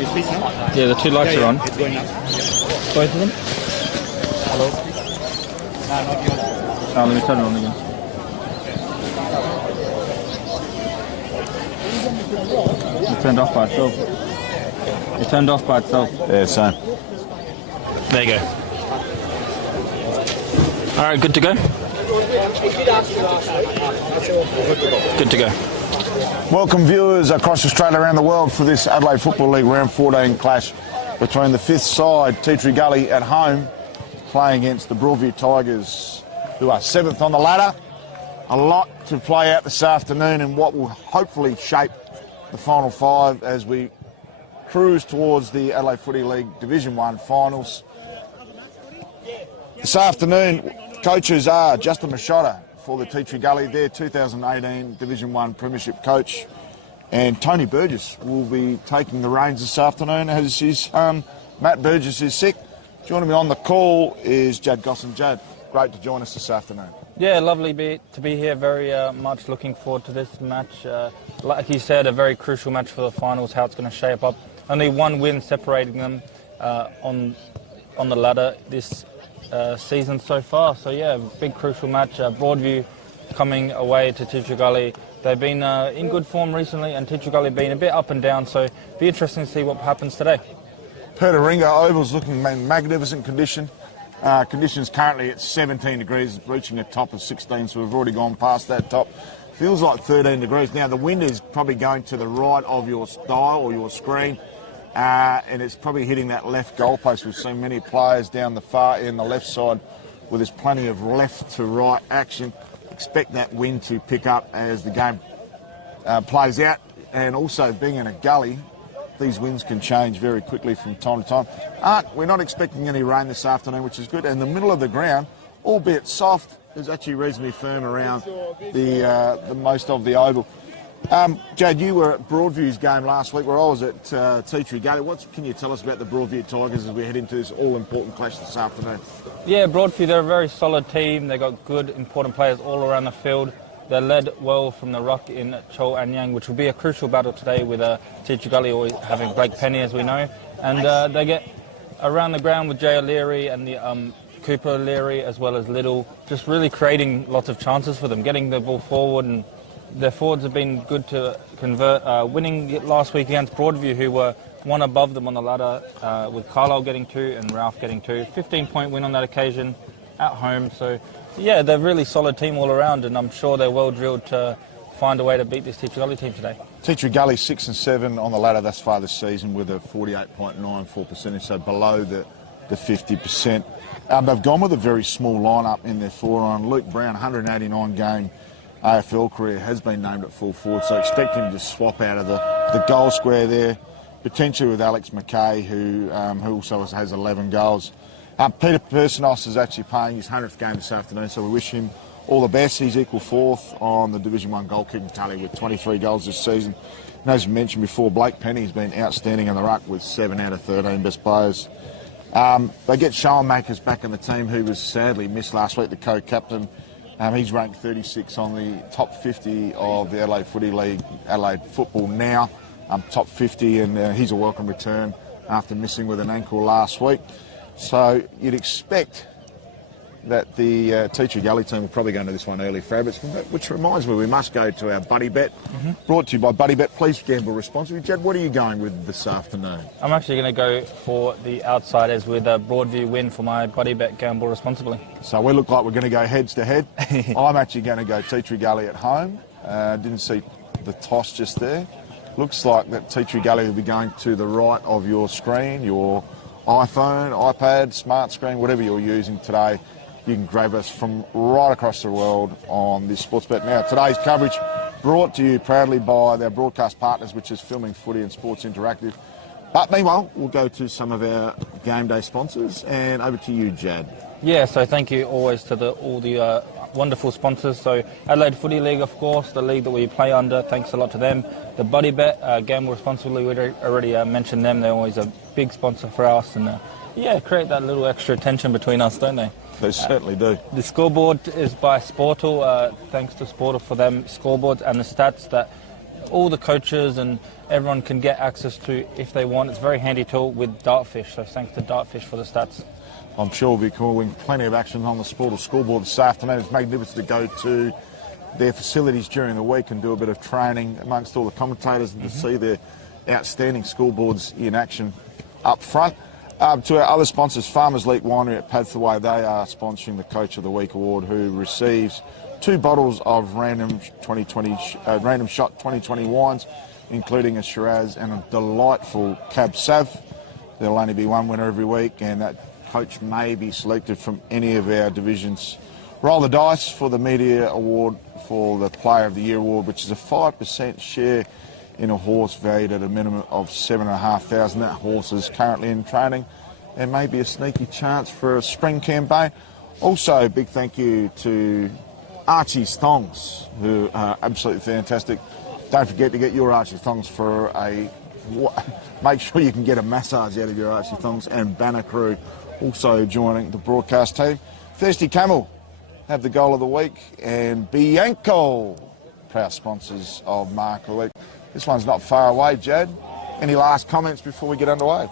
Yeah, the two lights are on. It's going up. Both of them? Hello? No, not yours. Oh, let me turn it on again. It turned off by itself. It turned off by itself. Yeah, same. There you go. All right, good to go? Good to go. Welcome viewers across Australia, around the world, for this Adelaide Football League Round 14 clash between the fifth side, Tea Gully at home, playing against the Broadview Tigers, who are seventh on the ladder. A lot to play out this afternoon in what will hopefully shape the final five as we cruise towards the Adelaide Footy League Division 1 finals. This afternoon, coaches are Justin Machota for the Tea Gully, their 2018 Division 1 Premiership coach, and Tony Burgess will be taking the reins this afternoon as his son, Matt Burgess, is sick. Joining me on the call is Jad Gosson. Jad, great to join us this afternoon. Yeah, lovely to be here. Very much looking forward to this match. Like you said, a very crucial match for the finals, how it's going to shape up. Only one win separating them on the ladder this season so far. So yeah, big crucial match. Broadview coming away to Tea Gully. They've been in good form recently, and Tea Gully been a bit up and down, so it'll be interesting to see what happens today. Pertaringa Oval's looking in magnificent condition. Conditions currently at 17 degrees, reaching a top of 16, so we've already gone past that top. Feels like 13 degrees. Now, the wind is probably going to the right of your dial or your screen, and it's probably hitting that left goalpost. We've seen many players down the far end, the left side, where there's plenty of left to right action. Expect that wind to pick up as the game plays out, and also being in a gully, these winds can change very quickly from time to time. We're not expecting any rain this afternoon, which is good. And the middle of the ground, albeit soft, is actually reasonably firm around the most of the oval. Jad, you were at Broadview's game last week, where I was at Tea Gully. What can you tell us about the Broadview Tigers as we head into this all-important clash this afternoon? Yeah, Broadview, they're a very solid team. They've got good, important players all around the field. They're led well from the ruck in Chol and Yang, which will be a crucial battle today with Tea Gully always having Blake Penny, as we know. And they get around the ground with Jay O'Leary and the Cooper O'Leary, as well as Little, just really creating lots of chances for them, getting the ball forward, and their forwards have been good to convert. Winning last week against Broadview, who were one above them on the ladder, with Carlisle getting 2 and Ralph getting 2. 15-point win on that occasion at home. So yeah, they're a really solid team all around, and I'm sure they're well drilled to find a way to beat this Tea Gully team today. Tea Gully 6 and 7 on the ladder thus far this season with a 48.94%, so below the 50%. They've gone with a very small lineup in their forward. Luke Brown, 189 game AFL career, has been named at full forward, so expect him to swap out of the goal square there, potentially with Alex McKay, who also has 11 goals. Peter Persinos is actually playing his 100th game this afternoon, so we wish him all the best. He's equal 4th on the Division 1 goal-kicking tally with 23 goals this season. And as you mentioned before, Blake Penny's been outstanding in the ruck with 7 out of 13 best players. They get Sean Makers back in the team, who was sadly missed last week, the co-captain. He's ranked 36 on the top 50 of the Adelaide Footy League, Adelaide Football Now, top 50, and he's a welcome return after missing with an ankle last week. So you'd expect that the Tea Gully team will probably go into this one early for Abbots, which reminds me, we must go to our Buddy Bet, brought to you by Buddy Bet. Please gamble responsibly. Jed, what are you going with this afternoon? I'm actually going to go for the outsiders with a Broadview win for my Buddy Bet gamble responsibly. So we look like we're going to go heads to head. I'm actually going to go Tea Gully at home. Didn't see the toss just there. Looks like that Tea Gully will be going to the right of your screen, your iPhone, iPad, smart screen, whatever you're using today. You can grab us from right across the world on this sports bet. Now, today's coverage brought to you proudly by their broadcast partners, which is Filming Footy and Sports Interactive. But meanwhile, we'll go to some of our game day sponsors, and over to you, Jad. Yeah, so thank you always to all the wonderful sponsors. So Adelaide Footy League, of course, the league that we play under, thanks a lot to them. The Buddy Bet, gamble responsibly, we already mentioned them. They're always a big sponsor for us, and yeah, create that little extra tension between us, don't they? They certainly do. The scoreboard is by Sportal. Thanks to Sportal for them scoreboards and the stats that all the coaches and everyone can get access to if they want. It's a very handy tool with Dartfish, so thanks to Dartfish for the stats. I'm sure we'll be calling plenty of action on the Sport or Scoreboard this afternoon. It's magnificent to go to their facilities during the week and do a bit of training amongst all the commentators and to see their outstanding scoreboards in action up front. To our other sponsors, Farmers Leap Winery at Padthaway, they are sponsoring the Coach of the Week award, who receives 2 bottles of Random Shot 2020 wines, including a Shiraz and a delightful Cab Sav. There'll only be one winner every week, and that coach may be selected from any of our divisions. Roll the dice for the Media Award for the Player of the Year award, which is a 5% share in a horse valued at a minimum of $7,500. That horse is currently in training and may be a sneaky chance for a spring campaign. Also, big thank you to Archie's Thongs, who are absolutely fantastic. Don't forget to get your Archie Thongs for a... Make sure you can get a massage out of your Archie Thongs. And Banner Crew also joining the broadcast team. Thirsty Camel have the goal of the week, and Bianco, proud sponsors of Mark of the Week. This one's not far away, Jad. Any last comments before we get underway?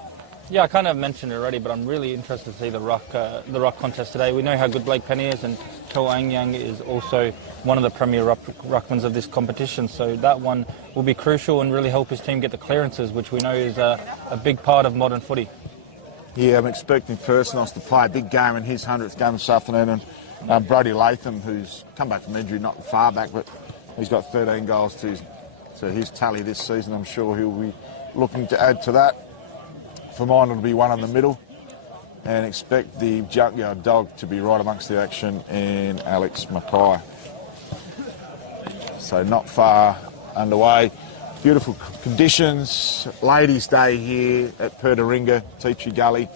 Yeah, I kind of mentioned it already, but I'm really interested to see the ruck contest today. We know how good Blake Penny is, and Cho Yang is also one of the premier ruckmans of this competition. So that one will be crucial and really help his team get the clearances, which we know is a big part of modern footy. Yeah, I'm expecting Personos to play a big game in his 100th game this afternoon. And Brodie Latham, who's come back from injury not far back, but he's got 13 goals to his tally this season. I'm sure he'll be looking to add to that. For mine, it'll be one in the middle, and expect the Junkyard Dog to be right amongst the action in Alex Mackay. So not far underway. Beautiful conditions. Ladies' Day here at Pertaringa, Teachie Gully,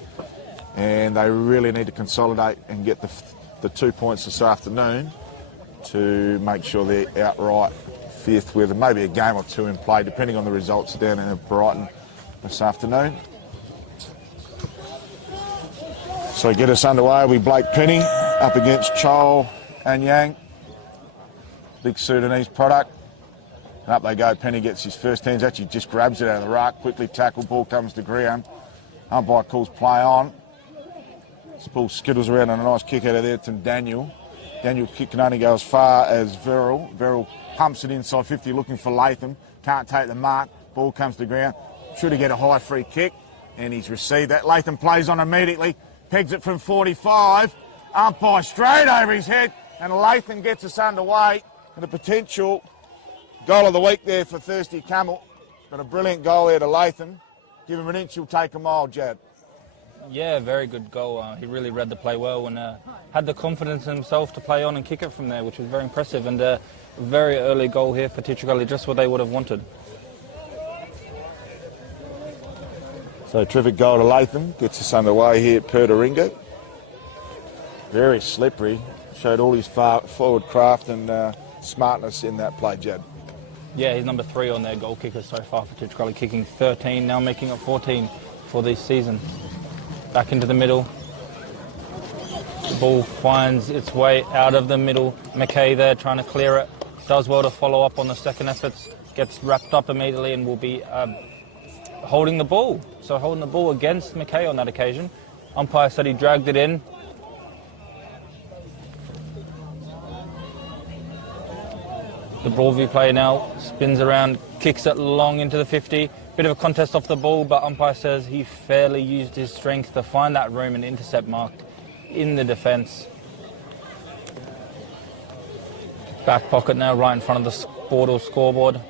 and they really need to consolidate and get the 2 points this afternoon to make sure they're outright fifth, with maybe a game or two in play, depending on the results down in Brighton this afternoon. So get us underway will be Blake Penny up against Chol and Yang. Big Sudanese product. And up they go. Penny gets his first hands, actually just grabs it out of the ruck, quickly tackled, ball comes to ground. Umpire calls play on. This ball skittles around and a nice kick out of there to Daniel. Daniel's kick can only go as far as Verrill. Verrill pumps it inside 50 looking for Latham. Can't take the mark. Ball comes to ground. Should he get a high free kick? And he's received that. Latham plays on immediately. Pegs it from 45. Umpire straight over his head. And Latham gets us underway. And a potential goal of the week there for Thirsty Camel. Got a brilliant goal there to Latham. Give him an inch, he'll take a mile, Jad. Yeah, very good goal. He really read the play well and had the confidence in himself to play on and kick it from there, which was very impressive. And a very early goal here for Teachie Gully, just what they would have wanted. So terrific goal to Latham. Gets us underway here at Pertaringa. Very slippery. Showed all his forward craft and smartness in that play, Jad. Yeah, he's number 3 on their goal kickers so far for Teachie Gully, kicking 13, now making it 14 for this season. Back into the middle. The ball finds its way out of the middle. McKay there trying to clear it. Does well to follow up on the second efforts. Gets wrapped up immediately and will be holding the ball. So holding the ball against McKay on that occasion. Umpire said he dragged it in. The Broadview player now spins around, kicks it long into the 50. Bit of a contest off the ball, but umpire says he fairly used his strength to find that room and intercept marked in the defence. Back pocket now, right in front of the Sport or Scoreboard.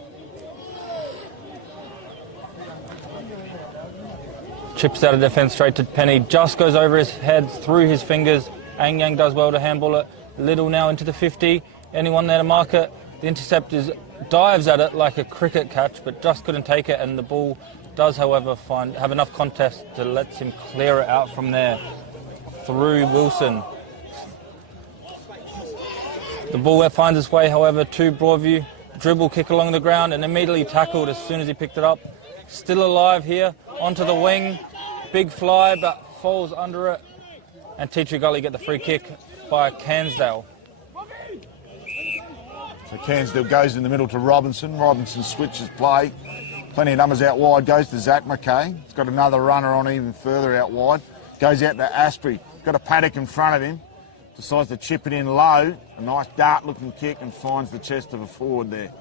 Chips out of defence straight to Penny. Just goes over his head, through his fingers. Ang Yang does well to handball it. Little now into the 50. Anyone there to mark it? The intercept dives at it like a cricket catch, but just couldn't take it, and the ball does, however, have enough contest to let him clear it out from there through Wilson. The ball finds its way, however, to Broadview. Dribble kick along the ground and immediately tackled as soon as he picked it up. Still alive here, onto the wing. Big fly, but falls under it. And Teachie Gully get the free kick by Cansdale. So Cairnsdale goes in the middle to Robinson. Robinson switches play. Plenty of numbers out wide. Goes to Zach McKay. He's got another runner on even further out wide. Goes out to Asprey. Got a paddock in front of him. Decides to chip it in low. A nice dart-looking kick and finds the chest of a forward there.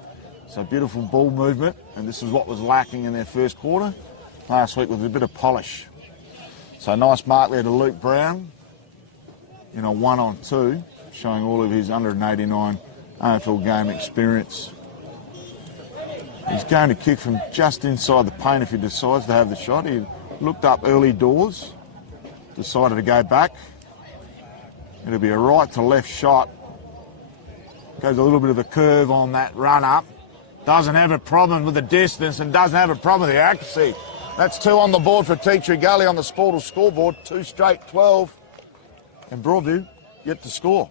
So beautiful ball movement. And this is what was lacking in their first quarter. Last week with a bit of polish. So nice mark there to Luke Brown in a 1-on-2, showing all of his 189 AFL game experience. He's going to kick from just inside the paint if he decides to have the shot. He looked up early doors, decided to go back. It'll be a right to left shot. Goes a little bit of a curve on that run up. Doesn't have a problem with the distance and doesn't have a problem with the accuracy. That's 2 on the board for Teacher Gully on the Sportal scoreboard. 2 straight 12. And Broadview yet to score.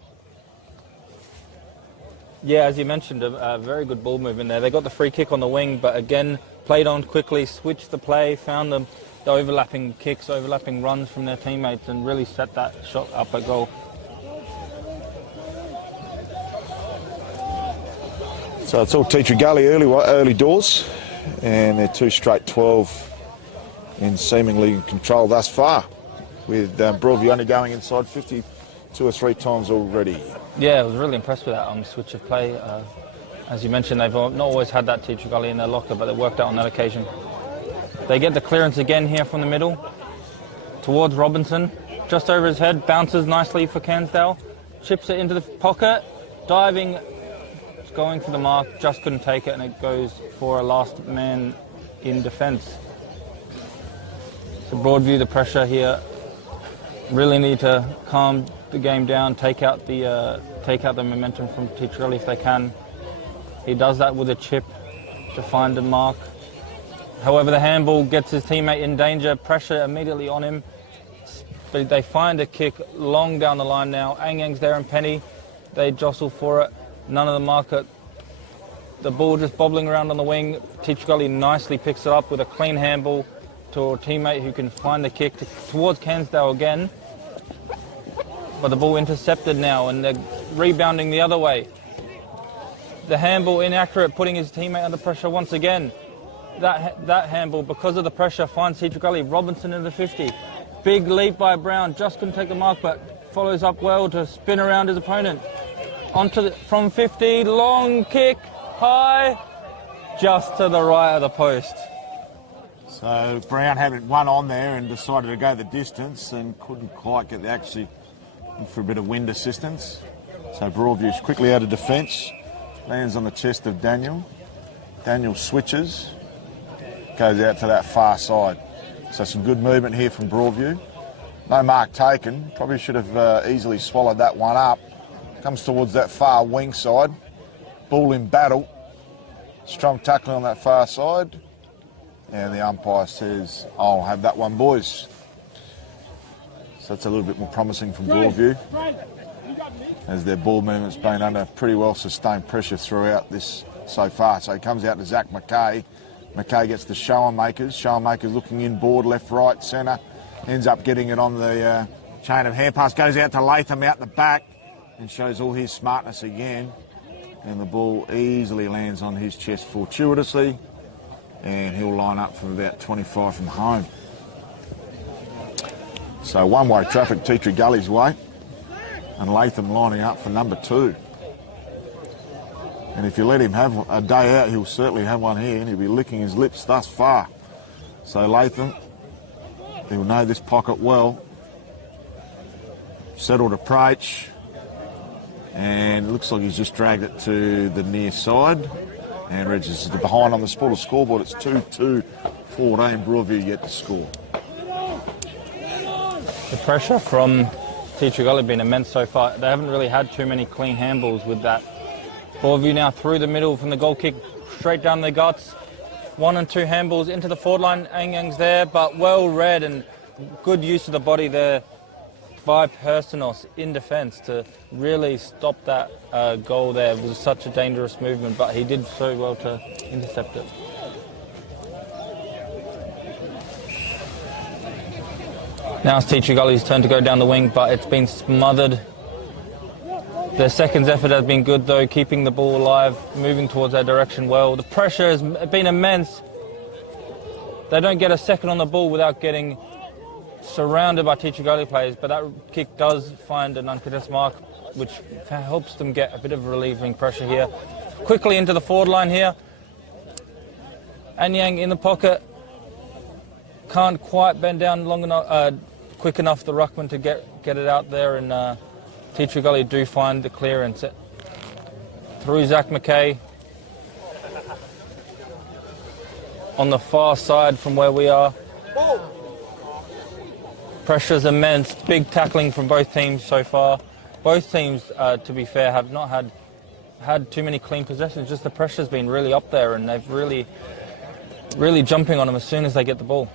Yeah, as you mentioned, a very good ball movement there. They got the free kick on the wing, but again, played on quickly, switched the play, found the overlapping kicks, overlapping runs from their teammates, and really set that shot up at goal. So it's all Teacher Gully early doors, and they're 2 straight 12 in seemingly in control thus far, with Broadview only going inside 50 2 or 3 times already. Yeah, I was really impressed with that switch of play. As you mentioned, they've not always had that Teacher Gully in their locker, but they worked out on that occasion. They get the clearance again here from the middle, towards Robinson, just over his head, bounces nicely for Cairnsdale, chips it into the pocket, diving, going for the mark, just couldn't take it, and it goes for a last man in defence. So Broadview, the pressure here, really need to calm the game down, take out the momentum from Teacher Gully if they can. He does that with a chip to find a mark. However, the handball gets his teammate in danger, pressure immediately on him. But they find a kick long down the line now. Angang's there and Penny, they jostle for it. None of the market. The ball just bobbling around on the wing. Teacher Gully nicely picks it up with a clean handball to a teammate who can find the kick towards Cairnsdale again. But the ball intercepted now, and they're rebounding the other way. The handball inaccurate, putting his teammate under pressure once again. That handball, because of the pressure, finds Teacher Gully. Robinson in the 50. Big leap by Brown, just couldn't take the mark, but follows up well to spin around his opponent. From 50, long kick, high, just to the right of the post. So Brown had one on there and decided to go the distance and couldn't quite get the accuracy for a bit of wind assistance. So Broadview's quickly out of defence, lands on the chest of Daniel. Daniel switches, goes out to that far side. So some good movement here from Broadview. No mark taken, probably should have easily swallowed that one up. Comes towards that far wing side, ball in battle, strong tackling on that far side, and the umpire says, I'll have that one, boys. So that's a little bit more promising from Broadview, as their ball movement's been under pretty well sustained pressure throughout this so far. So he comes out to Zach McKay. McKay gets the Showermakers. Showermakers looking inboard, left, right, centre. Ends up getting it on the chain of hand pass. Goes out to Latham out the back and shows all his smartness again. And the ball easily lands on his chest fortuitously. And he'll line up from about 25 from home. So one-way traffic Teacher Gully's way. And Latham lining up for number 2. And if you let him have a day out, he'll certainly have one here, and he'll be licking his lips thus far. So Latham, he'll know this pocket well. Settled approach. And it looks like he's just dragged it to the near side. And registers the behind on the Sportal scoreboard. It's 2-2-14, Broadview yet to score. The pressure from Teacher Gully has been immense so far. They haven't really had too many clean handballs with that. Broadview now through the middle from the goal kick, straight down the guts. 1 and 2 handballs into the forward line. Angang's there, but well read and good use of the body there by Personos in defence to really stop that goal there. It was such a dangerous movement, but he did so well to intercept it. Now it's Teacher Gully's turn to go down the wing, but it's been smothered. Their seconds effort has been good though, keeping the ball alive, moving towards their direction well. The pressure has been immense. They don't get a second on the ball without getting surrounded by Gully players, but that kick does find an uncontested mark, which helps them get a bit of relieving pressure here. Quickly into the forward line here. Anyang in the pocket. Can't quite bend down long enough, quick enough the ruckman to get it out there, and Gully do find the clearance. Through Zach McKay. On the far side from where we are. Pressure's immense. Big tackling from both teams so far. Both teams, to be fair, have not had too many clean possessions. Just the pressure's been really up there, and they've really jumping on them as soon as they get the ball.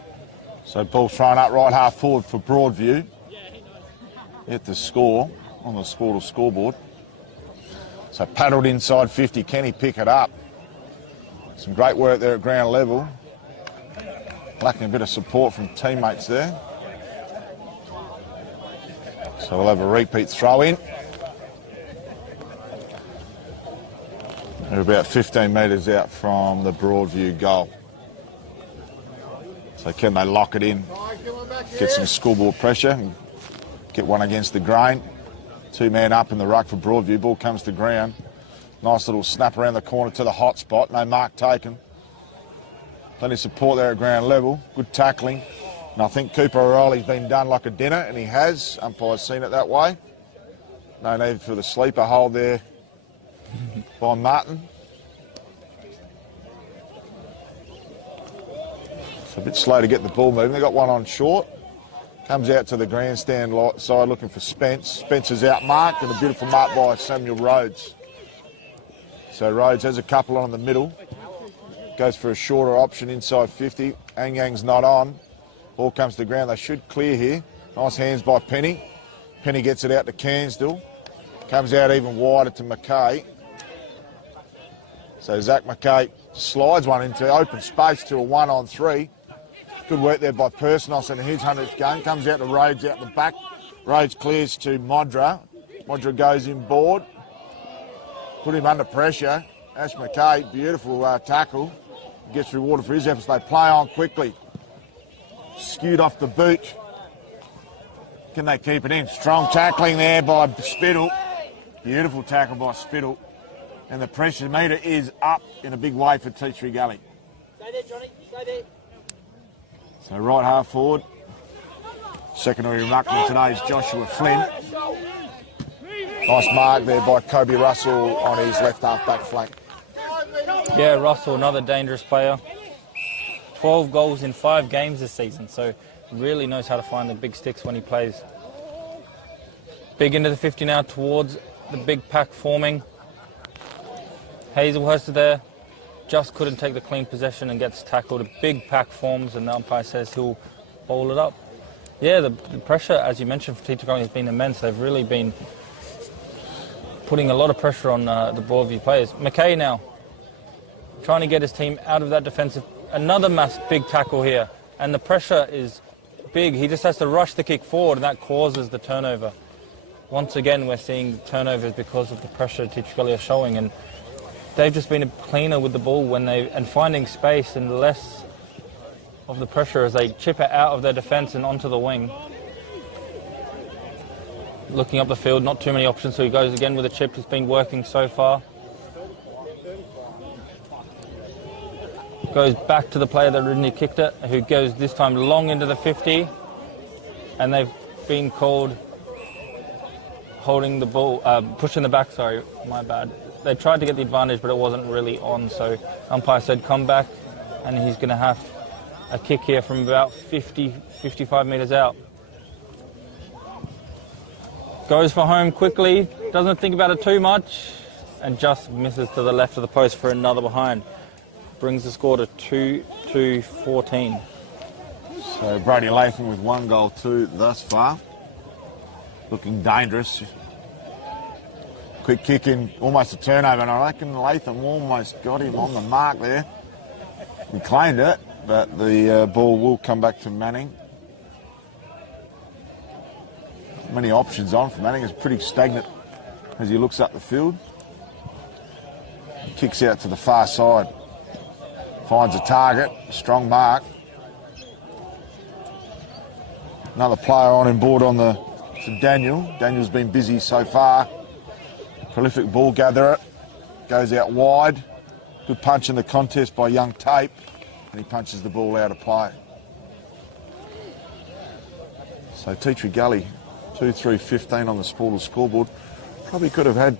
So ball thrown up right half forward for Broadview. Hit the score on the scoreboard. So paddled inside 50. Can he pick it up? Some great work there at ground level. Lacking a bit of support from teammates there. So we'll have a repeat throw in. They're about 15 metres out from the Broadview goal. So can they lock it in, get some scoreboard pressure and get one against the grain. 2 man up in the ruck for Broadview. Ball comes to ground. Nice little snap around the corner to the hot spot. No mark taken. Plenty of support there at ground level. Good tackling. And I think Cooper O'Reilly's been done like a dinner, and he has. Umpire's seen it that way. No need for the sleeper hold there by Martin. It's a bit slow to get the ball moving. They've got one on short. Comes out to the grandstand side looking for Spence. Spencer's out marked, and a beautiful mark by Samuel Rhodes. So Rhodes has a couple on in the middle. Goes for a shorter option inside 50. Anyang's not on. Ball comes to the ground. They should clear here. Nice hands by Penny. Penny gets it out to Cairnsdale. Comes out even wider to McKay. So Zach McKay slides one into open space to a 1-on-3. Good work there by Personos in his 100th game. Comes out to Rhodes out the back. Rhodes clears to Modra. Modra goes in board. Put him under pressure. Ash McKay, beautiful tackle. Gets rewarded for his efforts. They play on quickly. Skewed off the boot. Can they keep it in? Strong tackling there by Spittle. Beautiful tackle by Spittle. And the pressure meter is up in a big way for Tea Gully. Stay there, Johnny. Stay there. So right half forward. Secondary ruckman today is Joshua Flynn. Nice mark there by Kobe Russell on his left half back flank. Yeah, Russell, another dangerous player. 12 goals in 5 games this season, so really knows how to find the big sticks when he plays. Big into the 50 now towards the big pack forming. Hazelhurst is there. Just couldn't take the clean possession and gets tackled. A big pack forms, and the umpire says he'll bowl it up. Yeah, the pressure, as you mentioned, for Gully has been immense. They've really been putting a lot of pressure on the Broadview players. McKay now trying to get his team out of that defensive. Another big tackle here, and the pressure is big. He just has to rush the kick forward, and that causes the turnover. Once again, we're seeing turnovers because of the pressure Gully are showing, and they've just been cleaner with the ball and finding space and less of the pressure as they chip it out of their defence and onto the wing. Looking up the field, not too many options, so he goes again with a chip. He's been working so far. Goes back to the player that originally kicked it, who goes this time long into the 50, and they've been called holding the ball, pushing the back, sorry, my bad. They tried to get the advantage, but it wasn't really on, so umpire said come back, and he's going to have a kick here from about 50, 55 metres out. Goes for home quickly, doesn't think about it too much, and just misses to the left of the post for another behind. Brings the score to 2-14. So Brody Latham with 1 goal, 2 thus far. Looking dangerous. Quick kick in, almost a turnover, and I reckon Latham almost got him on the mark there. He claimed it, but the ball will come back to Manning. Many options on for Manning. It's pretty stagnant as he looks up the field. Kicks out to the far side. Finds a target, strong mark. Another player on board on to Daniel. Daniel's been busy so far. Prolific ball gatherer. Goes out wide. Good punch in the contest by young Tape. And he punches the ball out of play. So Tea Gully, 2-3-15 on the scoreboard. Probably could have had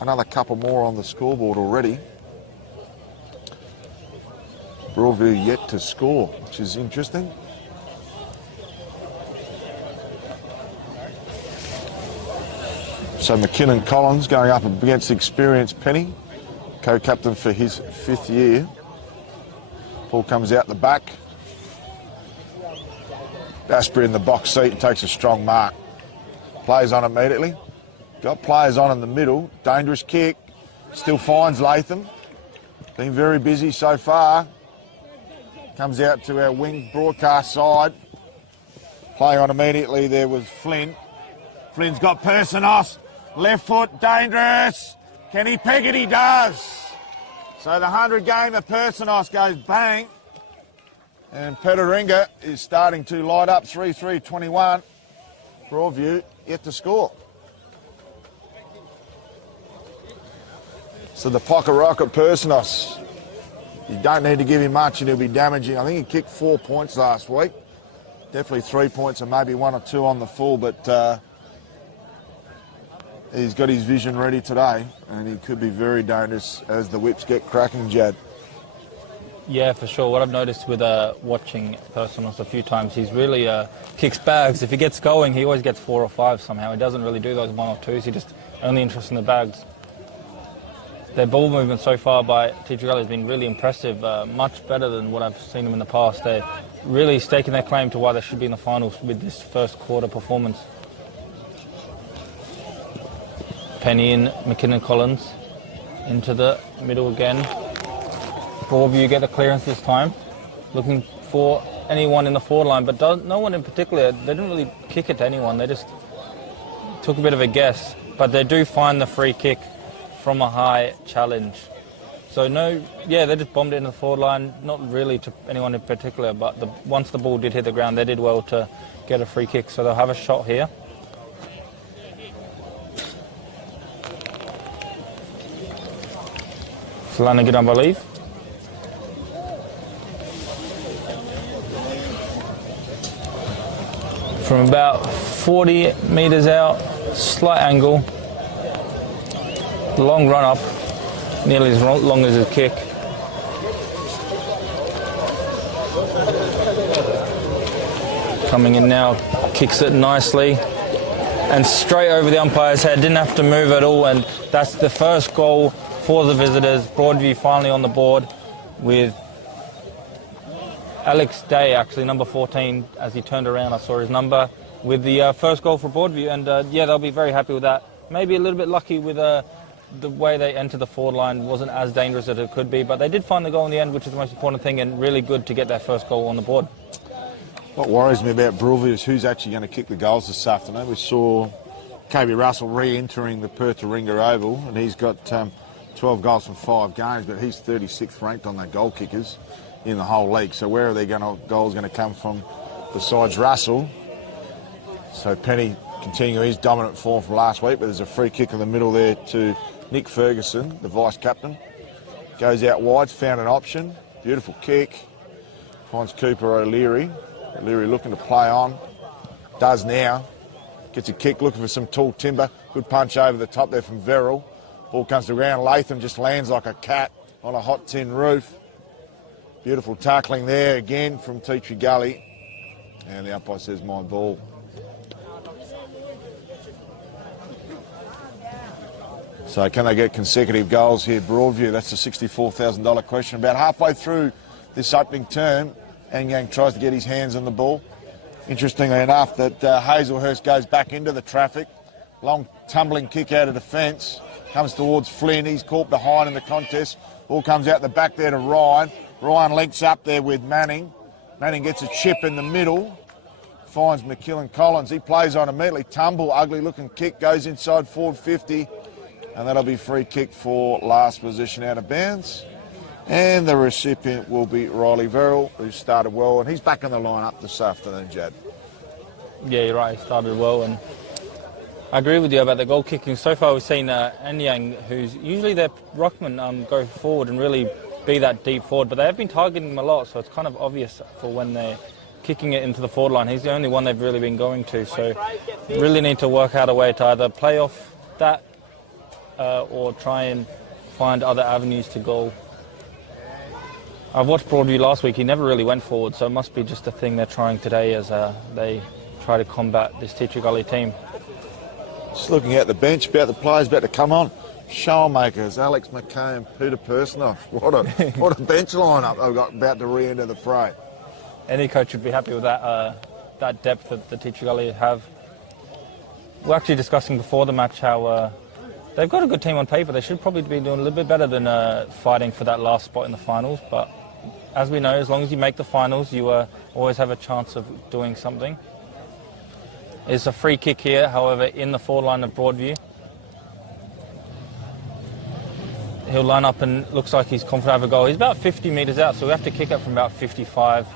another couple more on the scoreboard already. Broadview yet to score, which is interesting. So McKinnon Collins going up against experienced Penny, co-captain for his 5th year. Ball comes out the back. Asprey in the box seat and takes a strong mark. Plays on immediately. Got players on in the middle. Dangerous kick. Still finds Latham. Been very busy so far. Comes out to our wing broadcast side. Play on immediately there was Flynn. Flynn's got Personos. Left foot, dangerous. Can he peg it? He does. So the 100 game of Personos goes bang. And Pertaringa is starting to light up 3-3-21. Broadview yet to score. So the pocket rocket Personos. You don't need to give him much and he'll be damaging. I think he kicked 4 points last week. Definitely 3 points and maybe 1 or 2 on the full, but he's got his vision ready today and he could be very dangerous as the whips get cracking, Jad. Yeah, for sure. What I've noticed with watching Personos a few times, he's really kicks bags. If he gets going, he always gets 4 or 5 somehow. He doesn't really do those 1 or 2s. He just only interested in the bags. Their ball movement so far by Tea Gully has been really impressive, much better than what I've seen them in the past. They're really staking their claim to why they should be in the finals with this first quarter performance. Penny and McKinnon Collins into the middle again. Broadview get the clearance this time, looking for anyone in the forward line, but no one in particular. They didn't really kick it to anyone. They just took a bit of a guess, but they do find the free kick from a high challenge. So they just bombed it into the forward line, not really to anyone in particular, but once the ball did hit the ground, they did well to get a free kick. So they'll have a shot here. Flanagan, I believe. From about 40 metres out, slight angle, long run up, nearly as long as his kick. Coming in now, kicks it nicely and straight over the umpire's head, didn't have to move at all, and that's the first goal for the visitors. Broadview finally on the board with Alex Day, actually, number 14, as he turned around, I saw his number, with the first goal for Broadview, and they'll be very happy with that. Maybe a little bit lucky with the way they entered the forward line, wasn't as dangerous as it could be, but they did find the goal in the end, which is the most important thing, and really good to get that first goal on the board. What worries me about Broadview is who's actually going to kick the goals this afternoon. We saw KB Russell re-entering the Pertaringa Oval, and he's got 12 goals from 5 games, but he's 36th ranked on their goal kickers in the whole league. So where are their goals going to come from besides Russell? So Penny continuing his dominant form from last week, but there's a free kick in the middle there to Nick Ferguson, the vice-captain. Goes out wide, found an option. Beautiful kick. Finds Cooper O'Leary. O'Leary looking to play on. Does now. Gets a kick, looking for some tall timber. Good punch over the top there from Verrill. Ball comes to the ground. Latham just lands like a cat on a hot tin roof. Beautiful tackling there again from Tea Gully. And the umpire says, my ball. So can they get consecutive goals here, Broadview? That's the $64,000 question. About halfway through this opening term, Anyang tries to get his hands on the ball. Interestingly enough, that Hazelhurst goes back into the traffic. Long tumbling kick out of defence. Comes towards Flynn. He's caught behind in the contest. Ball comes out the back there to Ryan. Ryan links up there with Manning. Manning gets a chip in the middle. finds McKillen Collins. He plays on immediately. Tumble, ugly looking kick, goes inside forward 50. And that'll be free kick for last position out of bounds. And the recipient will be Riley Verrill, who started well. And he's back in the lineup this afternoon, Jad. Yeah, you're right. He started well. And I agree with you about the goal kicking. So far we've seen Anyang, who's usually their ruckman, go forward and really be that deep forward. But they have been targeting him a lot, so it's kind of obvious for when they're kicking it into the forward line. He's the only one they've really been going to. So really need to work out a way to either play off that or try and find other avenues to goal. I've watched Broadview last week. He never really went forward, so it must be just a thing they're trying today as they try to combat this Teacher Gully team. Just looking at the bench, about the players about to come on. Showmakers, Alex McKay and Peter Personoff. What a bench lineup they've got about to re-enter the fray. Any coach would be happy with that depth that the Teacher Gully have. We're actually discussing before the match how they've got a good team on paper. They should probably be doing a little bit better than fighting for that last spot in the finals. But as we know, as long as you make the finals, you always have a chance of doing something. It's a free kick here, however, in the forward line of Broadview. He'll line up and looks like he's confident to have a goal. He's about 50 metres out, so we have to kick it from about 55.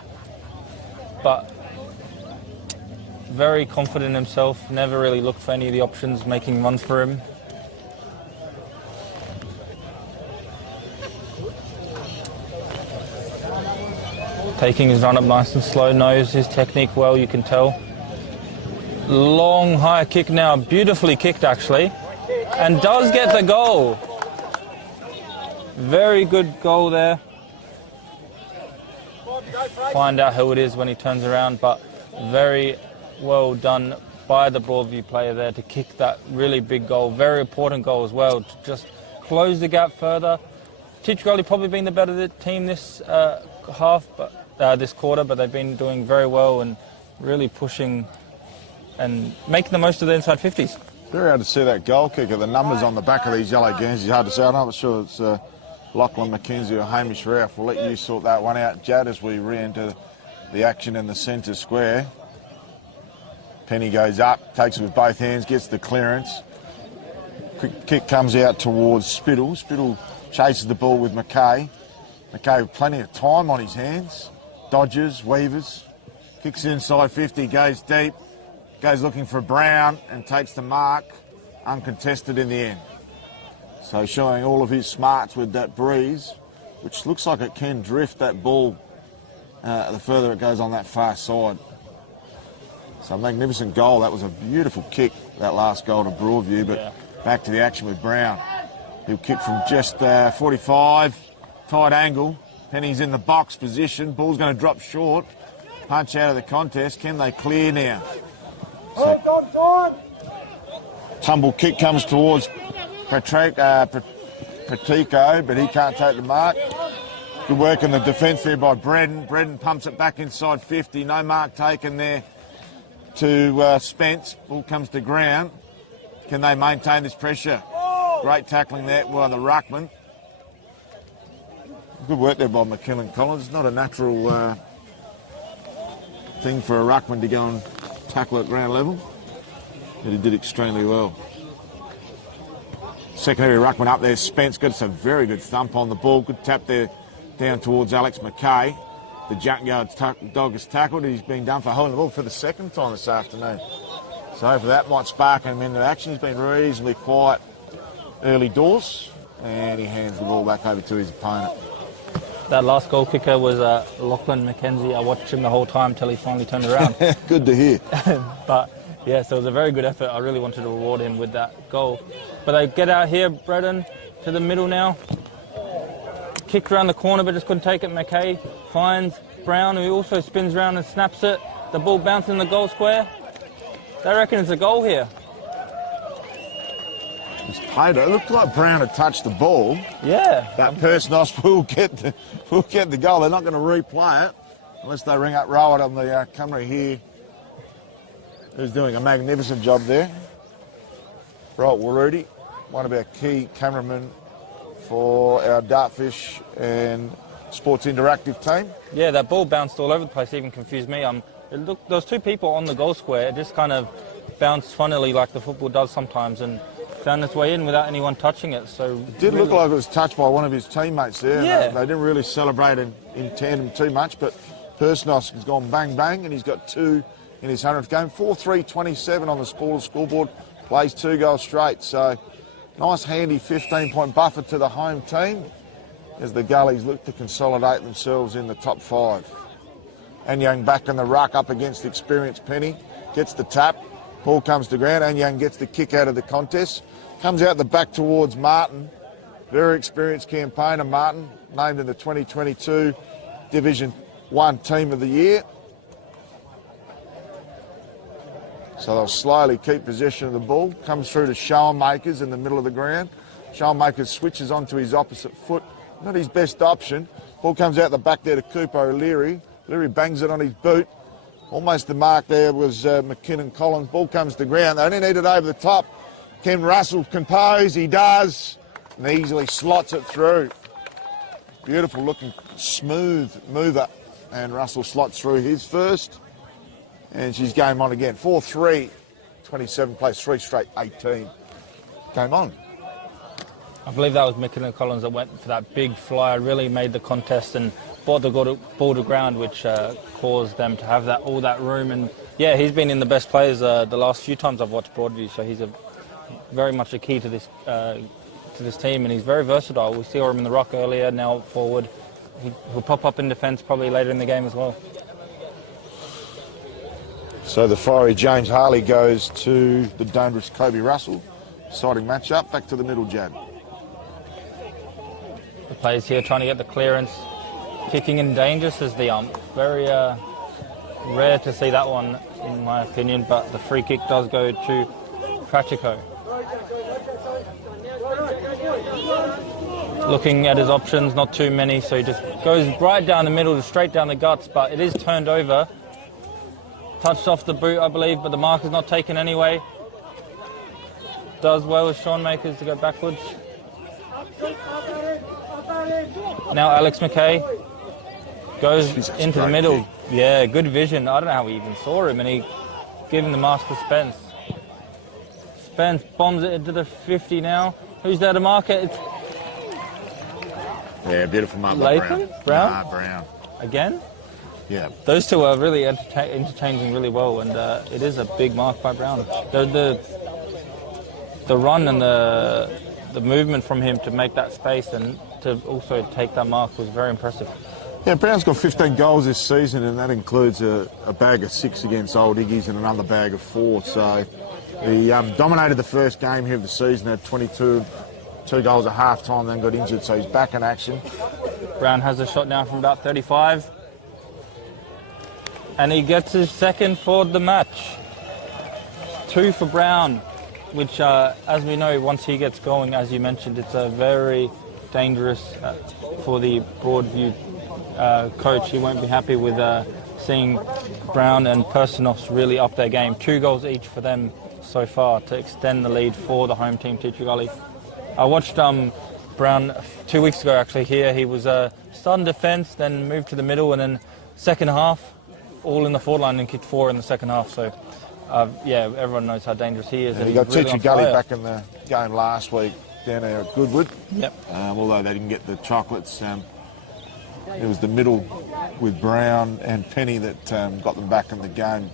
But very confident in himself, never really looked for any of the options, making runs for him. Taking his run up nice and slow, knows his technique well, you can tell. Long high kick now, beautifully kicked actually, and does get the goal. Very good goal there. Find out who it is when he turns around, but very well done by the Broadview player there to kick that really big goal. Very important goal as well, to just close the gap further. Teacher Gully probably been the better team this this quarter, but they've been doing very well and really pushing and making the most of the inside 50s. Very hard to see that goal kicker. The numbers on the back of these yellow Guernseys, hard to say. I'm not sure it's Lachlan McKenzie or Hamish Ralph. We'll let you sort that one out, Jad, as we re-enter the action in the centre square. Penny goes up, takes it with both hands, gets the clearance. Quick kick comes out towards Spittle. Spittle chases the ball with McKay. McKay with plenty of time on his hands. Dodges, weavers, kicks inside 50, goes deep, goes looking for Brown and takes the mark, uncontested in the end. So showing all of his smarts with that breeze, which looks like it can drift that ball the further it goes on that far side. So a magnificent goal. That was a beautiful kick, that last goal to Broadview, but back to the action with Brown. He'll kick from just 45, tight angle. Penny's in the box position. Ball's going to drop short. Punch out of the contest. Can they clear now? So, tumble kick comes towards Pertaringa, but he can't take the mark. Good work in the defence there by Bredden. Bredden pumps it back inside 50. No mark taken there to Spence. Ball comes to ground. Can they maintain this pressure? Great tackling there by the ruckman. Good work there by McKillen Collins. It's not a natural thing for a ruckman to go and tackle at ground level, but he did extremely well. Secondary ruckman up there, Spence gets a very good thump on the ball. Good tap there down towards Alex McKay. The junkyard dog is tackled. He's been done for holding the ball for the second time this afternoon. So hopefully that might spark him into action. He's been reasonably quiet early doors, and he hands the ball back over to his opponent. That last goal kicker was Lachlan McKenzie. I watched him the whole time till he finally turned around. Good to hear. But yeah, so it was a very good effort. I really wanted to reward him with that goal. But they get out here, Bredden, to the middle now. Kick around the corner, but just couldn't take it. McKay finds Brown, who also spins around and snaps it. The ball bounces in the goal square. They reckon it's a goal here. It's played it. It looked like Brown had touched the ball. Yeah. That person will get the goal. They're not going to replay it unless they ring up Rowett on the camera here, who's doing a magnificent job there. Right, Rudy, one of our key cameramen for our Dartfish and Sports Interactive team. Yeah, that ball bounced all over the place, even confused me. There was two people on the goal square. It just kind of bounced funnily like the football does sometimes and found its way in without anyone touching it. So it did look like it was touched by one of his teammates there. Yeah. They didn't really celebrate in tandem too much, but Persnos has gone bang bang and he's got 2 in his 100th game. 4-3-27 on the scoreboard, plays 2 goals straight. So nice handy 15-point buffer to the home team as the Gullies look to consolidate themselves in the top 5. Anyang back in the ruck up against the experienced Penny. Gets the tap. Ball comes to ground. Anyang gets the kick out of the contest. Comes out the back towards Martin. Very experienced campaigner, Martin. Named in the 2022 Division 1 Team of the Year. So they'll slowly keep possession of the ball. Comes through to Schoenmakers in the middle of the ground. Schoenmakers switches onto his opposite foot. Not his best option. Ball comes out the back there to Cooper O'Leary. Leary bangs it on his boot. Almost the mark there was McKinnon Collins. Ball comes to ground. They only need it over the top. Can Russell compose? He does. And easily slots it through. Beautiful looking smooth mover. And Russell slots through his first. And she's game on again. 4-3. 27 plays 3 straight 18. Game on. I believe that was McKinnon Collins that went for that big flyer, really made the contest and brought the ball to ground, which caused them to have all that room. And yeah, he's been in the best players the last few times I've watched Broadview, so he's very much a key to this team, and he's very versatile. We saw him in the ruck earlier, now forward. He'll pop up in defence probably later in the game as well. So the fiery James Harley goes to the dangerous Kobe Russell. Exciting match-up. Back to the middle, Jad. The players here trying to get the clearance. Kicking in dangerous is the ump. Very rare to see that one, in my opinion, but the free kick does go to Pratico. Looking at his options, not too many, so he just goes right down the middle, straight down the guts, but it is turned over. Touched off the boot, I believe, but the mark is not taken anyway. Does well with Schoenmakers to go backwards. Now Alex McKay goes into the middle. Kick. Yeah, good vision. I don't know how he even saw him, and he gave him the mask to Spence. Spence bombs it into the 50 now. Who's there to mark it? It's Yeah, beautiful mark by Latham? Brown? Nah, Brown. Again? Yeah. Those two are really interchanging really well, and it is a big mark by Brown. The run and the movement from him to make that space and to also take that mark was very impressive. Yeah, Brown's got 15 goals this season, and that includes a bag of 6 against Old Iggy's and another bag of 4. So he dominated the first game here of the season, had 22 goals at half-time, then got injured, so he's back in action. Brown has a shot now from about 35. And he gets his second for the match. 2 for Brown, which, as we know, once he gets going, as you mentioned, it's a very dangerous for the Broadview coach. He won't be happy with seeing Brown and Pertaringa really up their game. 2 goals each for them so far to extend the lead for the home team, Teacher Gully. I watched Brown 2 weeks ago, actually, here. He was starting defence, then moved to the middle, and then second half, all in the forward line and kicked 4 in the second half. So, yeah, everyone knows how dangerous he is. Yeah, he got really Teacher Gully back in the game last week down there at Goodwood. Yep. Although they didn't get the chocolates. It was the middle with Brown and Penny that got them back in the game.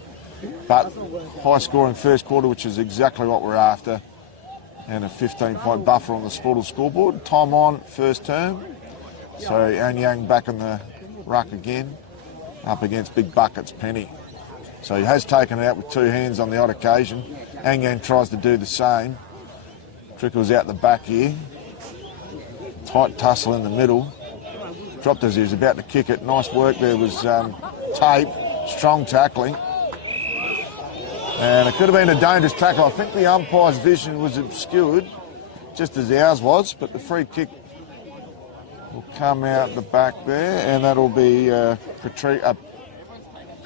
But high scoring first quarter, which is exactly what we're after. And a 15-point buffer on the Sportal scoreboard. Time on, first term. So Anyang back in the ruck again, up against Big Buckets Penny. So he has taken it out with 2 hands on the odd occasion. Anyang tries to do the same. Trickles out the back here. Tight tussle in the middle. Dropped as he was about to kick it. Nice work there was Tape. Strong tackling. And it could have been a dangerous tackle. I think the umpire's vision was obscured, just as ours was, but the free kick will come out the back there, and that'll be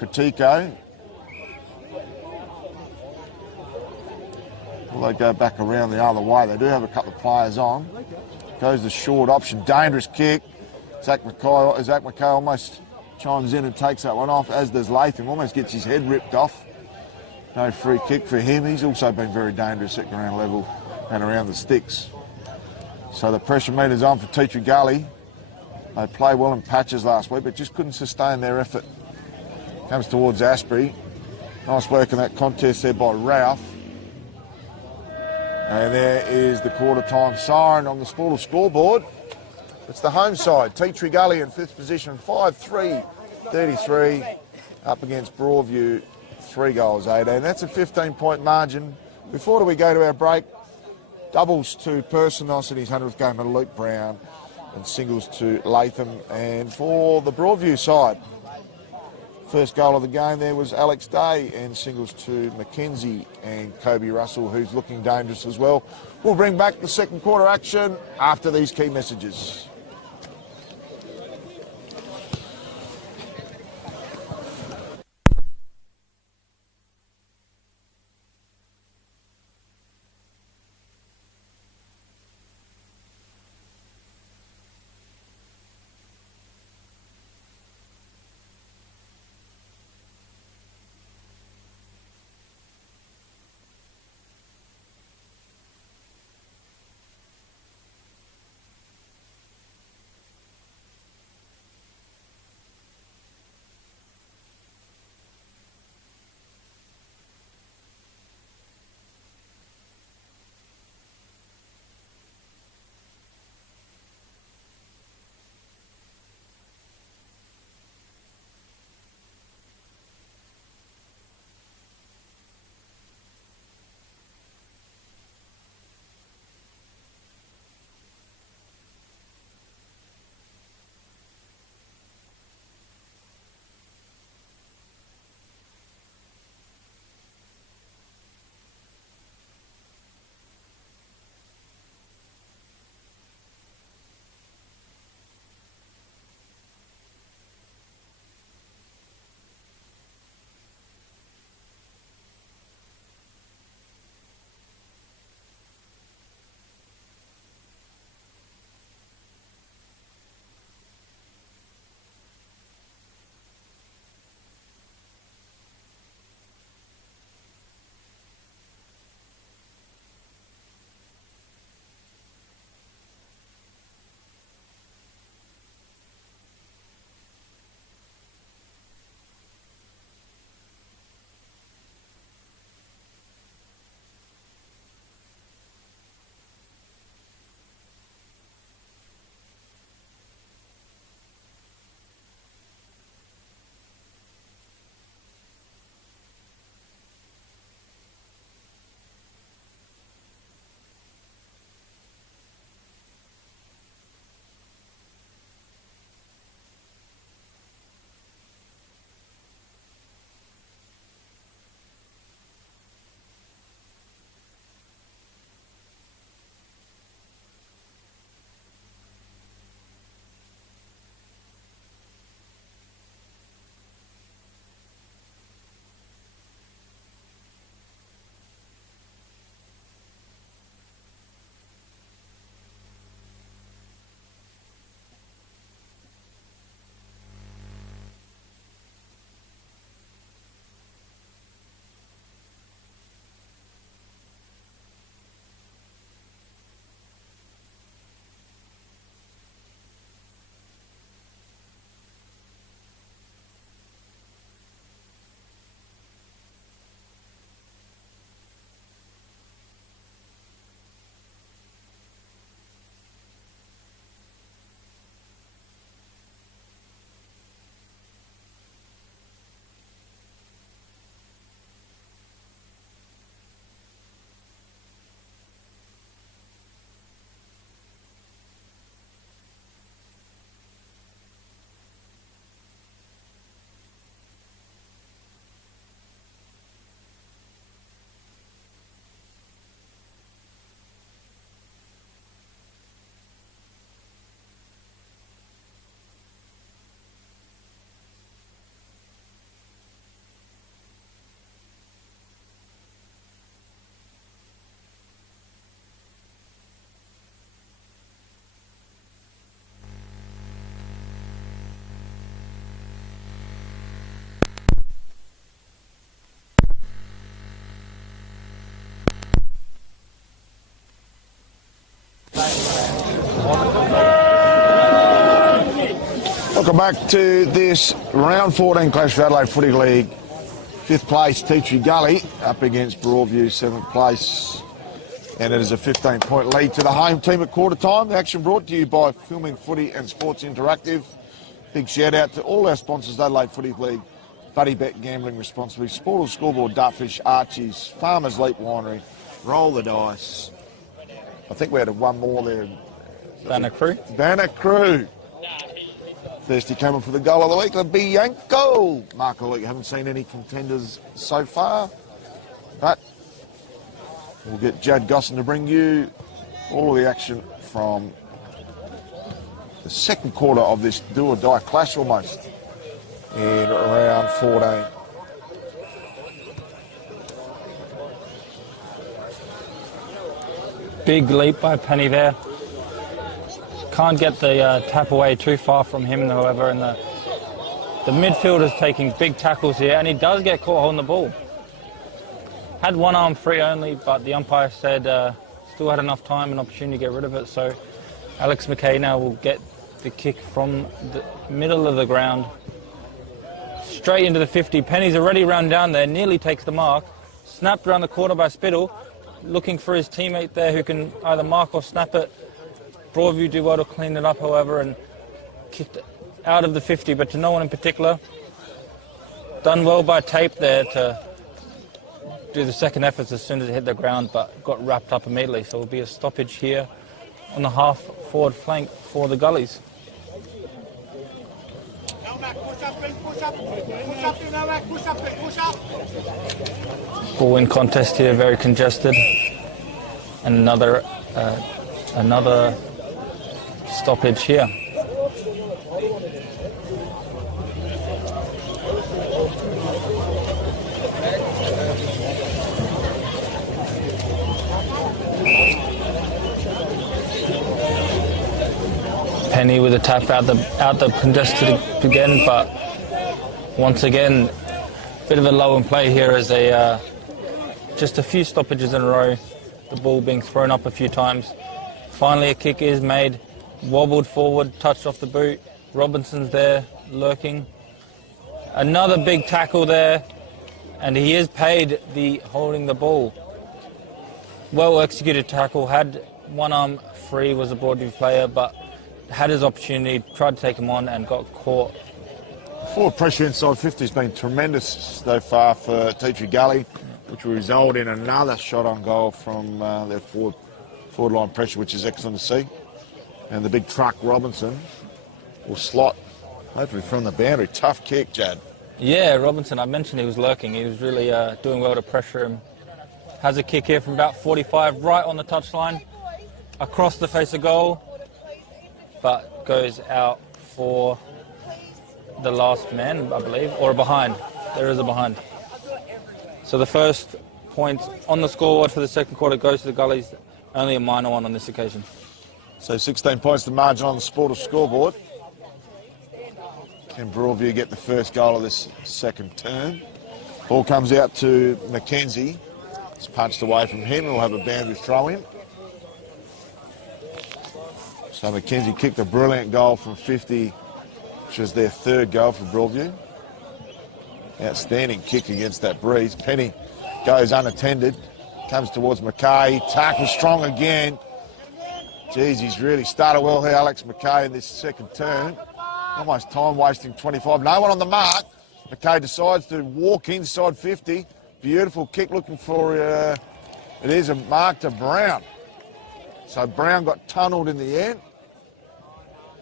Pratico. Will they go back around the other way? They do have a couple of players on. Goes the short option. Dangerous kick. Zach McKay almost chimes in and takes that one off, as does Latham. Almost gets his head ripped off. No free kick for him. He's also been very dangerous at ground level and around the sticks. So the pressure meter's on for Teacher Gully. They played well in patches last week, but just couldn't sustain their effort. Comes towards Asprey. Nice work in that contest there by Ralph. And there is the quarter-time siren on the Sportal scoreboard. It's the home side. Teacher Gully in 5th position, 5-3-33, up against Broadview, 3 goals, 18. That's a 15-point margin. Before we go to our break, doubles to Personos in his 100th game of Luke Brown, and singles to Latham. And for the Broadview side, first goal of the game there was Alex Day, and singles to Mackenzie and Kobe Russell, who's looking dangerous as well. We'll bring back the second quarter action after these key messages. back to this round 14 clash for Adelaide Footy League. 5th place, Teacher Gully, up against Broadview, 7th place. And it is a 15-point lead to the home team at quarter time. The action brought to you by Filming Footy and Sports Interactive. Big shout out to all our sponsors, Adelaide Footy League, Buddy Bet Gambling Responsibly, Sportals Scoreboard, Dartfish, Archie's, Farmers Leap Winery, Roll the Dice. I think we had one more there. Banner Crew. Banner Crew. Thirsty coming for the goal of the week, the Bianco. Mark of the week, haven't seen any contenders so far, but we'll get Jad Gosson to bring you all of the action from the second quarter of this do-or-die clash almost in round 14. Big leap by Penny there. Can't get the tap away too far from him, however, and the midfielder's taking big tackles here, and he does get caught holding the ball. Had one arm free only, but the umpire said still had enough time and opportunity to get rid of it, so Alex McKay now will get the kick from the middle of the ground straight into the 50. Penny's already run down there, nearly takes the mark, snapped around the corner by Spittle, looking for his teammate there who can either mark or snap it. Broadview do well to clean it up, however, and kicked it out of the 50, but to no one in particular. Done well by Tape there to do the second efforts as soon as it hit the ground, but got wrapped up immediately. So it will be a stoppage here on the half-forward flank for the Gullies. Ball in contest here, very congested. And another stoppage here. Penny with a tap out the congested again, but once again, bit of a low in play here as just a few stoppages in a row. The ball being thrown up a few times. Finally, a kick is made, wobbled forward, touched off the boot. Robinson's there, lurking. Another big tackle there, and he is paid the holding the ball. Well executed tackle, had one arm free, was a Broadview player, but had his opportunity, tried to take him on and got caught. Forward pressure inside 50 has been tremendous so far for Teacher Gully, which will result in another shot on goal from their forward line pressure, which is excellent to see. And the big truck Robinson will slot, hopefully from the boundary. Tough kick, Jad. Yeah, Robinson, I mentioned he was lurking. He was really doing well to pressure him. Has a kick here from about 45, right on the touchline, across the face of goal, but goes out for the last man, I believe, or a behind. There is a behind. So the first point on the scoreboard for the second quarter goes to the Gullies. Only a minor one on this occasion. So 16 points the margin on the Sporters scoreboard. Can Broadview get the first goal of this second term? Ball comes out to Mackenzie. It's punched away from him. We'll have a boundary throw in. So Mackenzie kicked a brilliant goal from 50, which was their third goal for Broadview. Outstanding kick against that breeze. Penny goes unattended. Comes towards McKay. Tackle strong again. Geez, he's really started well here, Alex McKay, in this second turn. Almost time wasting 25. No one on the mark. McKay decides to walk inside 50. Beautiful kick looking for, it is a mark to Brown. So Brown got tunnelled in the end.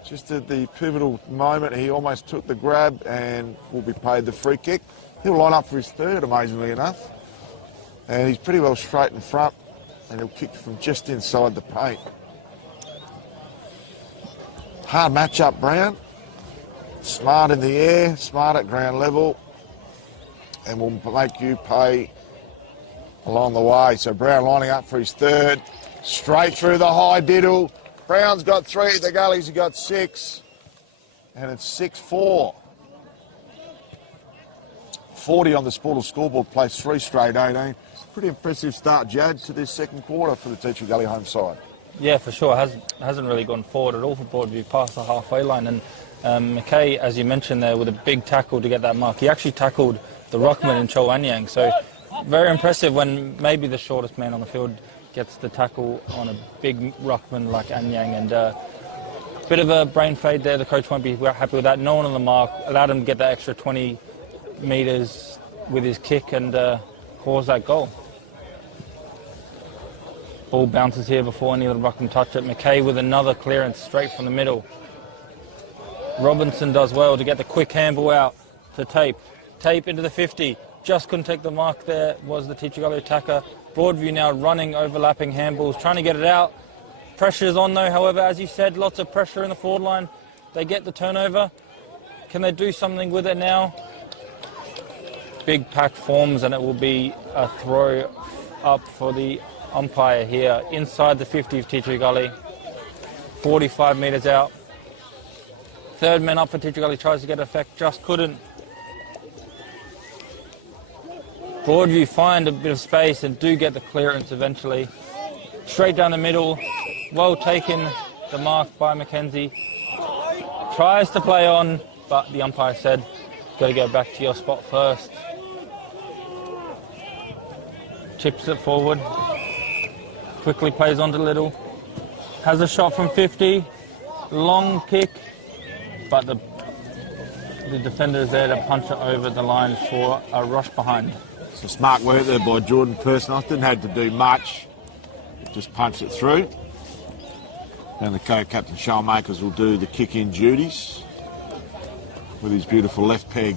Just at the pivotal moment, he almost took the grab and will be paid the free kick. He'll line up for his third, amazingly enough. And he's pretty well straight in front, and he'll kick from just inside the paint. Hard match-up, Brown. Smart in the air, smart at ground level, and will make you pay along the way. So Brown lining up for his third. Straight through the high diddle. Brown's got 3, the Gullies have got 6. And it's 6-4. 40 on the Sporters scoreboard, placed 3 straight 18. Pretty impressive start, Jad, to this second quarter for the Teacher Gully home side. Yeah, for sure. Hasn't really gone forward at all for Broadview past the halfway line. And McKay, as you mentioned there, with a big tackle to get that mark. He actually tackled the ruckman in Cho Anyang, so very impressive when maybe the shortest man on the field gets the tackle on a big ruckman like Anyang. And bit of a brain fade there. The coach won't be happy with that. No one on the mark. Allowed him to get that extra 20 metres with his kick and cause that goal. Ball bounces here before any of the ruckman touch it. McKay with another clearance straight from the middle. Robinson does well to get the quick handball out to Tape. Tape into the 50. Just couldn't take the mark there, was the Teacher Gully attacker. Broadview now running, overlapping handballs, trying to get it out. Pressure's on though, however, as you said, lots of pressure in the forward line. They get the turnover. Can they do something with it now? Big pack forms and it will be a throw up for the umpire here inside the 50 of Teacher Gully. 45 metres out. Third man up for Teacher Gully, tries to get effect, just couldn't. Broadview find a bit of space and do get the clearance eventually. Straight down the middle, well taken, the mark by Mackenzie. Tries to play on, but the umpire said, got to go back to your spot first. Chips it forward, quickly plays on to Little. Has a shot from 50, long kick, but the defender is there to punch it over the line for a rush behind. Some smart work there by Jordan Personal. Didn't have to do much. Just punched it through. And the co-captain Showmakers will do the kick-in duties with his beautiful left peg.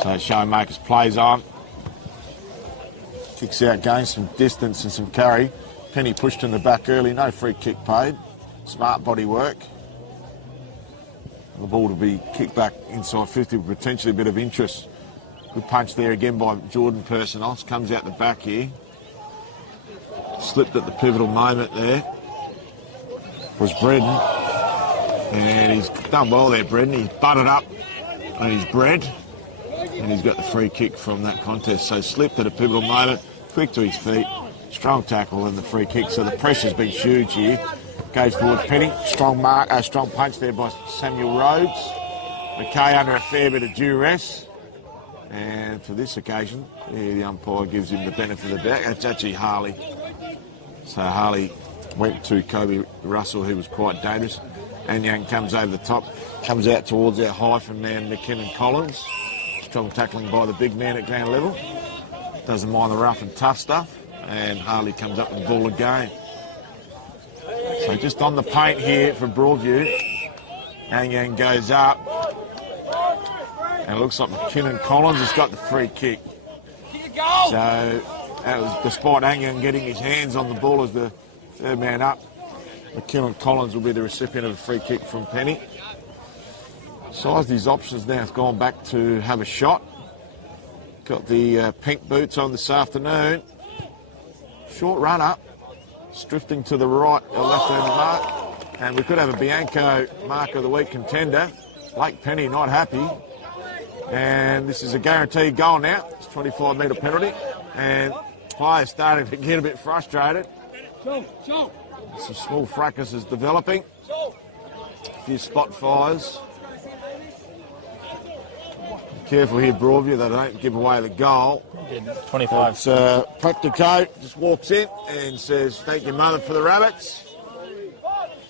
So Showmakers plays on. Kicks out, gains some distance and some carry. Penny pushed in the back early, no free kick paid. Smart body work. The ball to be kicked back inside 50 with potentially a bit of interest. Good punch there again by Jordan Personos. Comes out the back here. Slipped at the pivotal moment there. Was Bredden. And he's done well there, Bredden. He's butted up on his bread. And he's got the free kick from that contest. So slipped at a pivotal moment. Quick to his feet. Strong tackle and the free kick. So the pressure's been huge here. Goes towards Penny. Strong punch there by Samuel Rhodes. McKay under a fair bit of duress. And for this occasion, the umpire gives him the benefit of the doubt. It's actually Harley. So Harley went to Kobe Russell, who was quite dangerous. Anyang comes over the top, comes out towards our hyphen man, McKinnon Collins. Strong tackling by the big man at ground level. Doesn't mind the rough and tough stuff. And Harley comes up with the ball again. So just on the paint here for Broadview. Anyang goes up. And it looks like McKinnon Collins has got the free kick. So that was despite Anyang getting his hands on the ball as the third man up. McKinnon Collins will be the recipient of a free kick from Penny. Sized his options now, has gone back to have a shot. Got the pink boots on this afternoon. Short run up. Drifting to the right, a left-hand mark. And we could have a Bianco Mark of the Week contender. Blake Penny not happy. And this is a guaranteed goal now. It's a 25-metre penalty. And players starting to get a bit frustrated. Some small fracasses developing. A few spot fires. Careful here, Broadview, they don't give away the goal. 25. Practico just walks in and says, thank your mother for the rabbits.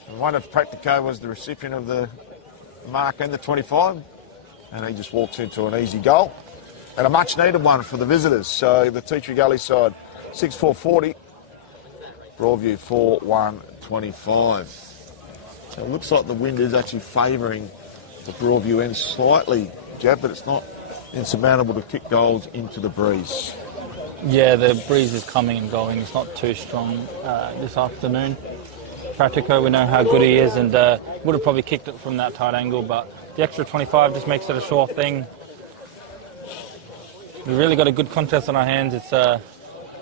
And one of Practico was the recipient of the mark and the 25. And he just walks into an easy goal. And a much needed one for the visitors. So the Teacher Gully side, 6-4-40. Broadview 4-1-25. So it looks like the wind is actually favouring the Broadview end slightly, Jab, but it's not insurmountable to kick goals into the breeze. Yeah, the breeze is coming and going. It's not too strong this afternoon. Practico, we know how good he is, and would have probably kicked it from that tight angle, but the extra 25 just makes it a sure thing. We've really got a good contest on our hands. It's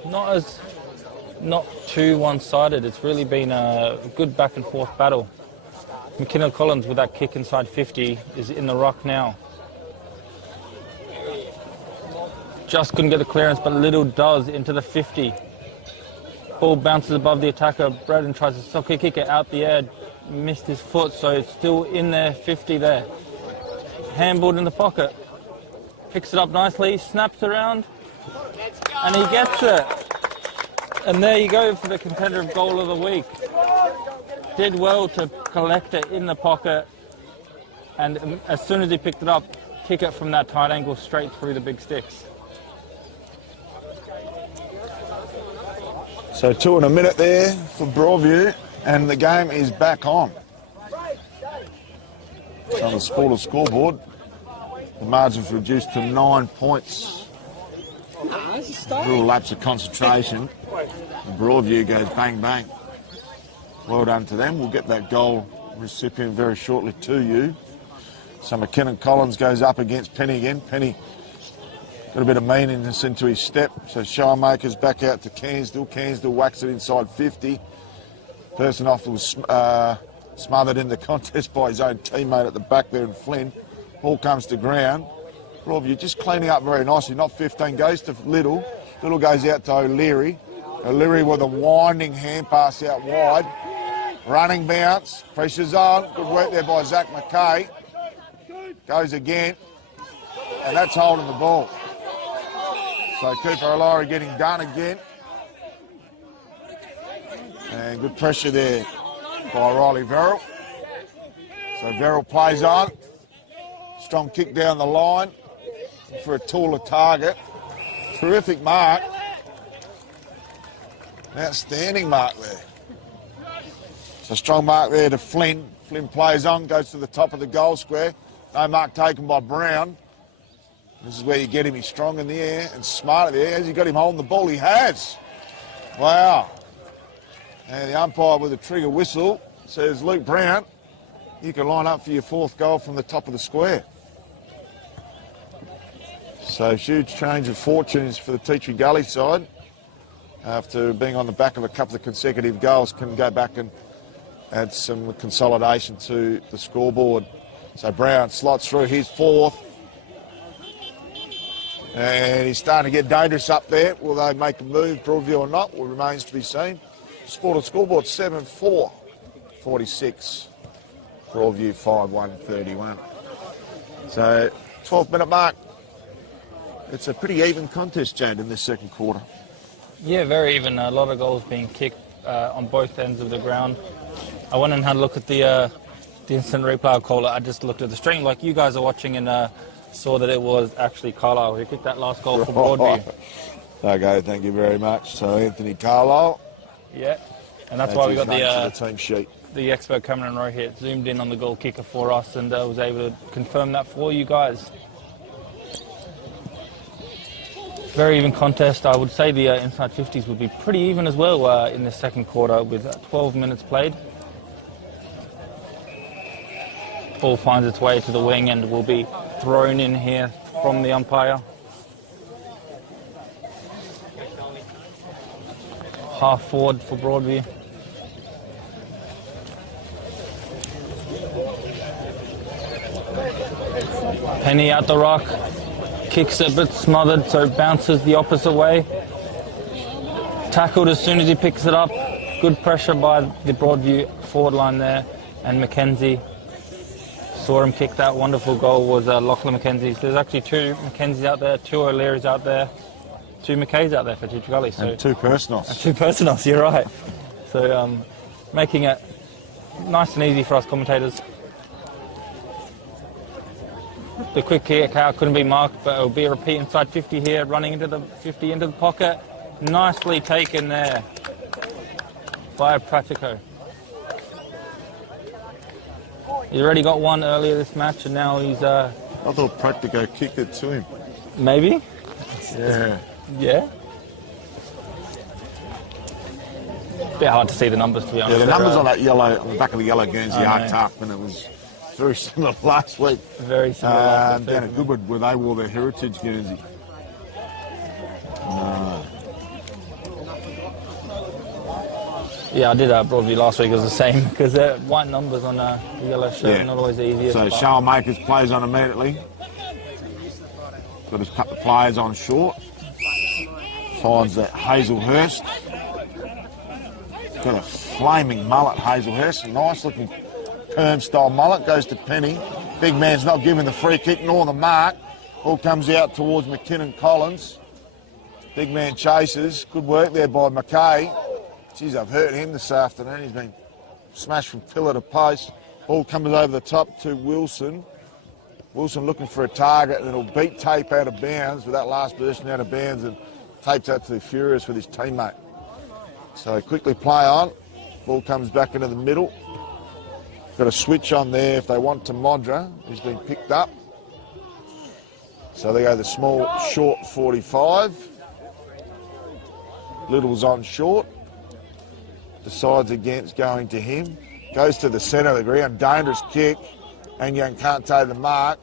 not too one-sided. It's really been a good back and forth battle. McKinnon Collins with that kick inside 50 is in the ruck now. Just couldn't get the clearance, but Little does into the 50. Ball bounces above the attacker. Braden tries to socket kick it out the air. missed his foot, so it's still in there, 50 there. Handballed in the pocket. Picks it up nicely, snaps around, and he gets it. And there you go for the contender of goal of the week. Did well to collect it in the pocket, and as soon as he picked it up, kick it from that tight angle straight through the big sticks. So 2 in a minute there for Broadview, and the game is back on. So on the Sporter scoreboard, the margin's reduced to 9 points. Real lapse of concentration. And Broadview goes bang, bang. Well done to them. We'll get that goal recipient very shortly to you. So McKinnon Collins goes up against Penny again. Penny got a bit of meanness into his step. So Showmaker's back out to Cairnsdale. Cairnsdale whacks it inside 50. Person off was smothered in the contest by his own teammate at the back there in Flynn. Ball comes to ground. Broadview just cleaning up very nicely. Not 15, goes to Little. Little goes out to O'Leary. O'Leary with a winding hand pass out wide. Running bounce. Pressure's on. Good work there by Zach McKay. Goes again. And that's holding the ball. So Cooper O'Leary getting done again. And good pressure there by Riley Verrill. So Verrill plays on. Strong kick down the line for a taller target. Terrific mark. Outstanding mark there. So strong mark there to Flynn. Flynn plays on, goes to the top of the goal square. No mark taken by Brown. This is where you get him. He's strong in the air and smart at the air. Has he got him holding the ball? He has. Wow. And the umpire with a trigger whistle says, Luke Brown, you can line up for your 4th goal from the top of the square. So huge change of fortunes for the Teaching Gully side. After being on the back of a couple of consecutive goals, can go back and add some consolidation to the scoreboard. So Brown slots through his 4th. And he's starting to get dangerous up there. Will they make a move, Broadview or not? Well, remains to be seen. Sporter scoreboard 7-4, 46. Broadview 5-1, 31. So 12th minute mark. It's a pretty even contest, Jade, in this second quarter. Yeah, very even. A lot of goals being kicked on both ends of the ground. I went and had a look at the instant replay. I'll call it. I just looked at the stream like you guys are watching and saw that it was actually Carlisle who kicked that last goal for Broadview. Okay, thank you very much. So Anthony Carlisle. Yeah, and that's why we got the team sheet. The expert Cameron Rowe here zoomed in on the goal kicker for us and was able to confirm that for you guys. Very even contest. I would say the inside 50s would be pretty even as well in the second quarter with 12 minutes played. Ball finds its way to the wing and will be thrown in here from the umpire. Half forward for Broadview. Penny out the rock. Kicks a bit smothered, so it bounces the opposite way. Tackled as soon as he picks it up. Good pressure by the Broadview forward line there. And Mackenzie saw him kick that wonderful goal was Lachlan Mackenzie. So there's actually 2 Mackenzies out there, 2 O'Learys out there, 2 McKays out there for Teaching Gully. So, and 2 personals. 2 personals, you're right. So making it nice and easy for us commentators. The quick kick out couldn't be marked, but it'll be a repeat inside 50 here, running into the 50 into the pocket. Nicely taken there by Pratico. He's already got one earlier this match, and now he's... I thought Pratico kicked it to him. Maybe? Yeah. Yeah? Bit hard to see the numbers, to be honest. Yeah, the numbers on that yellow, on the back of the yellow Guernsey are tough, and it was very similar last week. Very similar. Down at Goodwood, where they wore their heritage Guernsey. Yeah, I did Broadview last week. It was the same because white numbers on the yellow shirt, not always the easiest. So Showmakers plays on immediately. Got to cut the players on short. Finds that Hazelhurst. got a flaming mullet, Hazelhurst. Nice looking perm style mullet. Goes to Penny. Big man's not giving the free kick nor the mark. Ball comes out towards McKinnon Collins. Big man chases. Good work there by McKay. Geez, I've hurt him this afternoon. He's been smashed from pillar to post. Ball comes over the top to Wilson. Wilson looking for a target, and it'll beat Tape out of bounds with that last version out of bounds, and Tape's out to the Furious with his teammate. So quickly play on. Ball comes back into the middle. Got a switch on there if they want to Modra, who's been picked up. So they go the small, short 45. Little's on short. Decides against going to him. Goes to the centre of the ground. Dangerous kick. Anyang can't take the mark.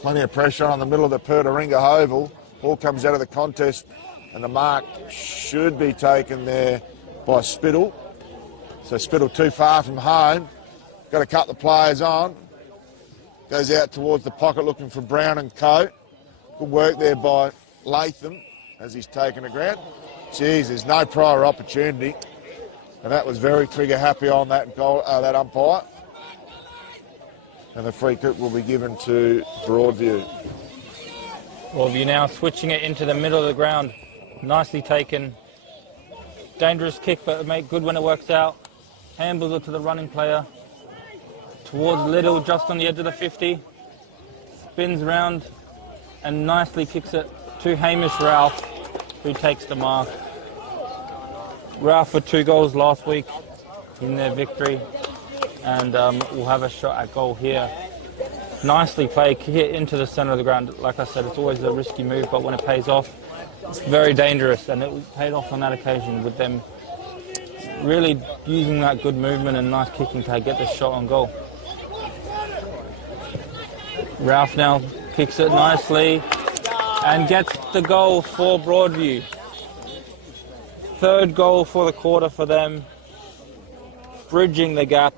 Plenty of pressure on the middle of the Pertaringa oval. Ball comes out of the contest, and the mark should be taken there by Spittle. So Spittle too far from home. Got to cut the players on. Goes out towards the pocket looking for Brown and Co. Good work there by Latham as he's taken the ground. Geez, there's no prior opportunity. And that was very trigger happy on that goal, that umpire. And the free kick will be given to Broadview. Broadview now switching it into the middle of the ground. Nicely taken. Dangerous kick, but make good when it works out. Handballs it to the running player. Towards Little, just on the edge of the 50. Spins round and nicely kicks it to Hamish Ralph, who takes the mark. Ralph for 2 goals last week in their victory, and we'll have a shot at goal here. Nicely played, hit into the centre of the ground. Like I said, it's always a risky move, but when it pays off, it's very dangerous, and it paid off on that occasion with them really using that good movement and nice kicking to get the shot on goal. Ralph now kicks it nicely and gets the goal for Broadview. 3rd goal for the quarter for them, bridging the gap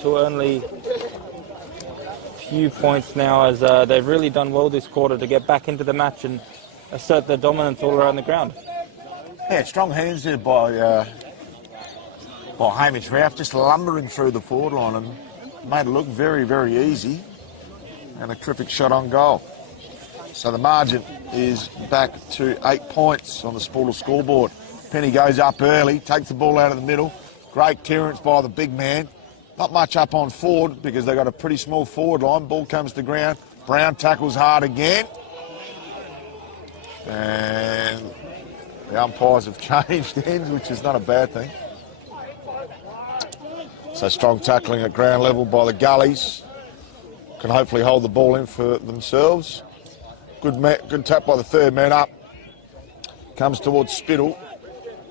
to only a few points now, as they've really done well this quarter to get back into the match and assert their dominance all around the ground. Yeah, strong hands there by Hamish Ralph, just lumbering through the forward line and made it look very, very easy, and a terrific shot on goal. So the margin is back to 8 points on the Sportal scoreboard. Penny goes up early, takes the ball out of the middle. Great clearance by the big man. Not much up on forward because they've got a pretty small forward line. Ball comes to ground. Brown tackles hard again. And the umpires have changed ends, which is not a bad thing. So strong tackling at ground level by the Gullies. Can hopefully hold the ball in for themselves. Good tap by the 3rd man up. Comes towards Spittle.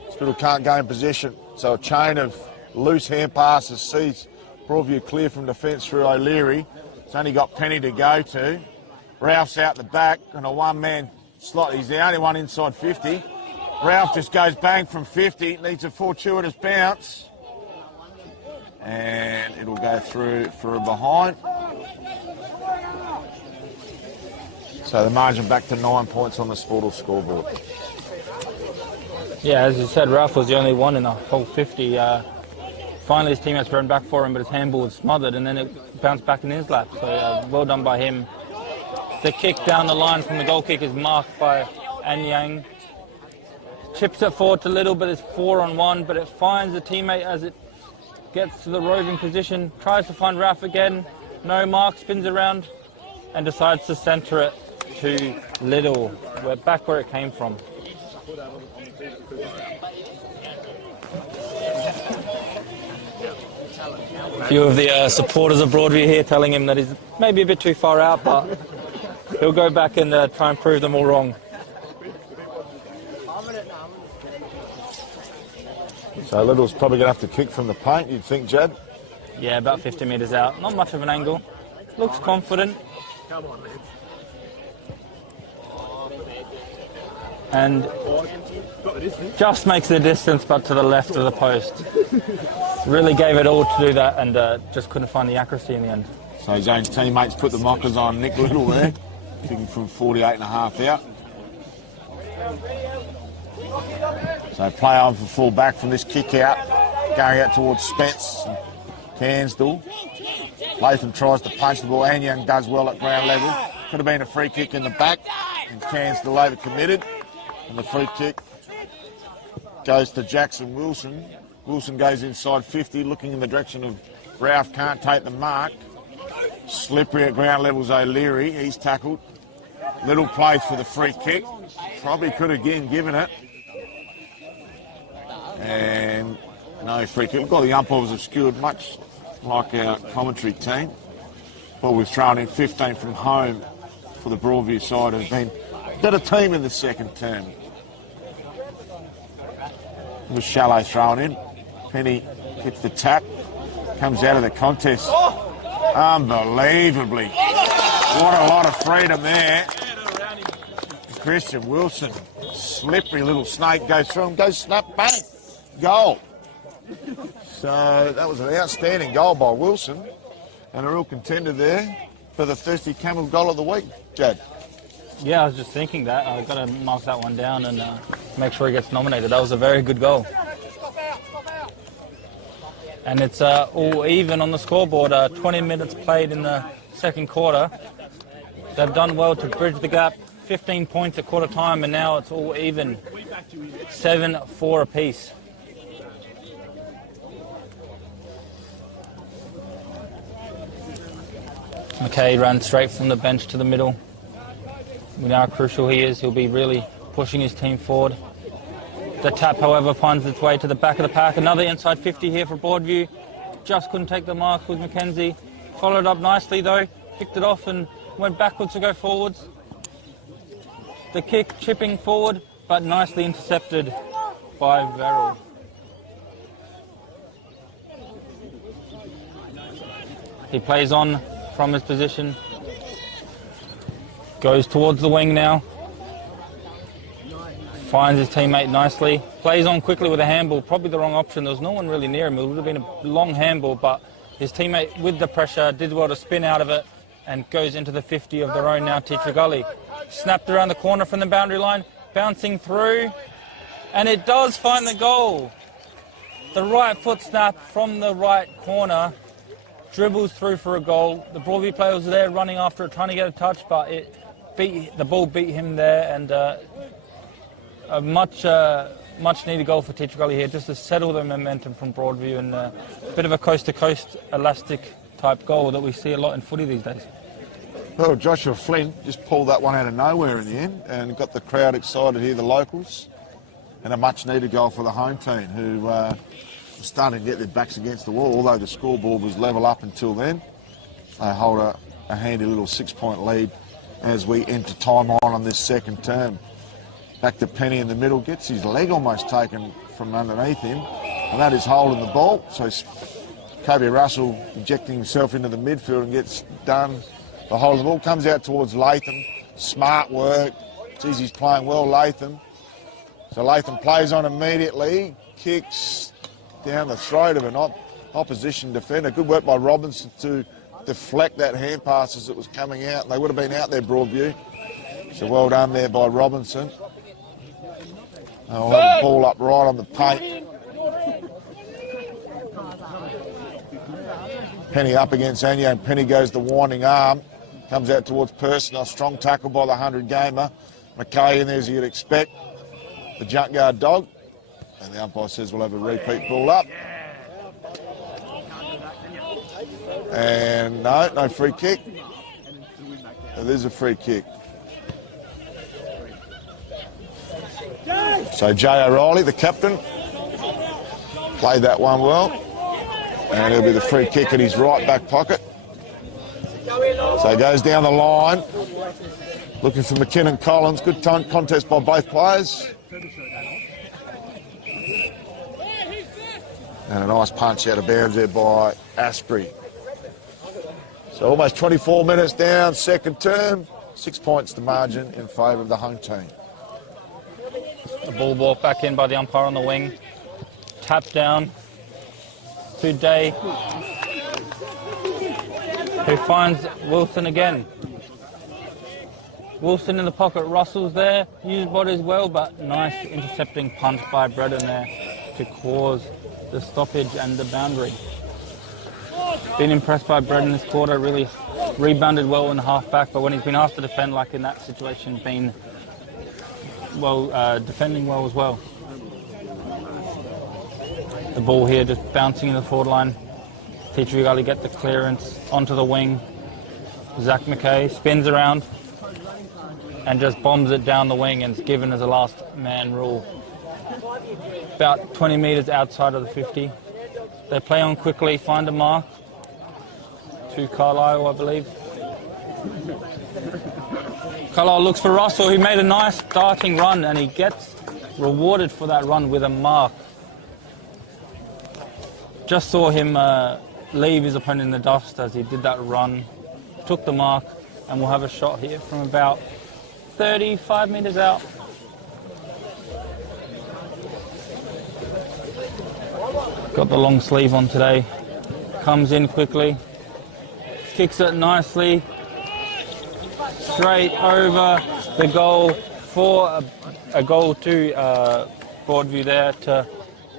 Spittle can't gain possession. So a chain of loose hand passes sees Broadview clear from defence through O'Leary. It's only got Penny to go to. Ralph's out the back on a one-man slot. He's the only one inside 50. Ralph just goes bang from 50. Needs a fortuitous bounce. And it'll go through for a behind. So the margin back to 9 points on the Sportal scoreboard. Yeah, as you said, Ralph was the only one in the whole 50. Finally, his teammates ran back for him, but his handball was smothered, and then it bounced back in his lap. So well done by him. The kick down the line from the goal kick is marked by Anyang. Chips it forward to Little, but it's 4-on-1, but it finds the teammate as it gets to the roving position, tries to find Ralph again. No mark, spins around, and decides to centre it to Little. We're back where it came from. A few of the supporters of Broadview here telling him that he's maybe a bit too far out, but he'll go back and try and prove them all wrong. So Little's probably going to have to kick from the paint, you'd think, Jad? Yeah, about 50 metres out. Not much of an angle. Looks confident. And just makes the distance, but to the left of the post. Really gave it all to do that, and just couldn't find the accuracy in the end. So his own teammates put the mockers on Nick Little there, kicking from 48.5 out. So play on for full back from this kick out, going out towards Spence and Cairnsdale. Latham tries to punch the ball. Anyang does well at ground level. Could have been a free kick in the back. And Cairnsdale over-committed. And the free kick goes to Jackson Wilson. Wilson goes inside 50, looking in the direction of Ralph. Can't take the mark. Slippery at ground levels, O'Leary. He's tackled. Little place for the free kick. Probably could have again given it. And no free kick. Look, all the umpire was obscured, much like our commentary team. Well, we've thrown in 15 from home for the Broadview side. Have been a better team in the second term. It was Shallow thrown in. Penny hits the tap. Comes out of the contest. Unbelievably. What a lot of freedom there. Christian Wilson. Slippery little snake goes through him. Goes snap, bang. Goal. So that was an outstanding goal by Wilson. And a real contender there for the Thirsty Camel goal of the week, Jad. Yeah, I was just thinking that. I've got to mark that one down and make sure he gets nominated. That was a very good goal. And it's all even on the scoreboard. 20 minutes played in the second quarter. They've done well to bridge the gap. 15 points at quarter time, and now it's all even. 7-4 apiece. McKay ran straight from the bench to the middle. We know how crucial he is. He'll be really pushing his team forward. The tap, however, finds its way to the back of the pack. Another inside 50 here for Broadview. Just couldn't take the mark with Mackenzie. Followed up nicely, though. Picked it off and went backwards to go forwards. The kick chipping forward, but nicely intercepted by Verrill. He plays on from his position. Goes towards the wing now. Finds his teammate nicely. Plays on quickly with a handball. Probably the wrong option. There was no one really near him. It would have been a long handball, but his teammate, with the pressure, did well to spin out of it and goes into the 50 of their own now, Teacher Gully. Snapped around the corner from the boundary line, bouncing through, and it does find the goal. The right foot snap from the right corner, dribbles through for a goal. The Broadview player was there running after it, trying to get a touch, but the ball beat him there, and a much needed goal for Teacher Gully here, just to settle the momentum from Broadview, and a bit of a coast-to-coast elastic type goal that we see a lot in footy these days. Well, Joshua Flynn just pulled that one out of nowhere in the end and got the crowd excited here, the locals, and a much-needed goal for the home team, who were starting to get their backs against the wall, although the scoreboard was level up until then. They hold a handy little 6-point lead as we enter time on this second term. Back to Penny in the middle, gets his leg almost taken from underneath him, and that is holding the ball. So Kobe Russell injecting himself into the midfield and gets done by holding the ball. Comes out towards Latham. Smart work. Geez, he's playing well, Latham. So Latham plays on immediately, kicks down the throat of an opposition defender. Good work by Robinson to deflect that hand pass as it was coming out. They would have been out there, Broadview. So well done there by Robinson. I'll have the ball up right on the paint. Penny up against Anya, and Penny goes the winding arm. Comes out towards Personal. Strong tackle by the 100-gamer. McKay in there as you'd expect. The junk guard dog. And the umpire says we'll have a repeat ball up. And no free kick. There's a free kick. So Jay O'Reilly, the captain, played that one well. And it'll be the free kick in his right back pocket. So he goes down the line, looking for McKinnon Collins. Good contest by both players. And a nice punch out of bounds there by Asprey. So almost 24 minutes down, second term. 6 points the margin in favour of the home team. The ball brought back in by the umpire on the wing. Tap down to Day, who finds Wilson again. Wilson in the pocket, Russell's there, used bodies well, but nice intercepting punt by Bredden there to cause the stoppage and the boundary. Been impressed by Bredden this quarter, really rebounded well in the half-back, but when he's been asked to defend like in that situation, been well, defending well as well. The ball here just bouncing in the forward line. Teacher Gully get the clearance onto the wing. Zach McKay spins around and just bombs it down the wing and is given as a last man rule. About 20 metres outside of the 50. They play on quickly, find a mark to Carlisle, I believe. Carlisle looks for Russell, who made a nice darting run, and he gets rewarded for that run with a mark. Just saw him leave his opponent in the dust as he did that run. Took the mark, and we'll have a shot here from about 35 metres out. Got the long sleeve on today. Comes in quickly. Kicks it nicely. Straight over the goal for a goal to Broadview there to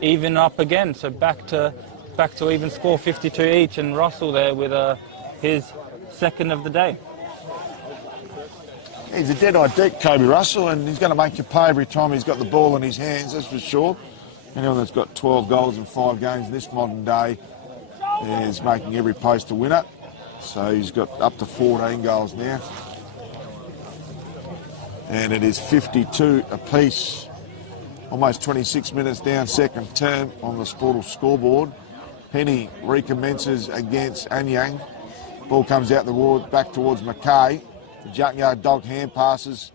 even up again. So back to even score, 52 each, and Russell there with his second of the day. He's a dead-eyed deep, Kobe Russell, and he's going to make you pay every time he's got the ball in his hands, that's for sure. Anyone that's got 12 goals in 5 games in this modern day is making every post a winner. So he's got up to 14 goals now. And it is 52 apiece. Almost 26 minutes down, second term on the Sportal scoreboard. Penny recommences against Anyang. Ball comes out the ward, back towards McKay. The junkyard dog hand passes,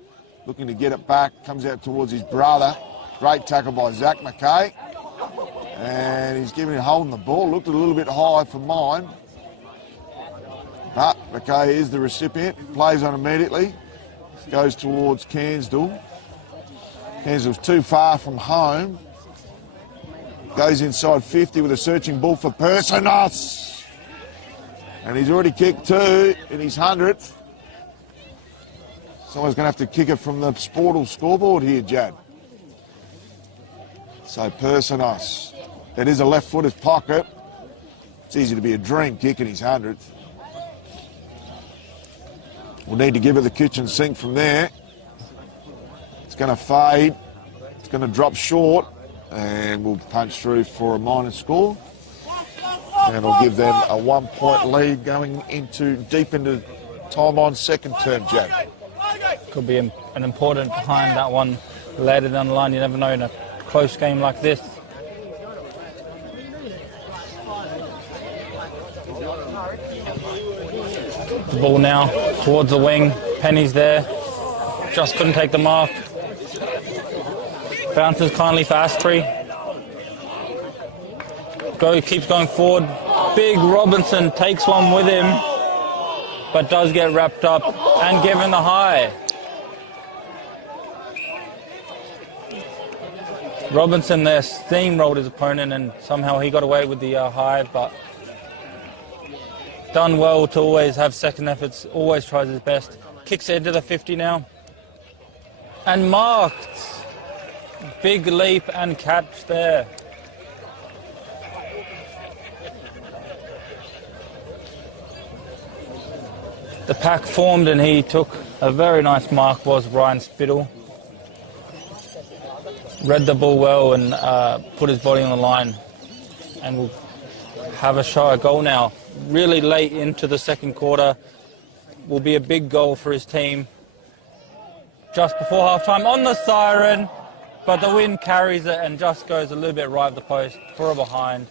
looking to get it back, comes out towards his brother. Great tackle by Zach McKay. And he's giving it, holding the ball. Looked a little bit high for mine. But McKay is the recipient. Plays on immediately. Goes towards Cairnsdale. Cairnsdale's too far from home. Goes inside 50 with a searching ball for Pertaringa. And he's already kicked 2 in his 100th. Someone's going to have to kick it from the Sportal scoreboard here, Jad. So Pertaringa. That is a left-footer's pocket. It's easy to be a dream kick in his 100th. We'll need to give it the kitchen sink from there. It's going to fade. It's going to drop short. And we'll punch through for a minor score. And it'll give them a 1-point lead going deep into time on second term, Jack. Could be an important behind that one later down the line. You never know in a close game like this. The ball now towards the wing. Penny's there. Just couldn't take the mark. Bounces kindly for Asprey. Keeps going forward. Big Robinson takes one with him, but does get wrapped up and given the high. Robinson there steamrolled his opponent and somehow he got away with the high, but done well to always have second efforts, always tries his best. Kicks it into the 50 now. And marked. Big leap and catch there. The pack formed and he took a very nice mark, was Ryan Spittle. Read the ball well and put his body on the line. And we'll have a shot at goal now. Really late into the second quarter. Will be a big goal for his team. Just before half-time on the siren, but the wind carries it and just goes a little bit right of the post for a behind.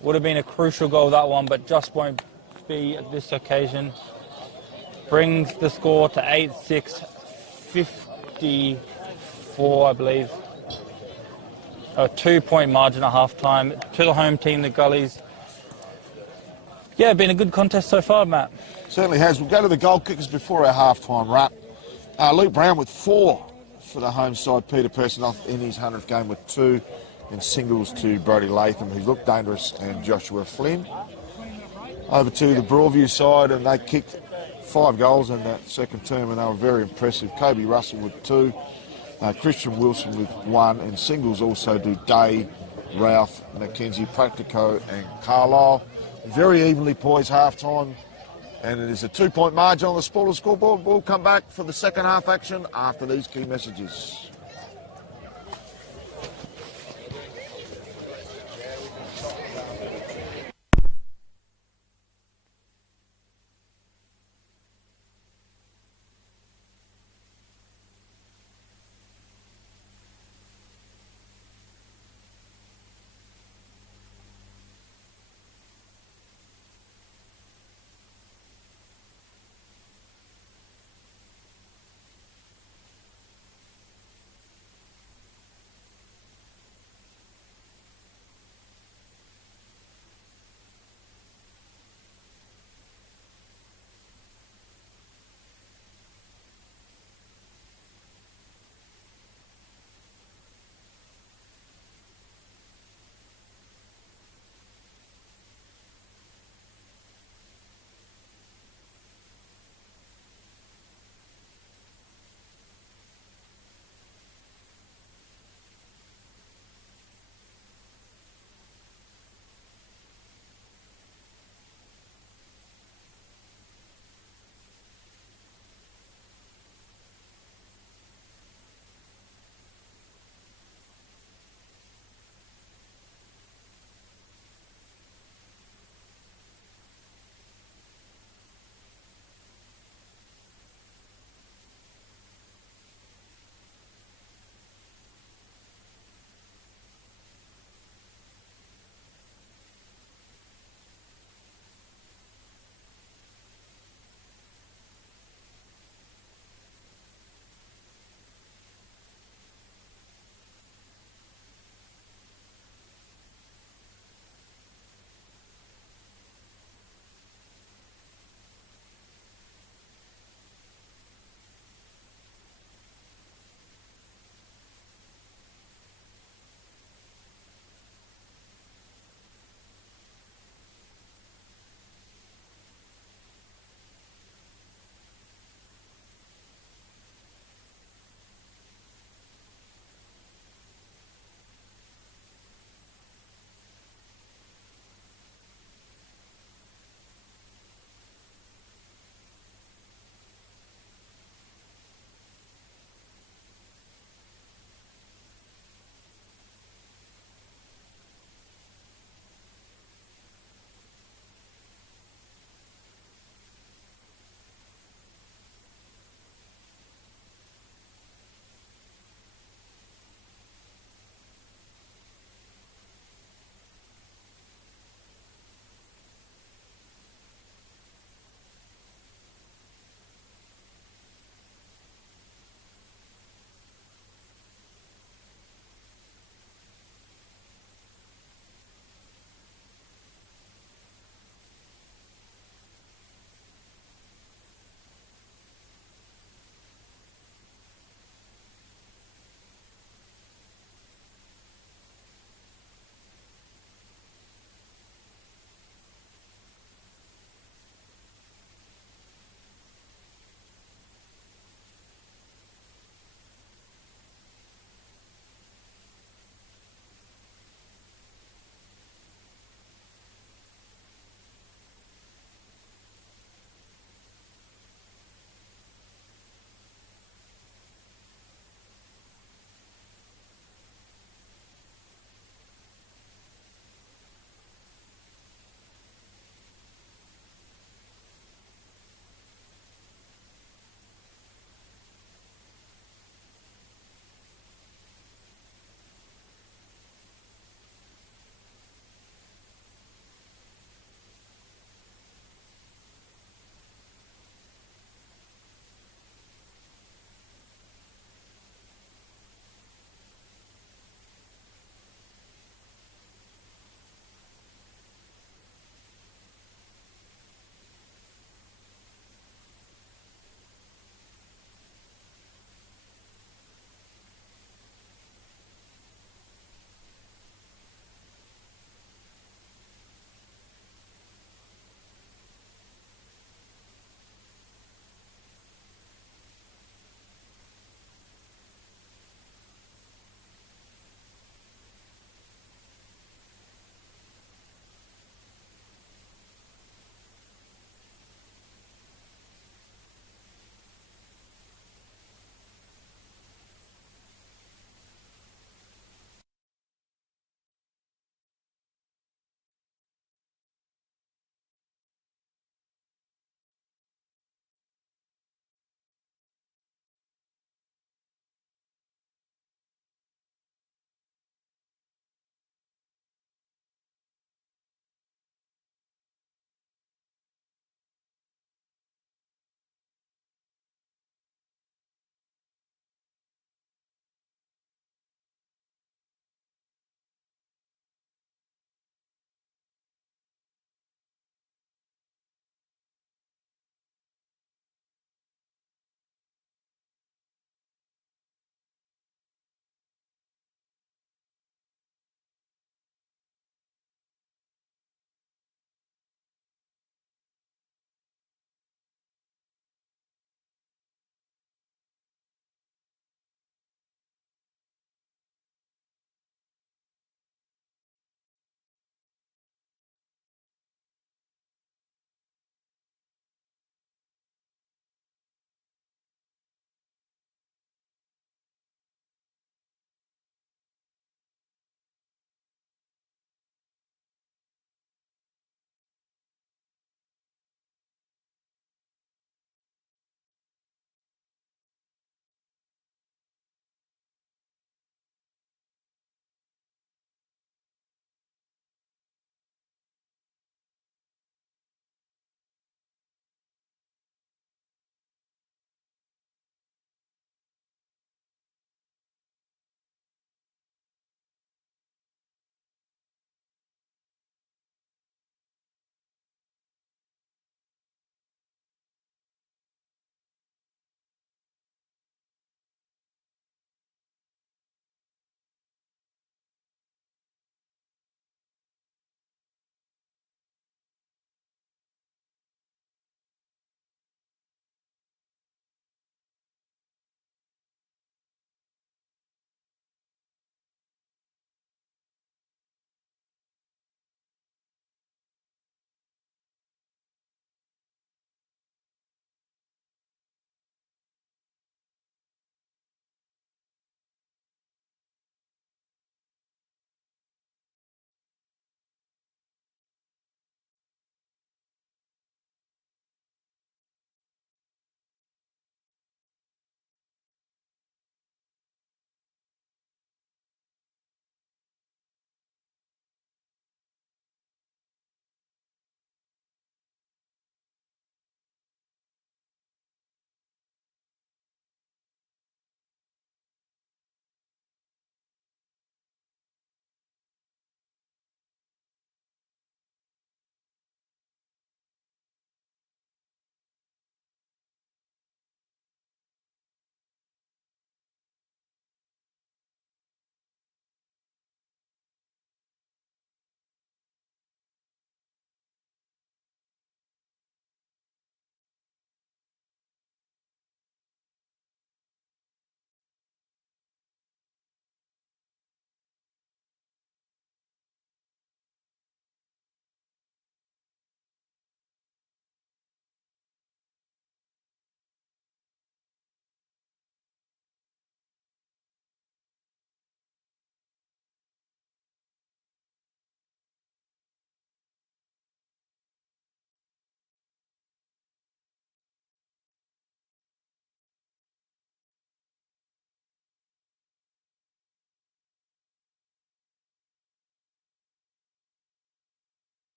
Would have been a crucial goal, that one, but just won't be at this occasion. Brings the score to 8-6, 54, I believe. A 2-point margin at half-time to the home team, the Gullies. Yeah, been a good contest so far, Matt. Certainly has. We'll go to the goal kickers before our half-time wrap. Luke Brown with 4 for the home side. Peter Pertaringa in his 100th game with 2. And singles to Brodie Latham, who looked dangerous, and Joshua Flynn. Over to the Broadview side, and they kicked 5 goals in that second term, and they were very impressive. Kobe Russell with 2, Christian Wilson with 1, and singles also do Day, Ralph, Mackenzie, Practico and Carlisle. Very evenly poised half-time, and it is a 2-point margin on the Spoiler scoreboard. We'll come back for the second half action after these key messages.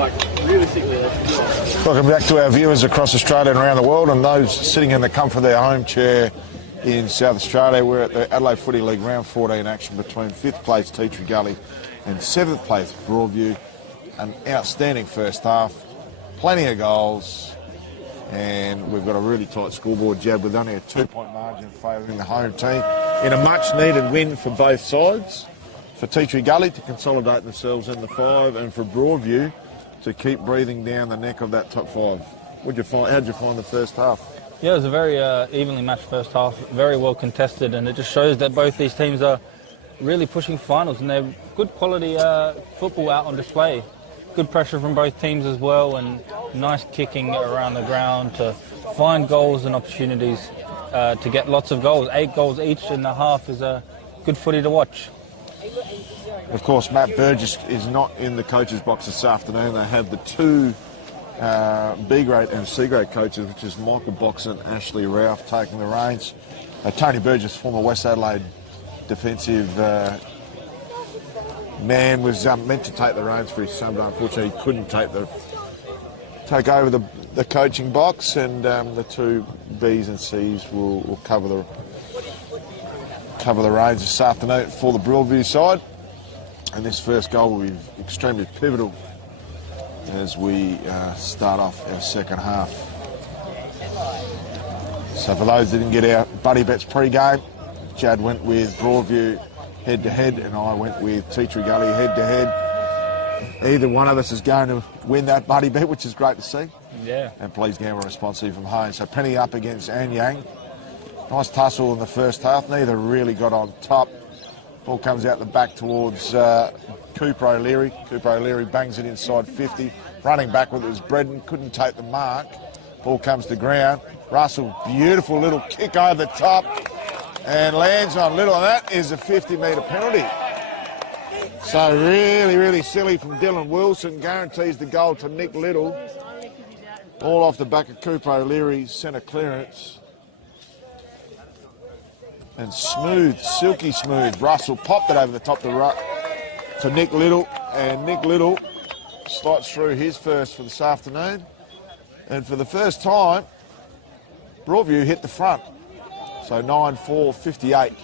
like realistically. Welcome back to our viewers across Australia and around the world, and those sitting in the comfort of their home chair in South Australia. We're at the Adelaide Footy League round 14 action between 5th place Teacher Gully and 7th place Broadview. An outstanding first half, plenty of goals, and we've got a really tight scoreboard, Jab, with only a 2-point margin favouring the home team in a much needed win for both sides. For Teacher Gully to consolidate themselves in the 5, and for Broadview to keep breathing down the neck of that top 5. How'd you find the first half? Yeah, it was a very evenly matched first half, very well contested, and it just shows that both these teams are really pushing finals, and they're good quality football out on display. Good pressure from both teams as well, and nice kicking around the ground to find goals and opportunities to get lots of goals. 8 goals each in the half is a good footy to watch. Of course, Matt Burgess is not in the coaches' box this afternoon. They have the 2 B-grade and C-grade coaches, which is Michael Boxer and Ashley Ralph, taking the reins. Tony Burgess, former West Adelaide defensive man, was meant to take the reins for his son, but unfortunately he couldn't take over the coaching box, and the 2 Bs and Cs will cover the reins this afternoon for the Broadview side. And this first goal will be extremely pivotal as we start off our second half. So for those that didn't get our Buddy Bets pre-game, Jad went with Broadview head-to-head, and I went with Teacher Gully head-to-head. Either one of us is going to win that Buddy Bet, which is great to see. Yeah. And please gamble responsibly from home. So Penny up against Anyang. Nice tussle in the first half. Neither really got on top. Ball comes out the back towards Cooper O'Leary. Cooper O'Leary bangs it inside 50. Running back with it was Bredden. Couldn't take the mark. Ball comes to ground. Russell, beautiful little kick over the top and lands on Little. And that is a 50-metre penalty. So really, really silly from Dylan Wilson. Guarantees the goal to Nick Little. All off the back of Cooper O'Leary's centre clearance. And smooth, silky smooth. Russell popped it over the top to Nick Little, and Nick Little slots through his first for this afternoon. And for the first time, Broadview hit the front. So 9-4, 58.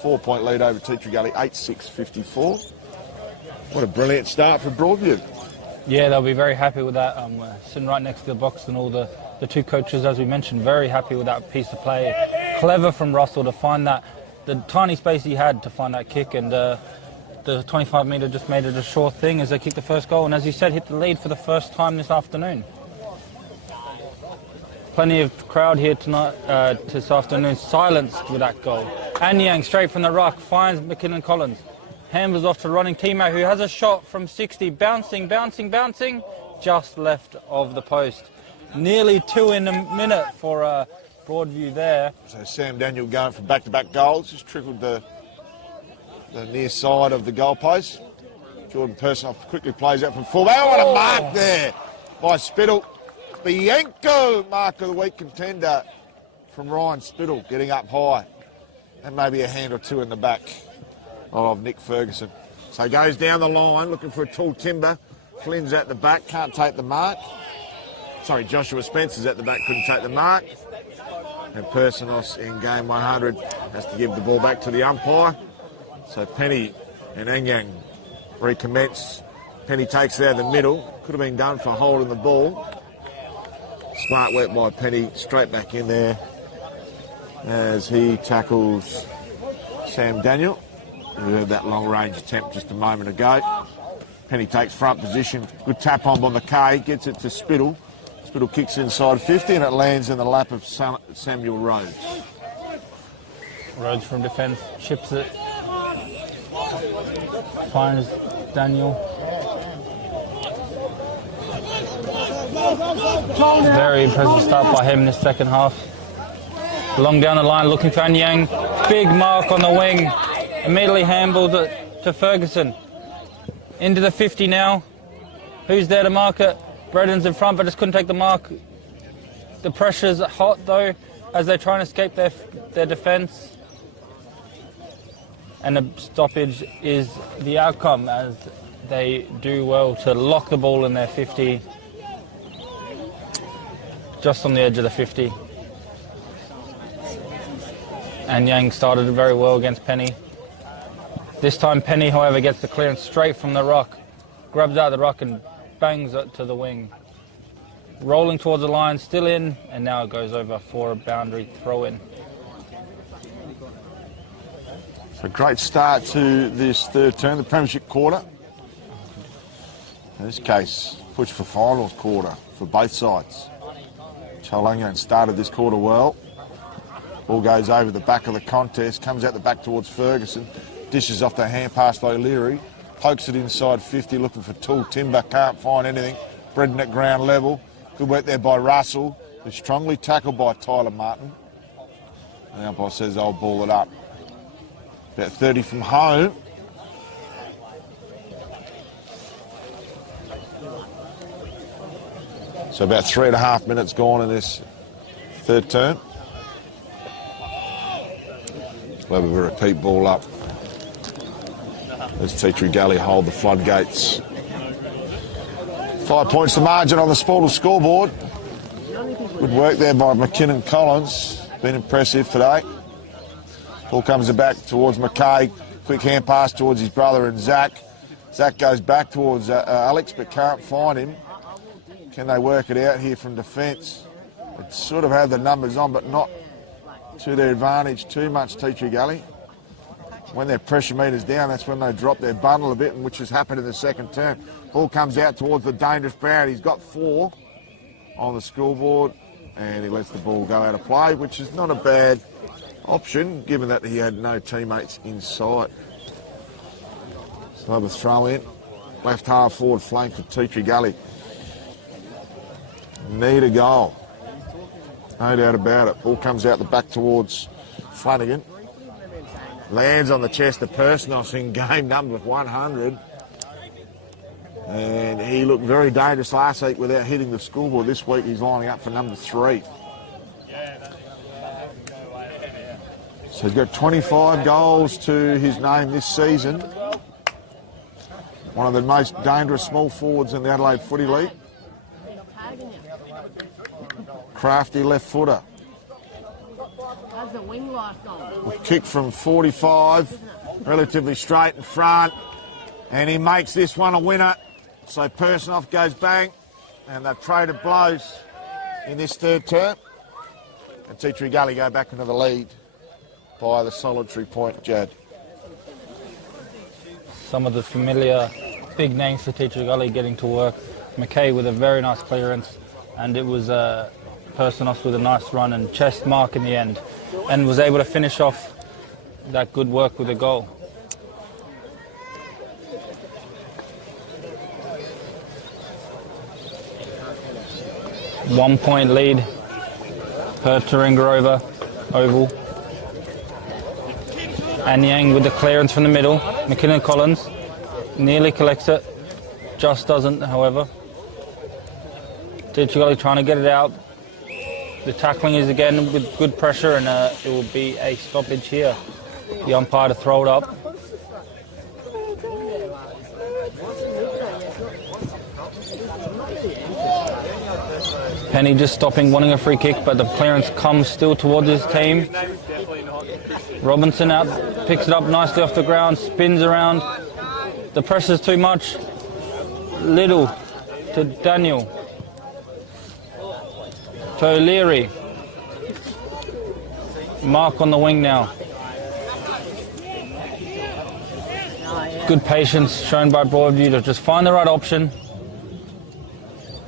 4-point lead over Teacher Gully, 8-6, 54. What a brilliant start for Broadview. Yeah, they'll be very happy with that. Sitting right next to the box, and all the 2 coaches, as we mentioned, very happy with that piece of play. Clever from Russell to find that, the tiny space he had to find that kick, and the 25-metre just made it a sure thing as they kicked the first goal, and as you said, hit the lead for the first time this afternoon. Plenty of crowd here tonight, this afternoon, silenced with that goal. Anyang straight from the ruck finds McKinnon Collins. Handles off to running teammate who has a shot from 60, bouncing, just left of the post. Nearly 2 in a minute for Broadview there. So Sam Daniel going for back-to-back goals, just trickled the near side of the goalpost. Jordan Personoff quickly plays out from fullback. Oh, what a mark there by Spittle. Bianco, mark of the week contender from Ryan Spittle, getting up high. And maybe a hand or 2 in the back of Nick Ferguson. So goes down the line, looking for a tall timber. Flynn's at the back, can't take the mark. Sorry, Joshua Spencer's at the back, couldn't take the mark. And Personos in game 100 has to give the ball back to the umpire. So Penny and Anyang recommence. Penny takes it out of the middle. Could have been done for holding the ball. Smart work by Penny, straight back in there as he tackles Sam Daniel. We heard that long-range attempt just a moment ago. Penny takes front position. Good tap on the K, gets it to Spittle. Spittle kicks inside 50 and it lands in the lap of Samuel Rhodes. Rhodes from defence, chips it. Finds Daniel. Very impressive start by him in the second half. Long down the line, looking for Anyang. Big mark on the wing. Immediately handballs it to Ferguson. Into the 50 now. Who's there to mark it? Bredden's in front, but just couldn't take the mark. The pressure's hot, though, as they try and escape their defence. And the stoppage is the outcome, as they do well to lock the ball in their 50, just on the edge of the 50. And Yang started very well against Penny. This time Penny, however, gets the clearance straight from the rock, grabs out the rock and bangs it to the wing. Rolling towards the line, still in, and now it goes over for a boundary throw-in. A great start to this third term, the premiership quarter. In this case, push for finals quarter for both sides. Pertaringa started this quarter well. Ball goes over the back of the contest, comes out the back towards Ferguson, dishes off the hand pass to O'Leary, pokes it inside 50, looking for tall timber, can't find anything. Bredden at ground level. Good work there by Russell, who's strongly tackled by Tyler Martin. And the umpire says I'll ball it up. About 30 from home. So about 3.5 minutes gone in this third term. We'll have a repeat ball up. Let's teach Gully hold the floodgates. 5 points the margin on the Sportal scoreboard. Good work there by McKinnon Collins. Been impressive today. Ball comes back towards McKay. Quick hand pass towards his brother and Zach. Zach goes back towards Alex but can't find him. Can they work it out here from defence? They sort of have the numbers on but not to their advantage too much, Teacher Gully. When their pressure meter's down, that's when they drop their bundle a bit, which has happened in the second term. Ball comes out towards the dangerous Brown. He's got 4 on the scoreboard and he lets the ball go out of play, which is not a bad option, given that he had no teammates in sight. So another throw in. Left half forward flank for Teacher Gully. Need a goal. No doubt about it. Ball comes out the back towards Flanagan. Lands on the chest of Persnos in game number 100. And he looked very dangerous last week without hitting the scoreboard. This week he's lining up for number 3. So he's got 25 goals to his name this season. One of the most dangerous small forwards in the Adelaide Footy League. Crafty left footer. Kick from 45, relatively straight in front. And he makes this one a winner. So Persnoff goes bang. And they've traded blows in this third term. And Teacher Gully go back into the lead by the solitary point, Jad. Some of the familiar big names for Teacher Gully getting to work. McKay with a very nice clearance, and it was Persnos with a nice run and chest mark in the end, and was able to finish off that good work with a goal. One point lead, Pertaringa oval. And Yang with the clearance from the middle. McKinnon Collins nearly collects it, just doesn't, however. Teacher Gully trying to get it out. The tackling is again with good pressure, and it will be a stoppage here. The umpire to throw it up. Penny just stopping, wanting a free kick, but the clearance comes still towards his team. Robinson out, picks it up nicely off the ground, spins around. The pressure's too much. Little to Daniel. To O'Leary. Mark on the wing now. Good patience shown by Broadview to just find the right option.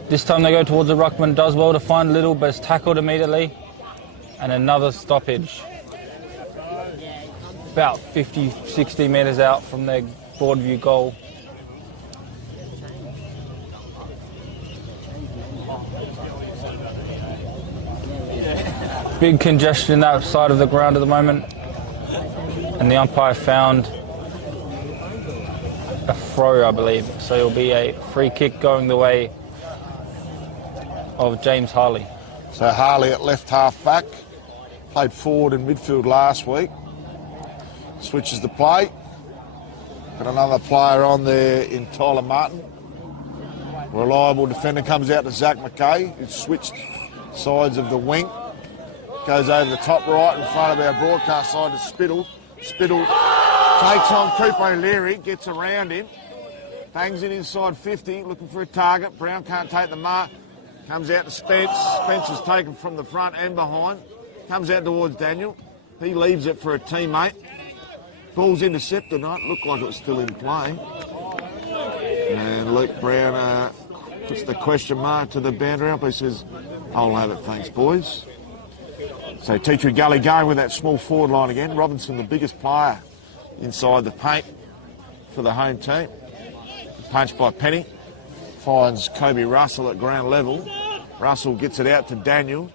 This time they go towards the ruckman, does well to find Little, but is tackled immediately. And another stoppage. About 50, 60 metres out from their Broadview goal. Big congestion in that side of the ground at the moment. And the umpire found a throw, I believe. So it'll be a free kick going the way of James Harley. So Harley at left half back. Played forward in midfield last week. Switches the play. Got another player on there in Tyler Martin. Reliable defender comes out to Zach McKay, who's switched sides of the wing. Goes over the top right in front of our broadcast side to Spittle. Spittle takes on Cooper O'Leary, gets around him. Bangs it inside 50, looking for a target. Brown can't take the mark. Comes out to Spence. Spence is taken from the front and behind. Comes out towards Daniel. He leaves it for a teammate. Ball's intercepted. No, it looked like it was still in play. And Luke Brown puts the question mark to the boundary up. He says, I'll have it, thanks, boys. So Teacher Gully going with that small forward line again. Robinson, the biggest player inside the paint for the home team. Punched by Penny. Finds Kobe Russell at ground level. Russell gets it out to Daniel.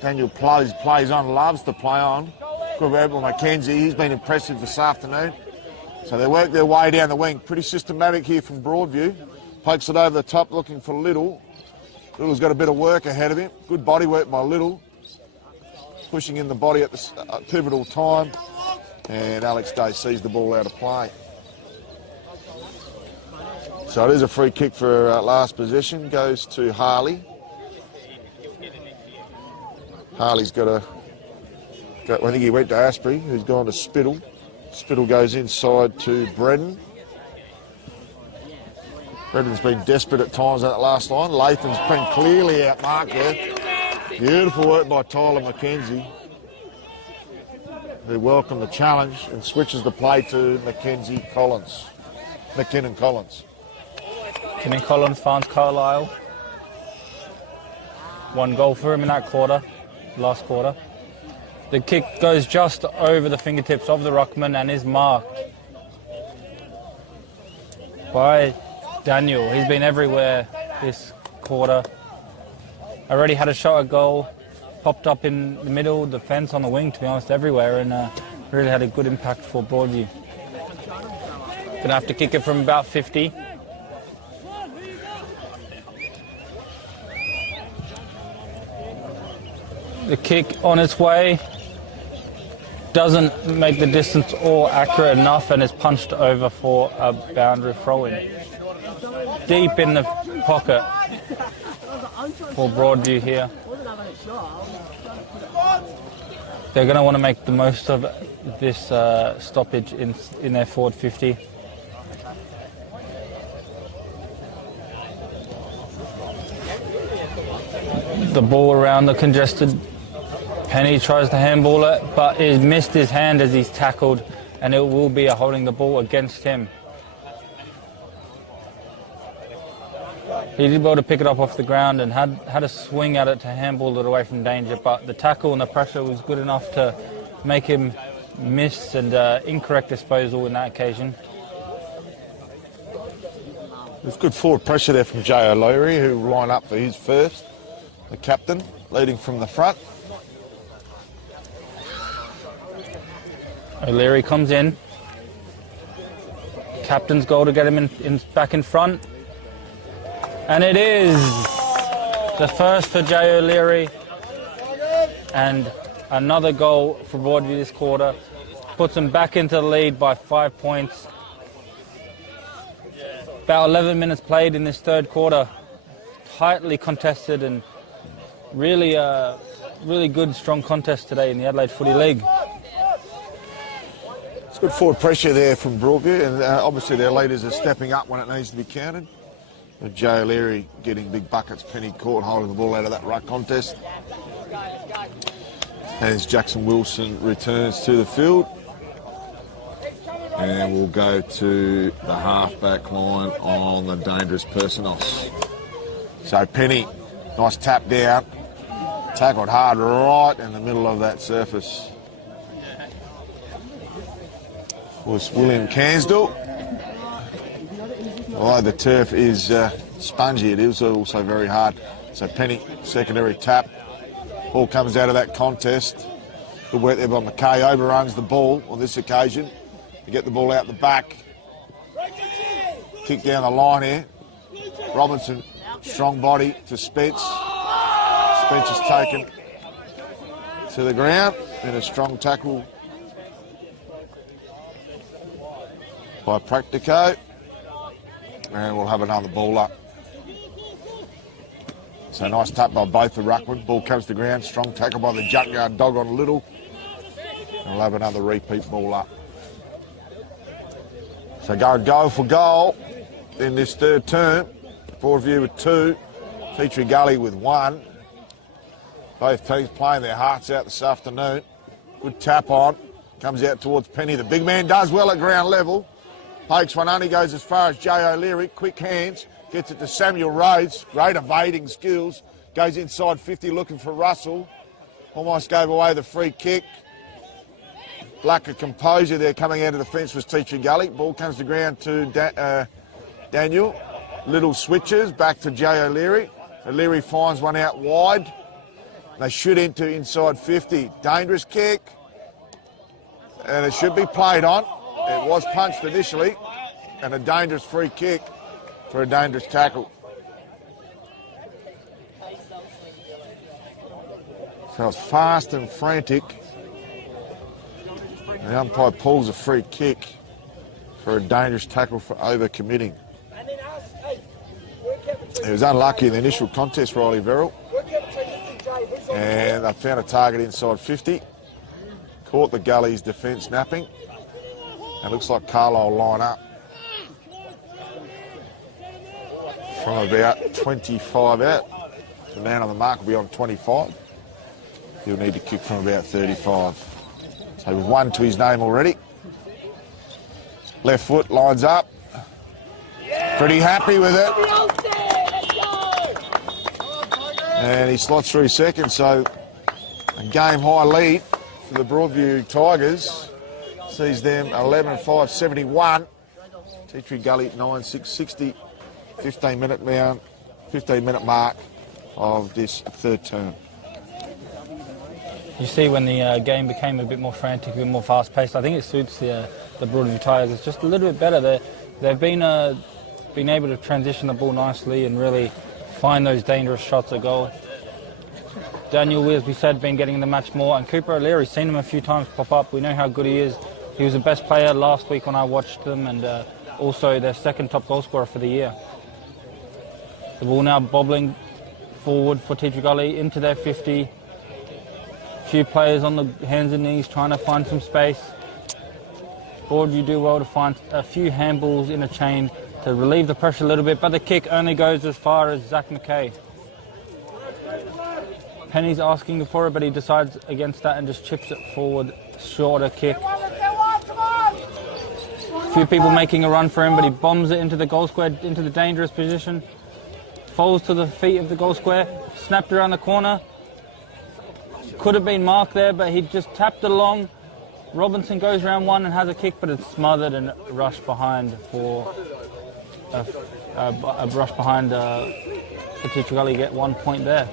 Daniel plays on, loves to play on. Good work by McKenzie. He's been impressive this afternoon. So they work their way down the wing. Pretty systematic here from Broadview. Pokes it over the top looking for Little. Little's got a bit of work ahead of him. Good body work by Little. Pushing in the body at the pivotal time. And Alex Day sees the ball out of play. So it is a free kick for last possession. Goes to Harley. Harley's got I think he went to Asprey, who's gone to Spittle. Spittle goes inside to Bredden. Bredden's been desperate at times on that last line. Latham's been clearly outmarked there. Beautiful work by Tyler McKenzie, who welcomed the challenge and switches the play to McKinnon Collins. McKinnon Collins finds Carlisle. 1 goal for him in that quarter, last quarter. The kick goes just over the fingertips of the ruckman and is marked by Daniel. He's been everywhere this quarter. Already had a shot at goal, popped up in the middle, the fence, on the wing, to be honest, everywhere, and really had a good impact for Broadview. Gonna have to kick it from about 50. The kick on its way doesn't make the distance or accurate enough and is punched over for a boundary throw-in. Deep in the pocket for Broadview here. They're going to want to make the most of this stoppage in their forward 50. The ball around the congested. Penny tries to handball it, but he's missed his hand as he's tackled, and it will be a holding the ball against him. He did well to pick it up off the ground and had a swing at it to handball it away from danger, but the tackle and the pressure was good enough to make him miss, and incorrect disposal in that occasion. There's good forward pressure there from Jay O'Leary, who will line up for his first. The captain leading from the front. O'Leary comes in. Captain's goal to get him back in front. And it is the first for Jay O'Leary. And another goal for Broadview this quarter. Puts them back into the lead by 5 points. About 11 minutes played in this third quarter. Tightly contested and really good, strong contest today in the Adelaide Footy League. It's good forward pressure there from Broadview, and obviously their leaders are stepping up when it needs to be counted. And Jay O'Leary getting big buckets. Penny Court holding the ball out of that ruck contest. As Jackson Wilson returns to the field. And we'll go to the half-back line on the dangerous Personos. So Penny, nice tap down. Tackled hard right in the middle of that surface. Was William Cansdell. Although the turf is spongy, it is also very hard. So Penny, secondary tap. Ball comes out of that contest. Good work there by McKay. Overruns the ball on this occasion. To get the ball out the back. Kick down the line here. Robinson, strong body to Spence. Spence is taken to the ground in a strong tackle by Practico. And we'll have another ball up. So nice tap by both the ruckman. Ball comes to ground. Strong tackle by the junkyard dog on Little. And we'll have another repeat ball up. So go for goal in this third term. Broadview with 2. Footy Gully with 1. Both teams playing their hearts out this afternoon. Good tap on. Comes out towards Penny. The big man does well at ground level. Pokes one, only goes as far as Jay O'Leary. Quick hands. Gets it to Samuel Rhodes. Great evading skills. Goes inside 50 looking for Russell. Almost gave away the free kick. Lack of composure there coming out of the fence was Footy Gully. Ball comes to ground to Daniel. Little switches back to Jay O'Leary. O'Leary finds one out wide. They should enter inside 50. Dangerous kick. And it should be played on. It was punched initially. And a dangerous free kick for a dangerous tackle. So it's fast and frantic. The umpire pulls a free kick for a dangerous tackle for over-committing. He was unlucky in the initial contest, Riley Verrill. And they found a target inside 50. Caught the Gully's defence napping. And looks like Carlisle will line up from about 25 out. The man on the mark will be on 25. He'll need to kick from about 35. So with 1 to his name already. Left foot lines up. Pretty happy with it. And he slots through second, so a game high lead for the Broadview Tigers. Sees them 11-5-71. Footy Gully 9-6-60. 15-minute mark of this third term. You see when the game became a bit more frantic, a bit more fast-paced, I think it suits the Broadview Tigers. It's just a little bit better. They've been able to transition the ball nicely and really find those dangerous shots at goal. Daniel, as we said, been getting the match more, and Cooper O'Leary, seen him a few times pop up. We know how good he is. He was the best player last week when I watched them, and also their second top goal scorer for the year. The ball now bobbling forward for Footy Gully into their 50. Few players on the hands and knees trying to find some space. Broadview do well to find a few handballs in a chain to relieve the pressure a little bit, but the kick only goes as far as Zach McKay. Penny's asking for it, but he decides against that and just chips it forward. Shorter kick. A few people making a run for him, but he bombs it into the goal square, into the dangerous position. Falls to the feet of the goal square. Snapped around the corner. Could have been marked there, but he just tapped it along. Robinson goes round one and has a kick, but it's smothered and rushed behind for a rush behind Footy Gully. Get 1 point there.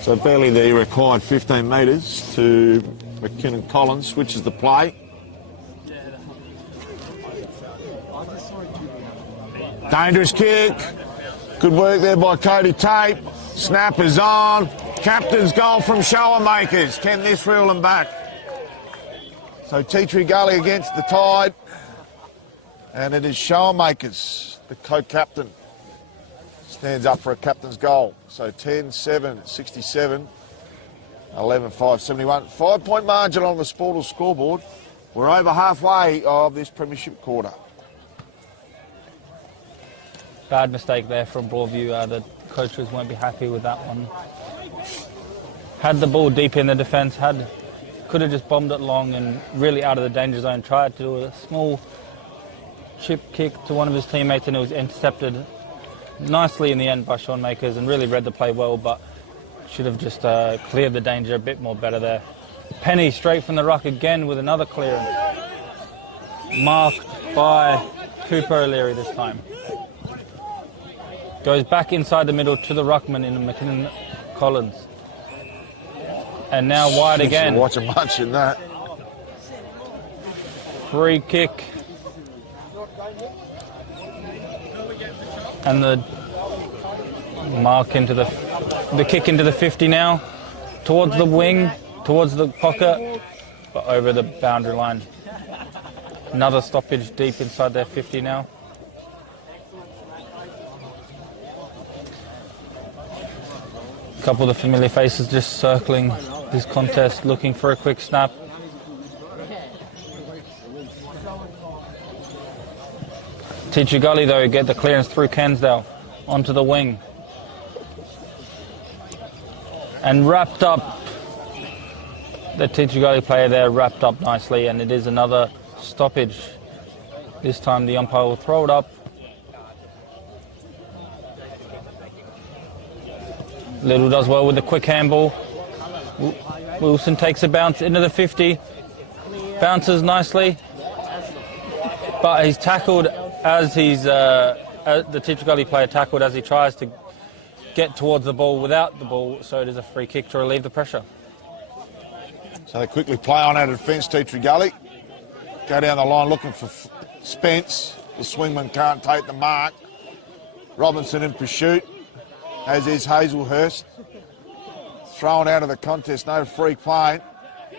So barely the required 15 metres to McKinnon Collins. Switches the play. Dangerous kick. Good work there by Cody Tate. Snap is on. Captain's goal from Showermakers. Can this reel them back? So Footy Gully against the Tide. And it is Showermakers, the co-captain, stands up for a captain's goal. So 10-7-67, 11-5-71. 5 point margin on the Sportal scoreboard. We're over halfway of this premiership quarter. Bad mistake there from Broadview. The coaches won't be happy with that one. Had the ball deep in the defence, could have just bombed it long and really out of the danger zone. Tried to do a small chip kick to one of his teammates and it was intercepted nicely in the end by Sean Makers and really read the play well, but should have just cleared the danger a bit more better there. Penny straight from the ruck again with another clearance. Marked by Cooper O'Leary this time. Goes back inside the middle to the ruckman in McKinnon Collins. And now wide again. Watching much in that. Free kick. And the mark into the kick into the 50 now. Towards the wing, towards the pocket, but over the boundary line. Another stoppage deep inside their 50 now. A couple of the familiar faces just circling this contest, looking for a quick snap. Teacher Gully, though, get the clearance through Kensdale onto the wing. And wrapped up. The Teacher Gully player there wrapped up nicely, and it is another stoppage. This time the umpire will throw it up. Little does well with the quick handball. Wilson takes a bounce into the 50. Bounces nicely. But he's tackled as the Teacher Gully player tackled as he tries to get towards the ball without the ball, so it is a free kick to relieve the pressure. So they quickly play on out of defence, Teacher Gully. Go down the line looking for Spence. The swingman can't take the mark. Robinson in pursuit, as is Hazelhurst. Thrown out of the contest, no free play.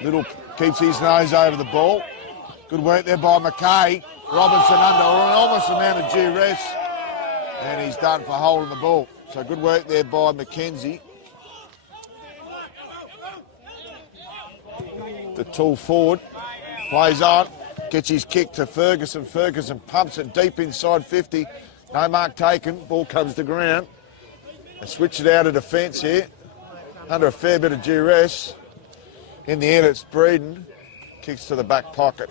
Little keeps his nose over the ball. Good work there by McKay. Robinson under an enormous amount of duress, and he's done for holding the ball. So good work there by McKenzie. The tall forward plays on, gets his kick to Ferguson. Ferguson pumps it deep inside 50. No mark taken. Ball comes to ground. They switch it out of defence here. Under a fair bit of duress. In the end, it's Breeden. Kicks to the back pocket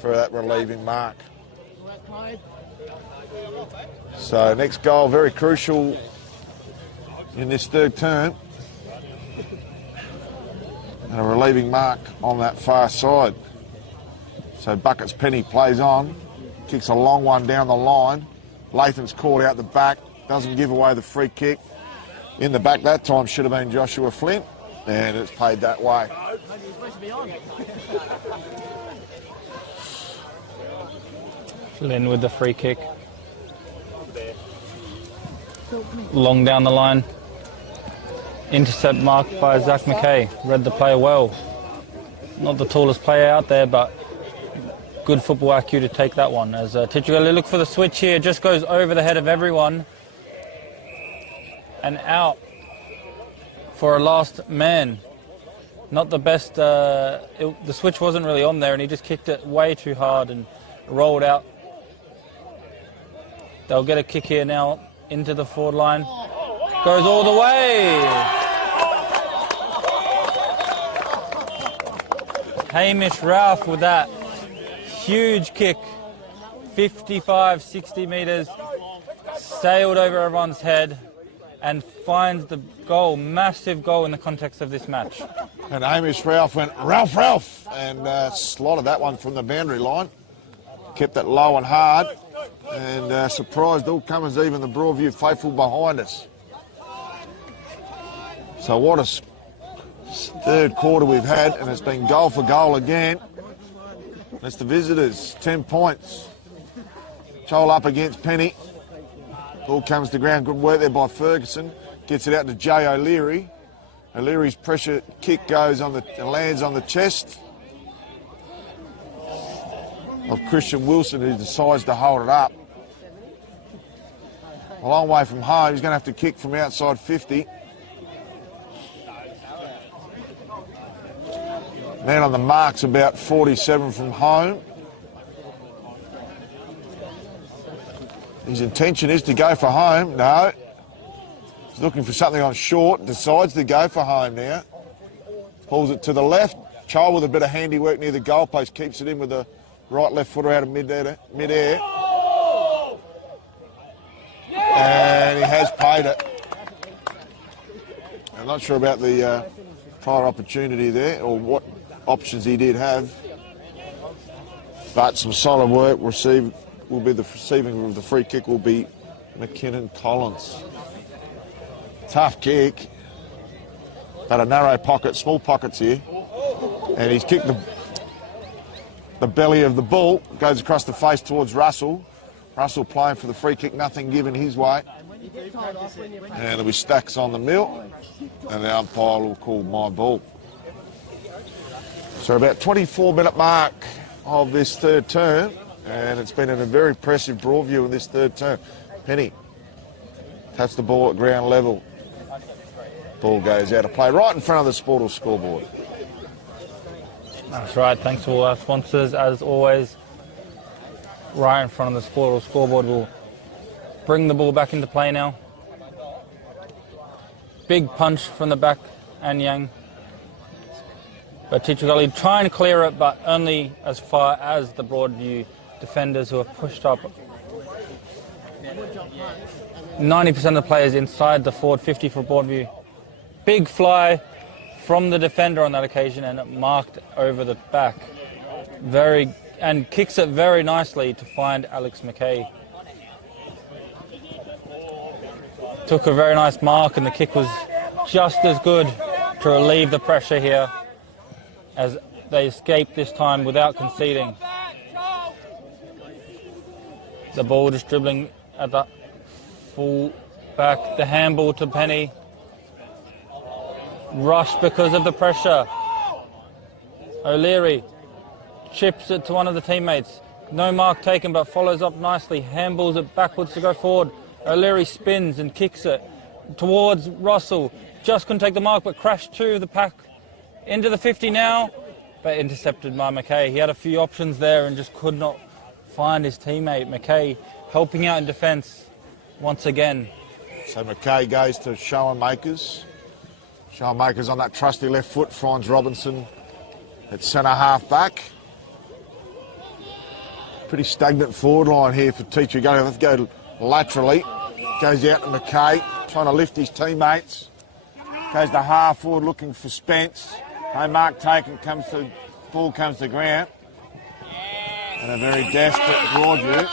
for that relieving mark. So next goal, very crucial in this third term. And a relieving mark on that far side. So Buckets Penny plays on, kicks a long one down the line. Latham's caught out the back, doesn't give away the free kick. In the back that time should have been Joshua Flint, and it's paid that way. Flynn with the free kick. Long down the line. Intercept marked by Zach McKay. Read the play well. Not the tallest player out there, but good football IQ to take that one. As Teacher Gully look for the switch here, just goes over the head of everyone. And out for a last man. Not the best, the switch wasn't really on there, and he just kicked it way too hard and rolled out. They'll get a kick here now into the forward line. Goes all the way. Hamish Ralph with that huge kick. 55, 60 metres. Sailed over everyone's head and finds the goal, massive goal in the context of this match. And Hamish Ralph went, Ralph, and slotted that one from the boundary line. Kept it low and hard, and surprised all comers, even the Broadview faithful behind us. So what a third quarter we've had, and it's been goal for goal again. That's the visitors, 10 points. Chol up against Penny. Ball comes to ground, good work there by Ferguson. Gets it out to Jay O'Leary. O'Leary's pressure kick goes on the lands on the chest of Christian Wilson, who decides to hold it up. A long way from home, he's going to have to kick from outside 50. Man on the mark's about 47 from home. His intention is to go for home. No. He's looking for something on short. Decides to go for home now. Pulls it to the left. Child with a bit of handiwork near the goalpost. Keeps it in with the right left footer out of mid-air. And he has paid it. I'm not sure about the prior opportunity there, or what options he did have. But some solid work. Will be the receiving of the free kick will be McKinnon Collins. Tough kick, but a narrow pocket, small pockets here. And he's kicked the belly of the ball, goes across the face towards Russell. Russell playing for the free kick, nothing given his way. And there'll be stacks on the mill, and the umpire will call my ball. So about 24-minute mark of this third term, and it's been a very impressive Broadview in this third term. Penny taps the ball at ground level. Ball goes out of play right in front of the Sportal scoreboard. That's right. Thanks to all our sponsors, as always. Right in front of the Sportal scoreboard. We'll bring the ball back into play now. Big punch from the back, Anyang. But Teacher Gully trying to clear it, but only as far as the Broadview defenders who have pushed up 90% of the players inside the forward 50 for Broadview. Big fly from the defender on that occasion, and it marked over the back. And kicks it very nicely to find Alex McKay. Took a very nice mark, and the kick was just as good to relieve the pressure here as they escaped this time without conceding. The ball just dribbling at the full back. The handball to Penny. Rush because of the pressure. O'Leary chips it to one of the teammates. No mark taken, but follows up nicely. Handballs it backwards to go forward. O'Leary spins and kicks it towards Russell. Just couldn't take the mark, but crashed to the pack. Into the 50 now, but intercepted by McKay. He had a few options there and just could not find his teammate. McKay helping out in defence once again. So McKay goes to Showen Makers. Showen Makers on that trusty left foot finds Robinson at centre half back. Pretty stagnant forward line here for Teacher Gully. Let's go laterally. Goes out to McKay, trying to lift his teammates. Goes to half forward looking for Spence. No mark taken, ball comes to ground. And a very desperate Broadview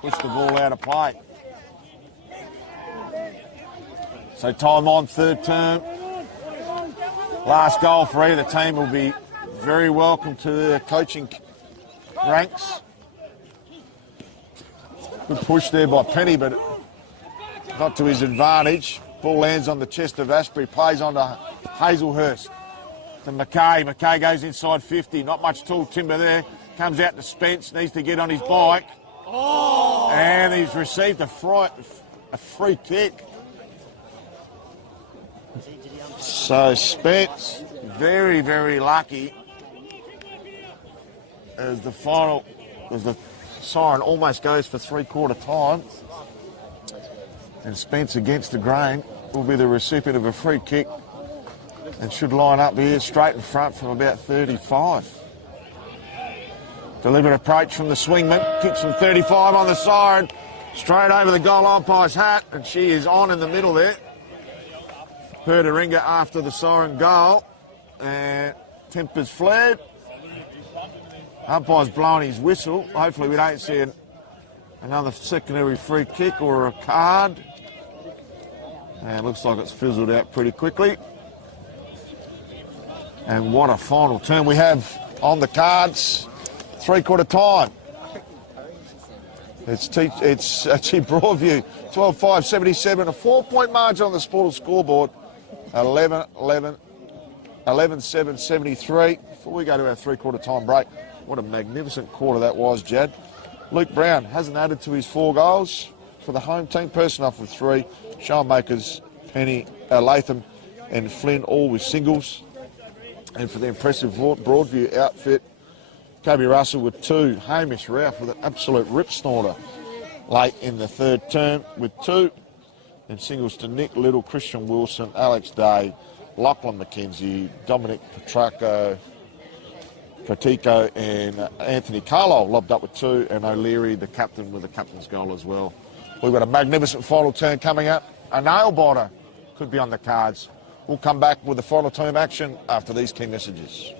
push the ball out of play. So time on third term. Last goal for either team will be very welcome to the coaching ranks. Good push there by Penny, but not to his advantage. Ball lands on the chest of Ashbury, plays on to Hazelhurst. To McKay. McKay goes inside 50. Not much tall timber there. Comes out to Spence. Needs to get on his bike. Oh. And he's received a free kick. So Spence, very, very lucky as the siren almost goes for three-quarter time. And Spence against the grain will be the recipient of a free kick and should line up here straight in front from about 35. Deliberate approach from the swingman, kicks from 35 on the siren, straight over the goal umpire's hat, and she is on in the middle there. Pertaringa after the siren goal, and tempers flared. Umpire's blowing his whistle. Hopefully we don't see another secondary free kick or a card. And it looks like it's fizzled out pretty quickly. And what a final turn we have on the cards. Three-quarter time. It's actually Broadview, 12-5-77, a 4-point margin on the Sportal scoreboard, 11-7-73. Before we go to our three-quarter time break, what a magnificent quarter that was, Jad. Luke Brown hasn't added to his 4 goals for the home team. Person off with 3. Showen Makers, Penny, Latham and Flynn all with singles. And for the impressive Broadview outfit, Kobe Russell with 2. Hamish Ralph with an absolute rip snorter late in the third term with 2. And singles to Nick Little, Christian Wilson, Alex Day, Lachlan McKenzie, Dominic Petracco, Pratico and Anthony Carlisle lobbed up with 2, and O'Leary, the captain, with a captain's goal as well. We've got a magnificent final turn coming up. A nail-biter could be on the cards. We'll come back with the final term action after these key messages.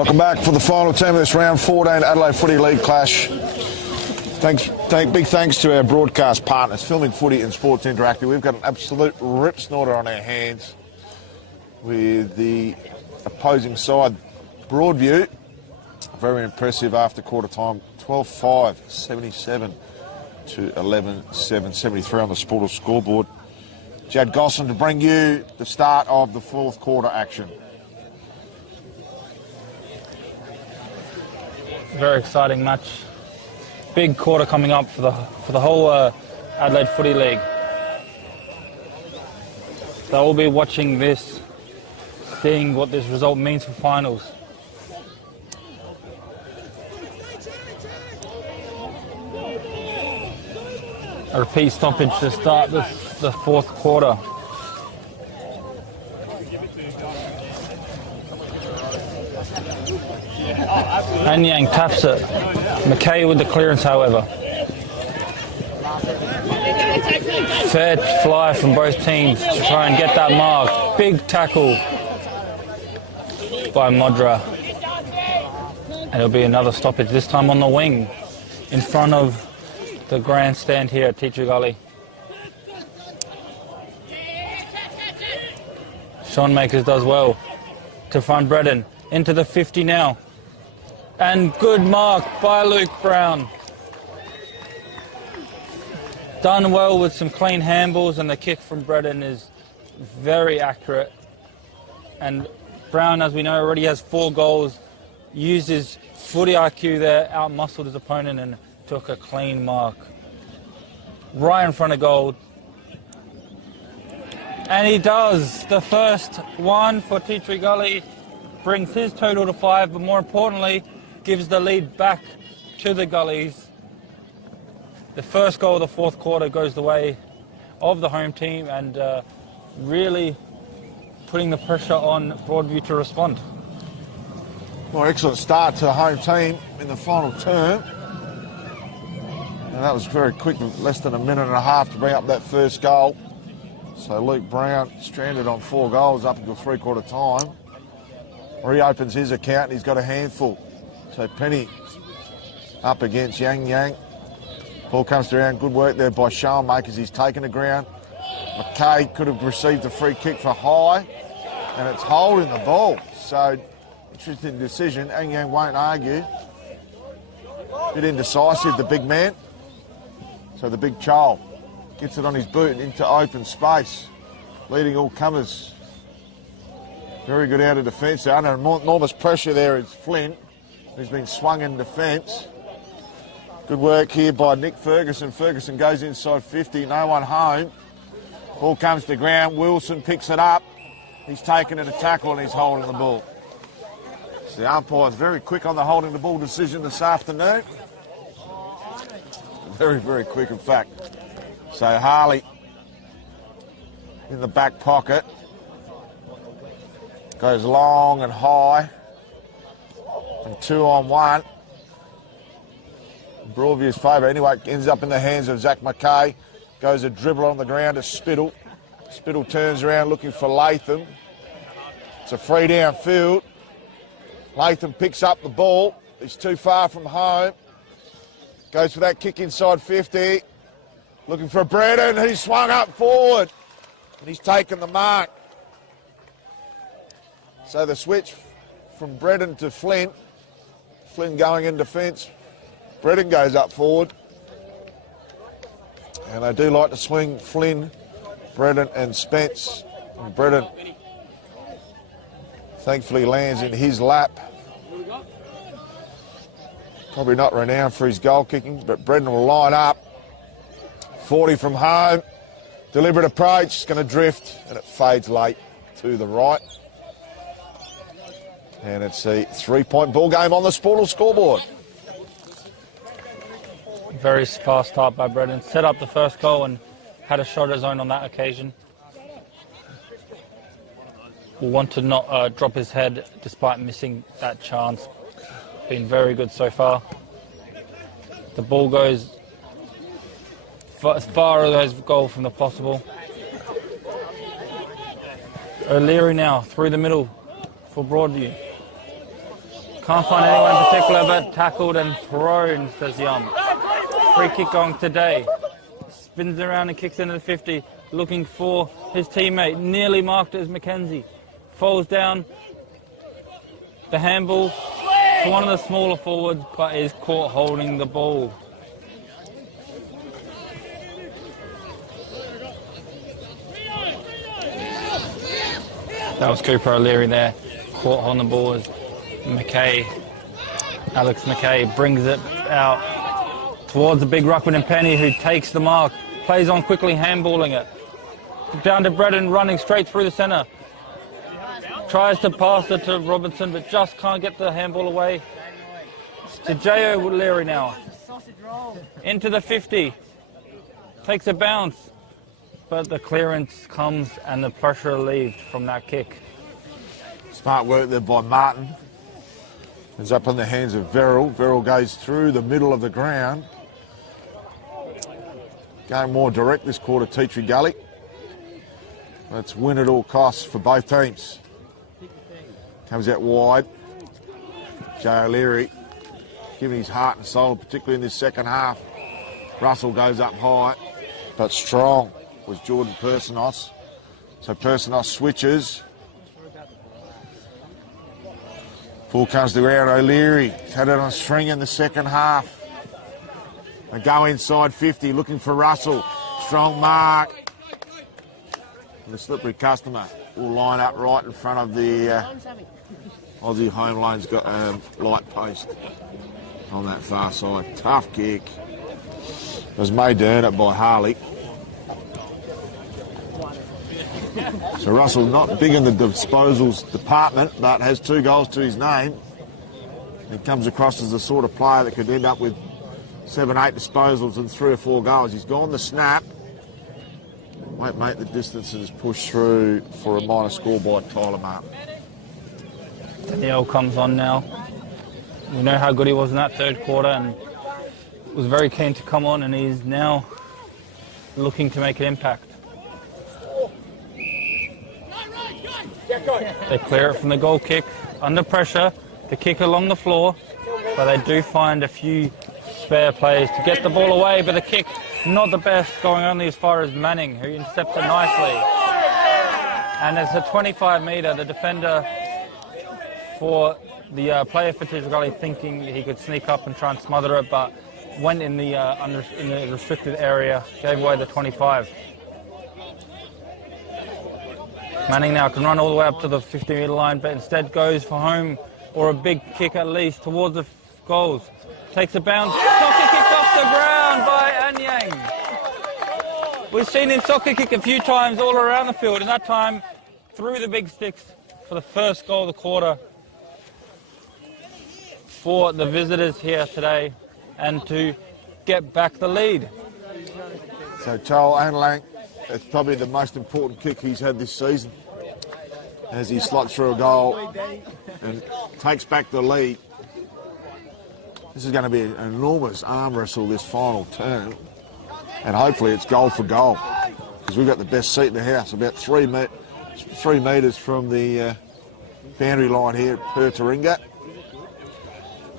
Welcome back for the final team of this round 14 Adelaide Footy League clash. Big thanks to our broadcast partners, Filming Footy and Sports Interactive. We've got an absolute rip snorter on our hands with the opposing side, Broadview. Very impressive after quarter time, 12-5, 77 to 11-7, 73 on the Sporters scoreboard. Jad Gosson to bring you the start of the fourth quarter action. Very exciting match. Big quarter coming up for the whole Adelaide Footy League. So we'll be watching this, seeing what this result means for finals. A repeat stoppage to start the fourth quarter. Anyang taps it. McKay with the clearance, however. Fair fly from both teams to try and get that mark. Big tackle by Modra. And it'll be another stoppage, this time on the wing, in front of the grandstand here at Teacher Gully. Sean Makers does well to find Bredden. Into the 50 now. And good mark by Luke Brown. Done well with some clean handballs, and the kick from Bredden is very accurate. And Brown, as we know, already has 4 goals. Used his footy IQ there, out-muscled his opponent and took a clean mark. Right in front of goal. And he does. The first one for Teacher Gully brings his total to 5, but more importantly, gives the lead back to the Gullies. The first goal of the fourth quarter goes the way of the home team, and really putting the pressure on Broadview to respond. Well, excellent start to the home team in the final term. And that was very quick, less than a minute and a half to bring up that first goal. So Luke Brown stranded on 4 goals up until three-quarter time. Reopens his account and he's got a handful. So Penny up against Yang. Ball comes around, good work there by Sean Makers, he's taken the ground. McKay could have received a free kick for high, and it's holding the ball. So, interesting decision, Yang won't argue. Bit indecisive, the big man. So the big child gets it on his boot into open space, leading all comers. Very good out of defence. Under enormous pressure there is Flynn, who's been swung in defence. Good work here by Nick Ferguson. Ferguson goes inside 50, no one home. Ball comes to ground, Wilson picks it up. He's taken it a tackle and he's holding the ball. So the umpire's very quick on the holding the ball decision this afternoon. Very, very quick in fact. So Harley in the back pocket. Goes long and high. And 2-on-1. Broadview's favourite. Anyway, it ends up in the hands of Zach McKay. Goes a dribble on the ground to Spittle. Spittle turns around looking for Latham. It's a free downfield. Latham picks up the ball. He's too far from home. Goes for that kick inside 50. Looking for Bredden. He's swung up forward. And he's taken the mark. So the switch from Bredden to Flynn. Flynn going in defence. Bredden goes up forward. And they do like to swing Flynn, Bredden and Spence. And Bredden thankfully lands in his lap. Probably not renowned for his goal kicking, but Bredden will line up. 40 from home. Deliberate approach, it's going to drift, and it fades late to the right. And it's a 3-point ball game on the Sportal scoreboard. Very fast start by Bredden. Set up the first goal and had a shot of his own on that occasion. Will want to not drop his head despite missing that chance. Been very good so far. The ball goes as far as goal from the possible. O'Leary now through the middle for Broadview. Can't find anyone in particular, but tackled and thrown, says Yum. Free kick going today. Spins around and kicks into the 50, looking for his teammate. Nearly marked as Mackenzie. Falls down. The handball to one of the smaller forwards, but is caught holding the ball. That was Cooper O'Leary there, caught on the ball as Alex McKay brings it out towards the big ruckman and Penny, who takes the mark, plays on quickly, handballing it. Down to Bredden, running straight through the centre. Tries to pass it to Robertson, but just can't get the handball away. It's to J.O. O'Leary now. Into the 50. Takes a bounce, but the clearance comes and the pressure relieved from that kick. Smart work there by Martin. It's up on the hands of Verrill. Verrill goes through the middle of the ground. Going more direct this quarter, Teatree Gully. Let's win at all costs for both teams. Comes out wide. Jay O'Leary giving his heart and soul, particularly in this second half. Russell goes up high, but strong was Jordan Persinos. So Persinos switches. Ball comes to Aaron O'Leary. Had it on a string in the second half. They go inside 50, looking for Russell. Strong mark. And the slippery customer will line up right in front of the Aussie Home Loans light post on that far side. Tough kick. It was made to earn it by Harley. So Russell not big in the disposals department, but has 2 goals to his name. He comes across as the sort of player that could end up with 7, 8 disposals and 3 or 4 goals. He's gone the snap. Won't make the distance and is pushed through for a minor score by Tyler Martin. Danielle comes on now. We know how good he was in that third quarter and was very keen to come on, and he's now looking to make an impact. They clear it from the goal kick. Under pressure, the kick along the floor, but they do find a few spare players to get the ball away, but the kick not the best, going only as far as Manning, who intercepts it nicely. And it's a 25-metre. The defender for the player for Teatree Gully thinking he could sneak up and try and smother it, but went in the restricted area, gave away the 25. Manning now can run all the way up to the 50-metre line, but instead goes for home or a big kick at least towards the goals. Takes a bounce. Soccer kick off the ground by Anyang. We've seen him soccer kick a few times all around the field, and that time through the big sticks for the first goal of the quarter for the visitors here today, and to get back the lead. So Joel Anyang, it's probably the most important kick he's had this season, as he slots through a goal and takes back the lead. This is going to be an enormous arm wrestle this final term, and hopefully it's goal for goal, because we've got the best seat in the house, about 3 metres from the boundary line here at Pertaringa.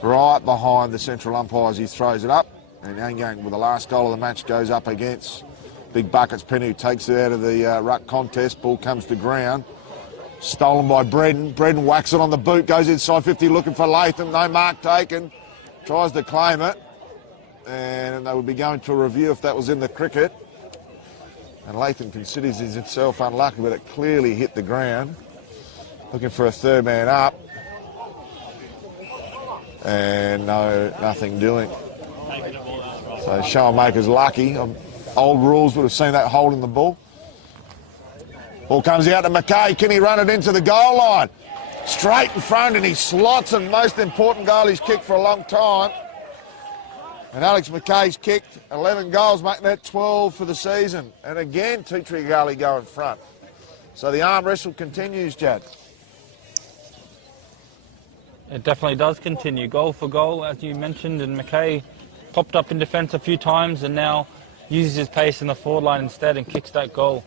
Right behind the central umpires, he throws it up, and Anyang, with the last goal of the match, goes up against Big Buckets Penny, who takes it out of the ruck contest. Ball comes to ground. Stolen by Bredden. Bredden whacks it on the boot, goes inside 50 looking for Latham. No mark taken. Tries to claim it. And they would be going to a review if that was in the cricket. And Latham considers himself unlucky, but it clearly hit the ground. Looking for a third man up. And nothing doing. So Showmaker's lucky. Old rules would have seen that holding the ball. Ball comes out to McKay. Can he run it into the goal line? Straight in front, and he slots, and most important goal he's kicked for a long time. And Alex McKay's kicked 11 goals, making that 12 for the season. And again, Teatree Gully go in front. So the arm wrestle continues, Jad. It definitely does continue. Goal for goal, as you mentioned, and McKay popped up in defence a few times and now uses his pace in the forward line instead and kicks that goal.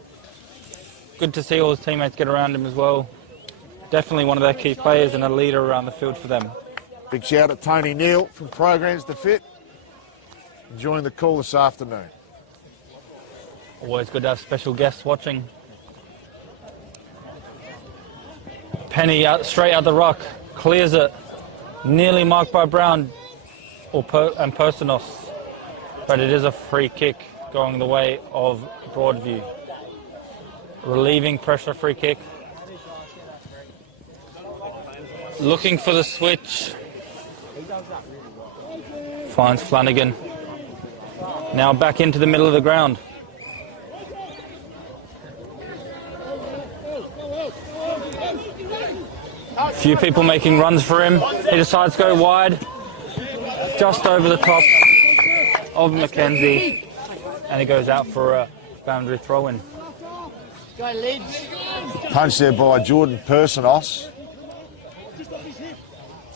Good to see all his teammates get around him as well. Definitely one of their key players and a leader around the field for them. Big shout out to Tony Neal from Programs to Fit. Enjoying the call this afternoon. Always good to have special guests watching. Penny out, straight out the ruck, clears it, nearly marked by Brown and Pertaringa, but it is a free kick going the way of Broadview. Relieving pressure free kick. Looking for the switch. Finds Flanagan. Now back into the middle of the ground. Few people making runs for him. He decides to go wide, just over the top of Mackenzie, and he goes out for a boundary throw-in. Punch there by Jordan Pertaringa.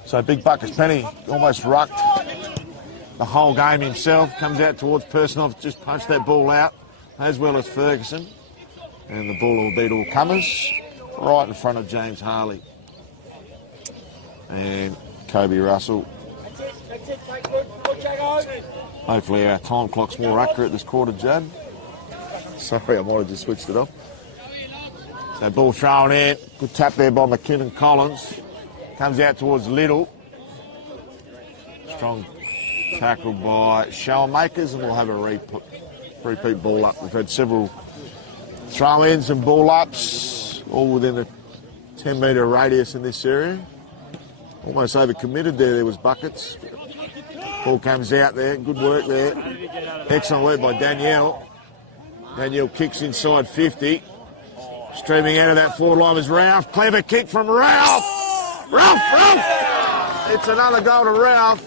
So big buckets. Penny almost rucked the whole game himself. Comes out towards Pertaringa, just punched that ball out, as well as Ferguson. And the ball will be to all comers, right in front of James Harley. And Kobe Russell. Hopefully our time clock's more accurate this quarter, Judd. Sorry, I might have just switched it off. So ball thrown in. Good tap there by McKinnon Collins. Comes out towards Little. Strong tackle by Shellmakers, and we'll have a repeat ball up. We've had several throw-ins and ball ups, all within a 10-metre radius in this area. Almost overcommitted there was buckets. Ball comes out there, good work there. Excellent work by Danielle. Danielle kicks inside 50. Streaming out of that forward line is Ralph. Clever kick from Ralph! Ralph! It's another goal to Ralph.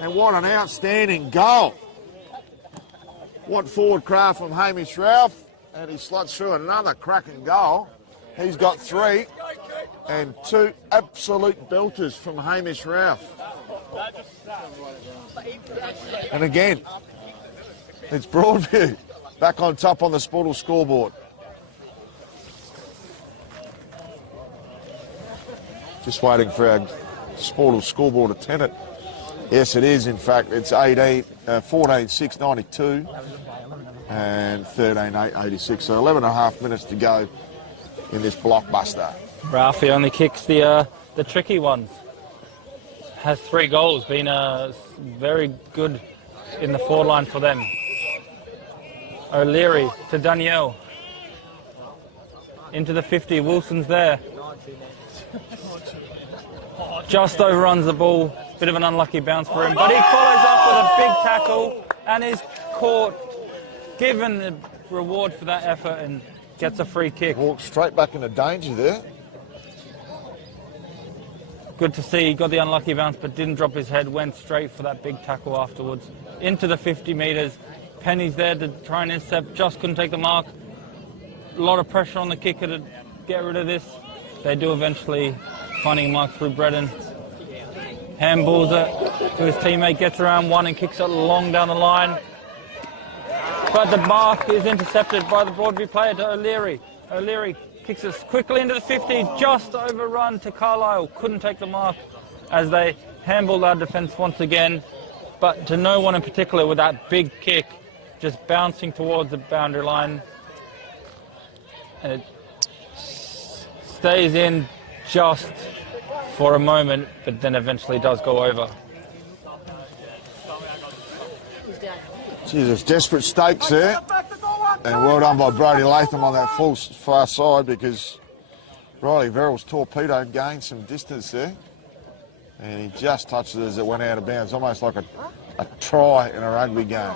And what an outstanding goal. What forward craft from Hamish Ralph. And he slots through another cracking goal. He's got 3. And 2 absolute belters from Hamish Ralph. And again, it's Broadview back on top on the Sportal scoreboard. Just waiting for our Sportal scoreboard attendant. Yes, it is. In fact, it's 14-6-92 and 13-8-86. So 11 and a half minutes to go in this blockbuster. Ralphie only kicks the tricky ones. Has 3 goals, been very good in the forward line for them. O'Leary to Danielle. Into the 50, Wilson's there. Just overruns the ball. Bit of an unlucky bounce for him, but he follows up with a big tackle and is caught, given the reward for that effort, and gets a free kick. Walked straight back into danger there. Good to see. He got the unlucky bounce, but didn't drop his head. Went straight for that big tackle afterwards. Into the 50 metres. Penny's there to try and intercept. Just couldn't take the mark. A lot of pressure on the kicker to get rid of this. They do eventually, finding a mark through Bredden. Handballs it to his teammate. Gets around one and kicks it long down the line. But the mark is intercepted by the Broadview player to O'Leary. O'Leary kicks it quickly into the 50, just overrun to Carlisle. Couldn't take the mark as they handball our defence once again, but to no one in particular with that big kick, just bouncing towards the boundary line. And it stays in just for a moment, but then eventually does go over. Jesus, desperate stakes there. And well done by Brody Latham on that full far side, because Riley Verrill's torpedo gained some distance there. And he just touched it as it went out of bounds, almost like a try in a rugby game.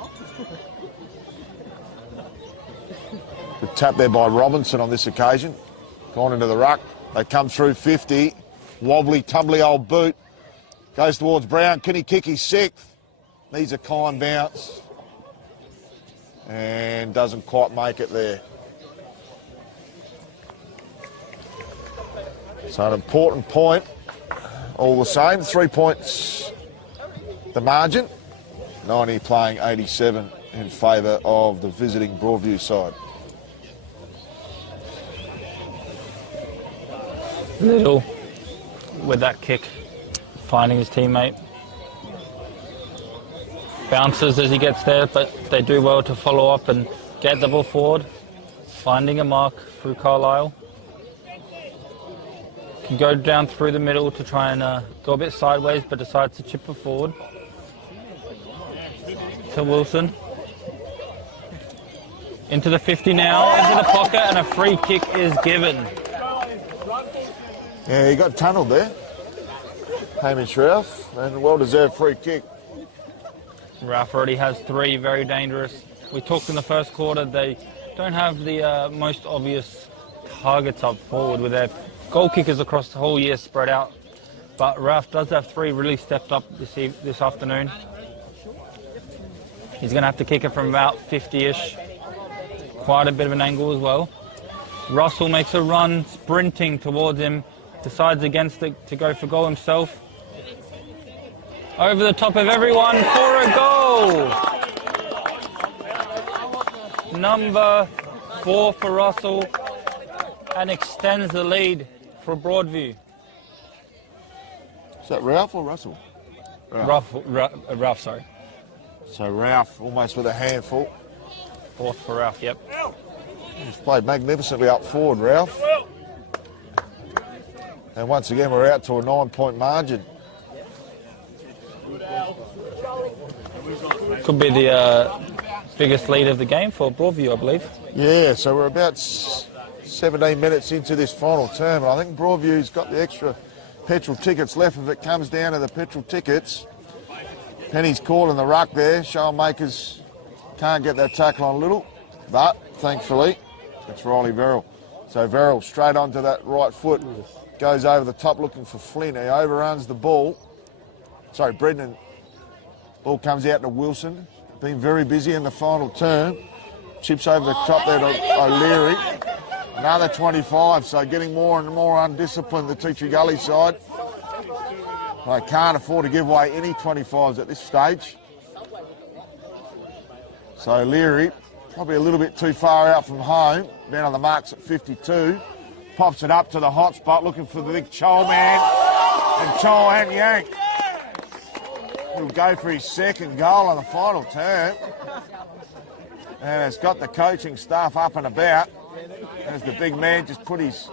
Good tap there by Robinson on this occasion. Gone into the ruck. They come through 50. Wobbly, tumbly old boot. Goes towards Brown. Can he kick his 6th? Needs a kind bounce. And doesn't quite make it there. So an important point. All the same, 3 points the margin. 90 playing 87 in favour of the visiting Broadview side. Little with that kick finding his teammate. Bounces as he gets there, but they do well to follow up and get the ball forward. Finding a mark through Carlisle. Can go down through the middle to try and go a bit sideways, but decides to chip it forward. To Wilson. Into the 50 now, into the pocket, and a free kick is given. Yeah, he got tunnelled there. Hamish Ralph, and a well-deserved free kick. Ralph already has 3, very dangerous. We talked in the first quarter, they don't have the most obvious targets up forward with their goal kickers across the whole year spread out. But Ralph does have 3 really stepped up this afternoon. He's going to have to kick it from about 50-ish. Quite a bit of an angle as well. Russell makes a run, sprinting towards him, decides against it to go for goal himself. Over the top of everyone for a goal! Number 4 for Russell, and extends the lead for Broadview. Is that Ralph or Russell? Ralph, sorry. So Ralph almost with a handful. 4th for Ralph, yep. He's played magnificently up forward, Ralph. And once again, we're out to a 9-point margin. Could be the biggest lead of the game for Broadview, I believe. Yeah, so we're about 17 minutes into this final term, and I think Broadview's got the extra petrol tickets left. If it comes down to the petrol tickets, Penny's caught in the ruck there. Showmakers can't get that tackle on Little, but thankfully it's Riley Verrill. So Verrill straight onto that right foot, goes over the top looking for Flynn. He overruns the ball. Sorry, Brendan. Ball comes out to Wilson. Been very busy in the final term. Chips over the top there to O'Leary. Another 25, so getting more and more undisciplined, the Teacher Gully side. They can't afford to give away any 25s at this stage. So O'Leary, probably a little bit too far out from home. Down on the marks at 52. Pops it up to the hot spot, looking for the big Chol man. And Chol and Yank. He'll go for his 2nd goal on the final term. And it's got the coaching staff up and about as the big man just put his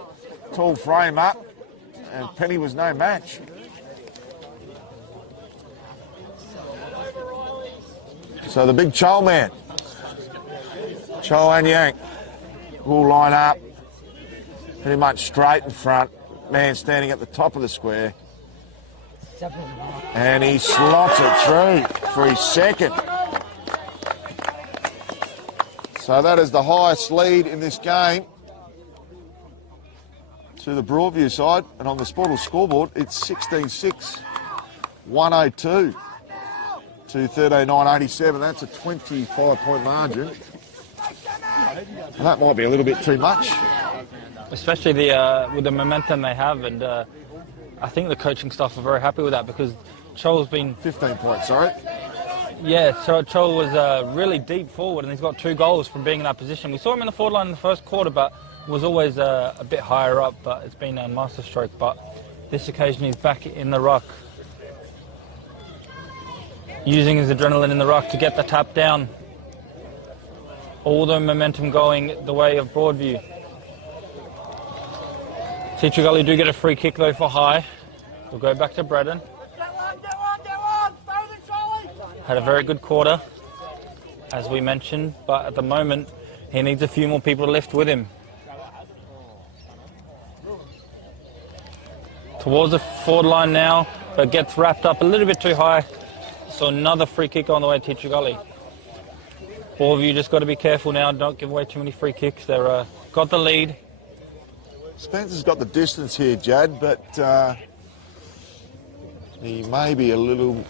tall frame up, and Penny was no match. So the big Chol man, Chol and Yank, will line up pretty much straight in front. Man standing at the top of the square. And he slots it through for his 2nd. So that is the highest lead in this game to the Broadview side. And on the Sportal scoreboard, it's 16-6, 102 to 13-9-87. That's a 25-point margin. And that might be a little bit too much. Especially with the momentum they have, and I think the coaching staff are very happy with that, because Chol's been... 15 points, sorry. Yeah, so Chol was really deep forward, and he's got 2 goals from being in that position. We saw him in the forward line in the first quarter, but was always a bit higher up, but it's been a masterstroke. But this occasion he's back in the ruck, using his adrenaline in the ruck to get the tap down. All the momentum going the way of Broadview. Teacher Gully do get a free kick though for high. We'll go back to Braddon. Had a very good quarter, as we mentioned, but at the moment he needs a few more people to lift with him. Towards the forward line now, but gets wrapped up a little bit too high. So another free kick on the way to Teacher Gully. All of you just got to be careful now, don't give away too many free kicks. They're got the lead. Spencer's got the distance here, Jad, but he may be a little...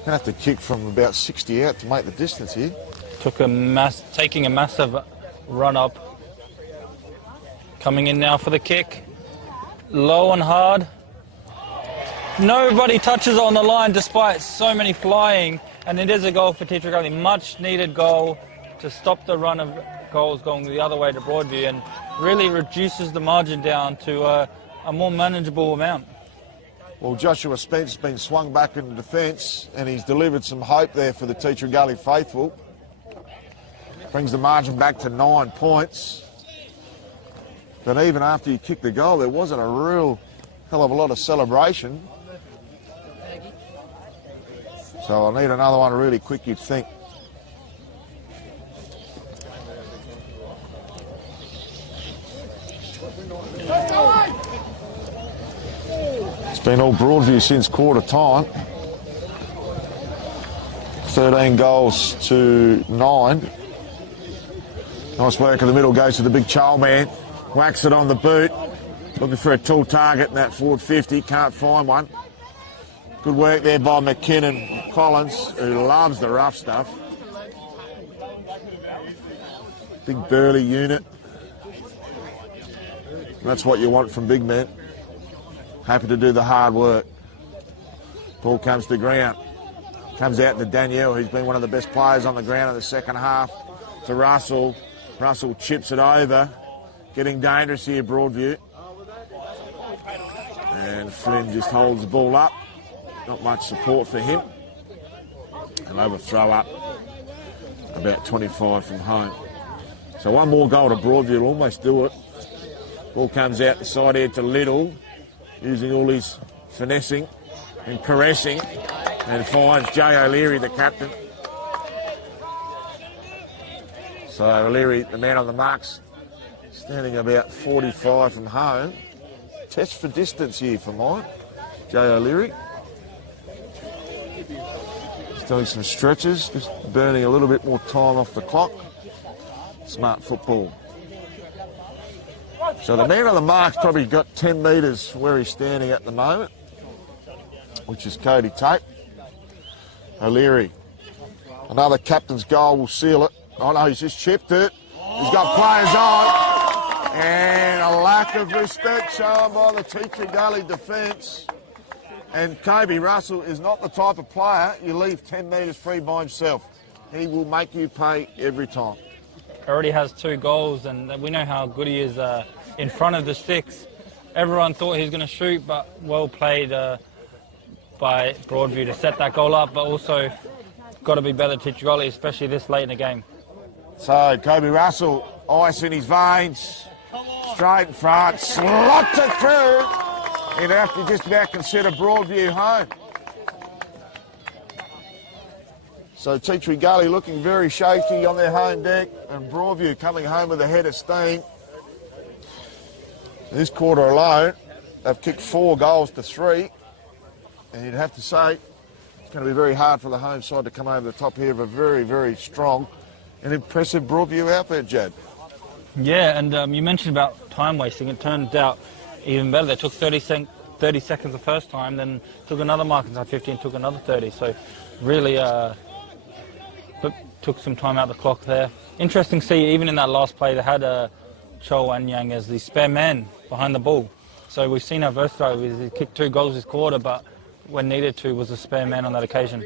Gonna have to kick from about 60 out to make the distance here. Taking a massive run up. Coming in now for the kick. Low and hard. Nobody touches on the line despite so many flying, and it is a goal for Teacher Gully. Much needed goal to stop the run of goals going the other way to Broadview, and really reduces the margin down to a more manageable amount. Well, Joshua Spence has been swung back into defence, and he's delivered some hope there for the Teacher Gully faithful. Brings the margin back to 9 points. But even after you kicked the goal, there wasn't a real hell of a lot of celebration. So I'll need another one really quick, you'd think. It's been all Broadview since quarter time. 13 goals to 9. Nice work in the middle, goes to the big chow man. Whacks it on the boot. Looking for a tall target in that forward 50. Can't find one. Good work there by McKinnon Collins, who loves the rough stuff. Big burly unit. That's what you want from big men. Happy to do the hard work. Ball comes to ground. Comes out to Danielle, who's been one of the best players on the ground in the second half. To Russell. Russell chips it over. Getting dangerous here, Broadview. And Flynn just holds the ball up. Not much support for him. An overthrow up about 25 from home. So one more goal to Broadview will almost do it. Ball comes out the side here to Little, using all his finessing and caressing, and finds Jay O'Leary, the captain. So O'Leary, the man on the marks, standing about 45 from home. Test for distance here for mine. Jay O'Leary. Just doing some stretches, just burning a little bit more time off the clock. Smart football. So the man on the mark's probably got 10 metres where he's standing at the moment, which is Cody Tate. O'Leary. Another captain's goal will seal it. Oh no, he's just chipped it. He's got players on. And a lack of respect shown by the Teacher Gully defence. And Kobe Russell is not the type of player you leave 10 metres free by himself. He will make you pay every time. Already has 2 goals, and we know how good he is in front of the sticks. Everyone thought he was going to shoot, but well played by Broadview to set that goal up, but also got to be better to Teacher Gully, especially this late in the game. So Kobe Russell, ice in his veins, straight in front, slots it through. You'd have to just about consider Broadview home. So Teacher Gully looking very shaky on their home deck, and Broadview coming home with a head of steam. This quarter alone, they've kicked 4 goals to 3, and you'd have to say it's going to be very hard for the home side to come over the top here of a very, very strong and impressive Broadview outfit, Jad. Yeah, and you mentioned about time wasting. It turned out even better. They took 30 seconds the first time, then took another mark inside 50 and took another 30. So really took some time out of the clock there. Interesting to see, even in that last play, they had Cho Anyang as the spare man behind the ball. So we've seen how versatile he is. He kicked 2 goals this quarter, but when needed to, was a spare man on that occasion.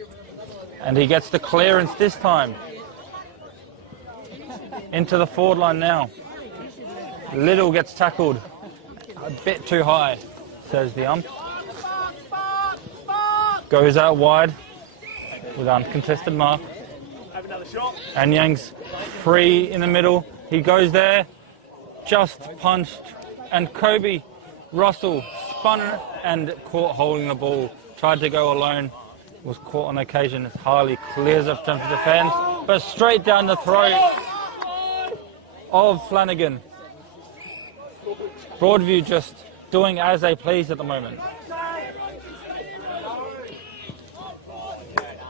And he gets the clearance this time. Into the forward line now. Little gets tackled. A bit too high, says the ump. Goes out wide with an uncontested mark. And Yang's free in the middle. He goes there, just punched, and Kobe Russell spun and caught holding the ball. Tried to go alone, was caught on occasion. Harley clears up to defence, but straight down the throat of Flanagan. Broadview just doing as they please at the moment.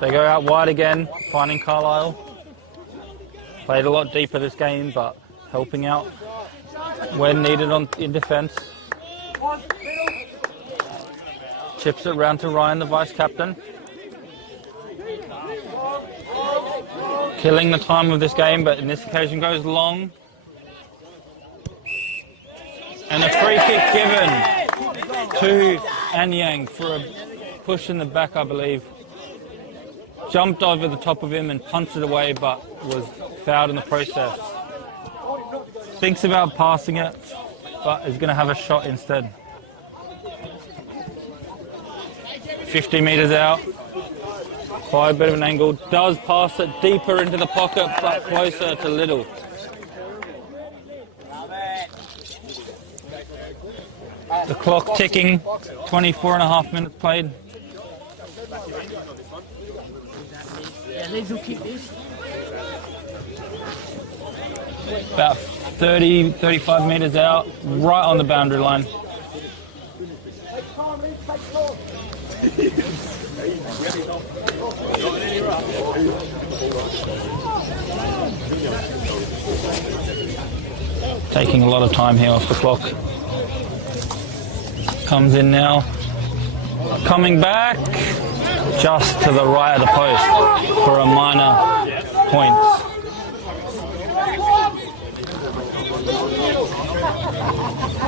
They go out wide again, finding Carlisle. Played a lot deeper this game, but helping out when needed in defence. Chips it round to Ryan, the vice-captain. Killing the time of this game, but in this occasion goes long. And a free kick given to Anyang for a push in the back, I believe. Jumped over the top of him and punched it away, but was fouled in the process. Thinks about passing it, but is going to have a shot instead. 50 metres out. Quite a bit of an angle. Does pass it deeper into the pocket, but closer to Little. The clock ticking. 24.5 minutes played. About 30, 35 metres out, right on the boundary line. Taking a lot of time here off the clock. Comes in now. Coming back just to the right of the post for a minor point.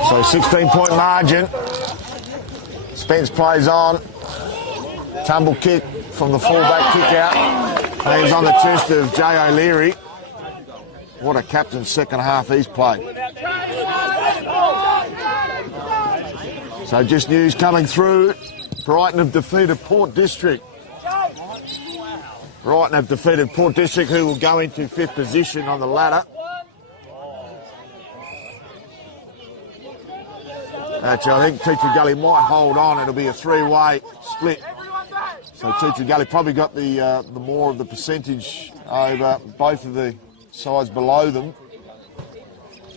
So 16-point margin. Spence plays on. Tumble kick from the fullback kick out. Lands on the chest of Jay O'Leary. What a captain's second half he's played. So just news coming through. Brighton have defeated Port District. Brighton have defeated Port District, who will go into 5th position on the ladder. Actually, I think Teacher Gully might hold on. It'll be a 3-way split. So Teacher Gully probably got the more of the percentage over both of the sides below them.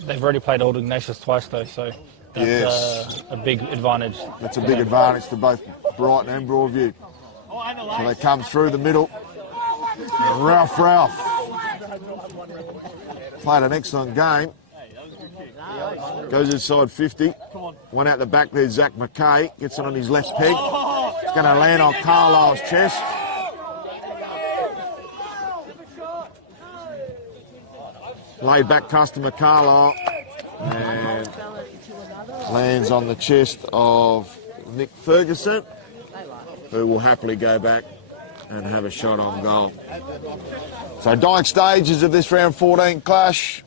They've already played Old Ignatius twice though, so that's a big advantage. That's a big advantage to both Brighton and Broadview. So they come through the middle. Ralph played an excellent game. Goes inside 50. Went out the back there, Zach McKay. Gets it on his left peg. It's going to land on Carlisle's chest. Laid back customer Carlisle. And lands on the chest of Nick Ferguson, who will happily go back and have a shot on goal. So dying stages of this round 14 clash.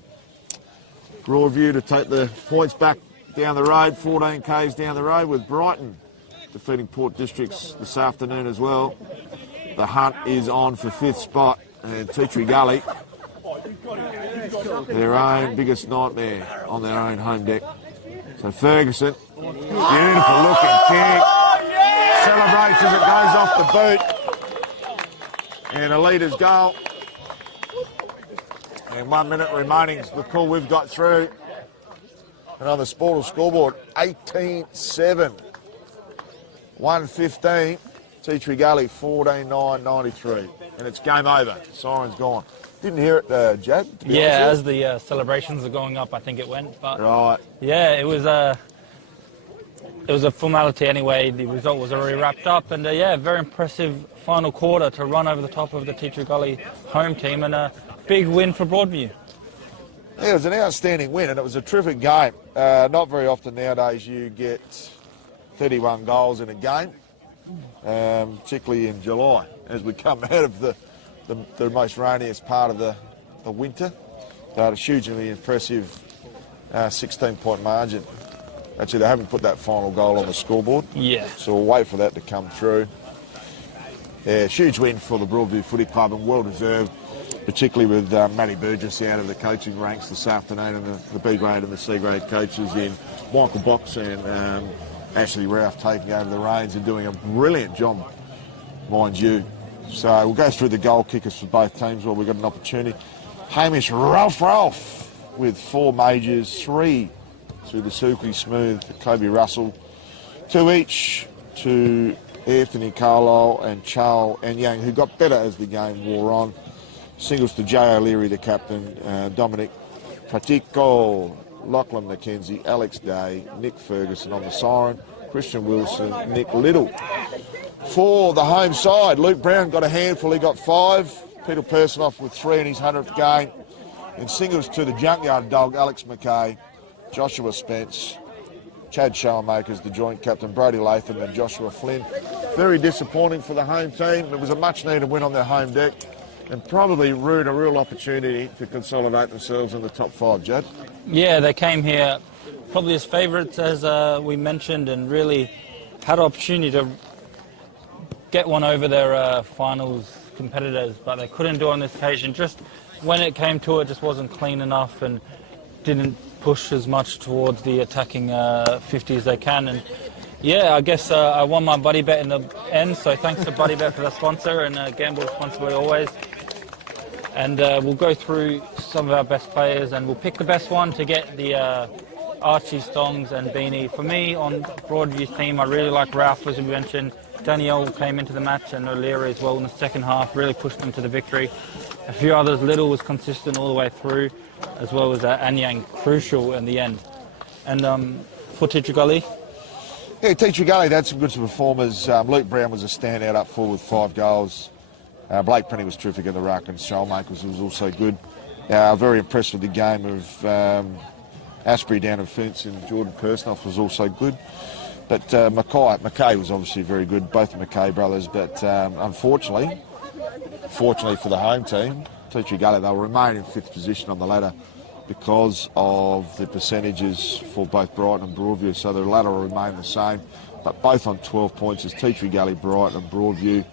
Broadview to take the points back down the road, 14 k's down the road, with Brighton defeating Port Districts this afternoon as well. The hunt is on for 5th spot, and Teacher Gully, their own biggest nightmare on their own home deck. So Ferguson, beautiful looking kick, celebrates as it goes off the boot, and a leader's goal. And 1 minute remaining is the call we've got through. And on the Sportal scoreboard, 18-7. 1:15. Teacher Gully, 14-9-93. And it's game over. Siren's gone. Didn't hear it, Jad? Yeah, as the celebrations are going up, I think it went. But right. Yeah, it was a formality anyway. The result was already wrapped up. And yeah, very impressive final quarter to run over the top of the Teacher Gully home team. And big win for Broadview. Yeah, it was an outstanding win, and it was a terrific game. Not very often nowadays you get 31 goals in a game, particularly in July, as we come out of the most rainiest part of the winter. They had a hugely impressive 16-point margin. Actually, they haven't put that final goal on the scoreboard. Yeah. So we'll wait for that to come through. Yeah, huge win for the Broadview Footy Club, and well-deserved, particularly with Matty Burgess out of the coaching ranks this afternoon, and the B-grade and the C-grade coaches in Michael Box and Ashley Ralph taking over the reins and doing a brilliant job, mind you. So we'll go through the goal kickers for both teams while we've got an opportunity. Hamish Ralph with 4 majors, 3 through the silky smooth Kobe Russell, 2 each to Anthony Carlisle and Charles Anyang, who got better as the game wore on. Singles to Jay O'Leary, the captain, Dominic Pratico, Lachlan McKenzie, Alex Day, Nick Ferguson on the siren, Christian Wilson, Nick Little. For the home side, Luke Brown got a handful, he got 5. Peter Personoff with 3 in his 100th game. And singles to the junkyard dog, Alex McKay, Joshua Spence, Chad Showermakers, the joint captain, Brody Latham and Joshua Flynn. Very disappointing for the home team. It was a much-needed win on their home deck, and probably ruined a real opportunity to consolidate themselves in the top 5, Jad. Yeah, they came here probably as favourites, as we mentioned, and really had an opportunity to get one over their finals competitors, but they couldn't do it on this occasion. Just when it came to it, just wasn't clean enough and didn't push as much towards the attacking 50 as they can. And yeah, I guess I won my buddy bet in the end, so thanks to Buddy Bet for the sponsor, and gamble responsibly always. And we'll go through some of our best players, and we'll pick the best one to get the Archie, Stongs and Beanie. For me, on Broadview's team, I really like Ralph, as we mentioned. Danielle came into the match, and O'Leary as well in the second half, really pushed them to the victory. A few others, Little was consistent all the way through, as well as Anyang, crucial in the end. And for Teacher Gully? Yeah, Teacher Gully had some good performers. Luke Brown was a standout up forward with 5 goals. Blake Penny was terrific in the ruck, and Shoalmakers was also good. Very impressed with the game of Asprey down in Fence, and Jordan Persnoff was also good. But Mackay was obviously very good, both the Mackay brothers. But unfortunately, fortunately for the home team, Teacher Gully, they'll remain in 5th position on the ladder because of the percentages for both Brighton and Broadview. So the ladder will remain the same, but both on 12 points as Teacher Gully, Brighton and Broadview.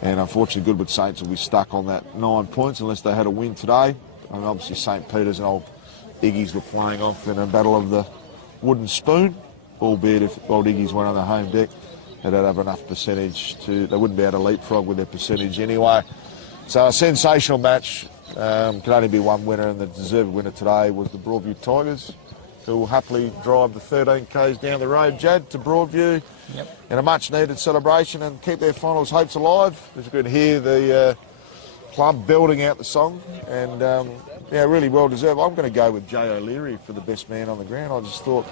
And unfortunately, Goodwood Saints will be stuck on that 9 points unless they had a win today. And obviously, St Peter's and Old Iggy's were playing off in a battle of the wooden spoon, albeit if Old Iggy's went on the home deck, they'd have enough percentage to, they wouldn't be able to leapfrog with their percentage anyway. So a sensational match. Could only be one winner, and the deserved winner today was the Broadview Tigers, who will happily drive the 13 k's down the road, Jad, to Broadview. Yep. In a much-needed celebration and keep their finals hopes alive. It's good to hear the club building out the song, and yeah, really well deserved. I'm going to go with Jay O'Leary for the best man on the ground. I just thought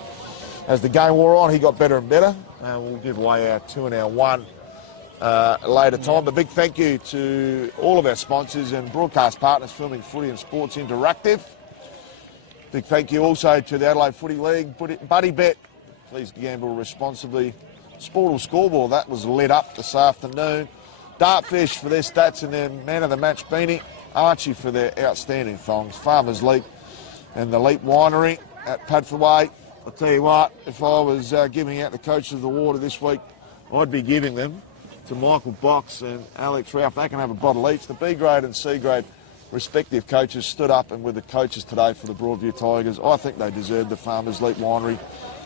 as the game wore on, he got better and better. We'll give away our 2 and our 1 later time. But big thank you to all of our sponsors and broadcast partners, Filming Footy and Sports Interactive. Big thank you also to the Adelaide Footy League, Buddy Bet. Please gamble responsibly. Sportal Scoreboard, that was lit up this afternoon. Dartfish for their stats and their man of the match beanie. Archie for their outstanding thongs. Farmers Leap and the Leap Winery at Padthaway. I'll tell you what, if I was giving out the coaches of the water this week, I'd be giving them to Michael Box and Alex Ralph. They can have a bottle each. The B grade and C grade respective coaches stood up and with the coaches today for the Broadview Tigers. I think they deserved the Farmers Leap Winery.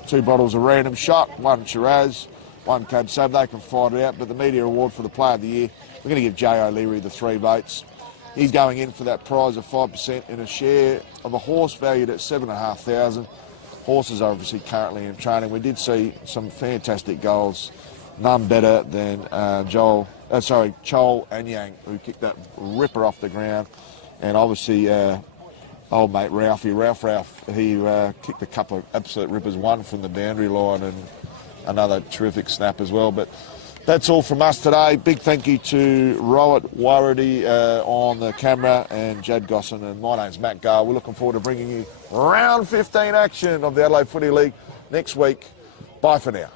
2 bottles of Random Shot, 1 Shiraz, 1 Cab Sav. They can fight it out. But the media award for the Player of the Year, we're going to give Jay O'Leary the 3 votes. He's going in for that prize of 5% in a share of a horse valued at $7,500. Horses are obviously currently in training. We did see some fantastic goals. None better than Chol Anyang, who kicked that ripper off the ground. And obviously old mate Ralph, he kicked a couple of absolute rippers, one from the boundary line and another terrific snap as well. But that's all from us today. Big thank you to Rowett Warrady on the camera and Jad Gosson, and my name's Matt Gale. We're looking forward to bringing you round 15 action of the Adelaide Footy League next week. Bye for now.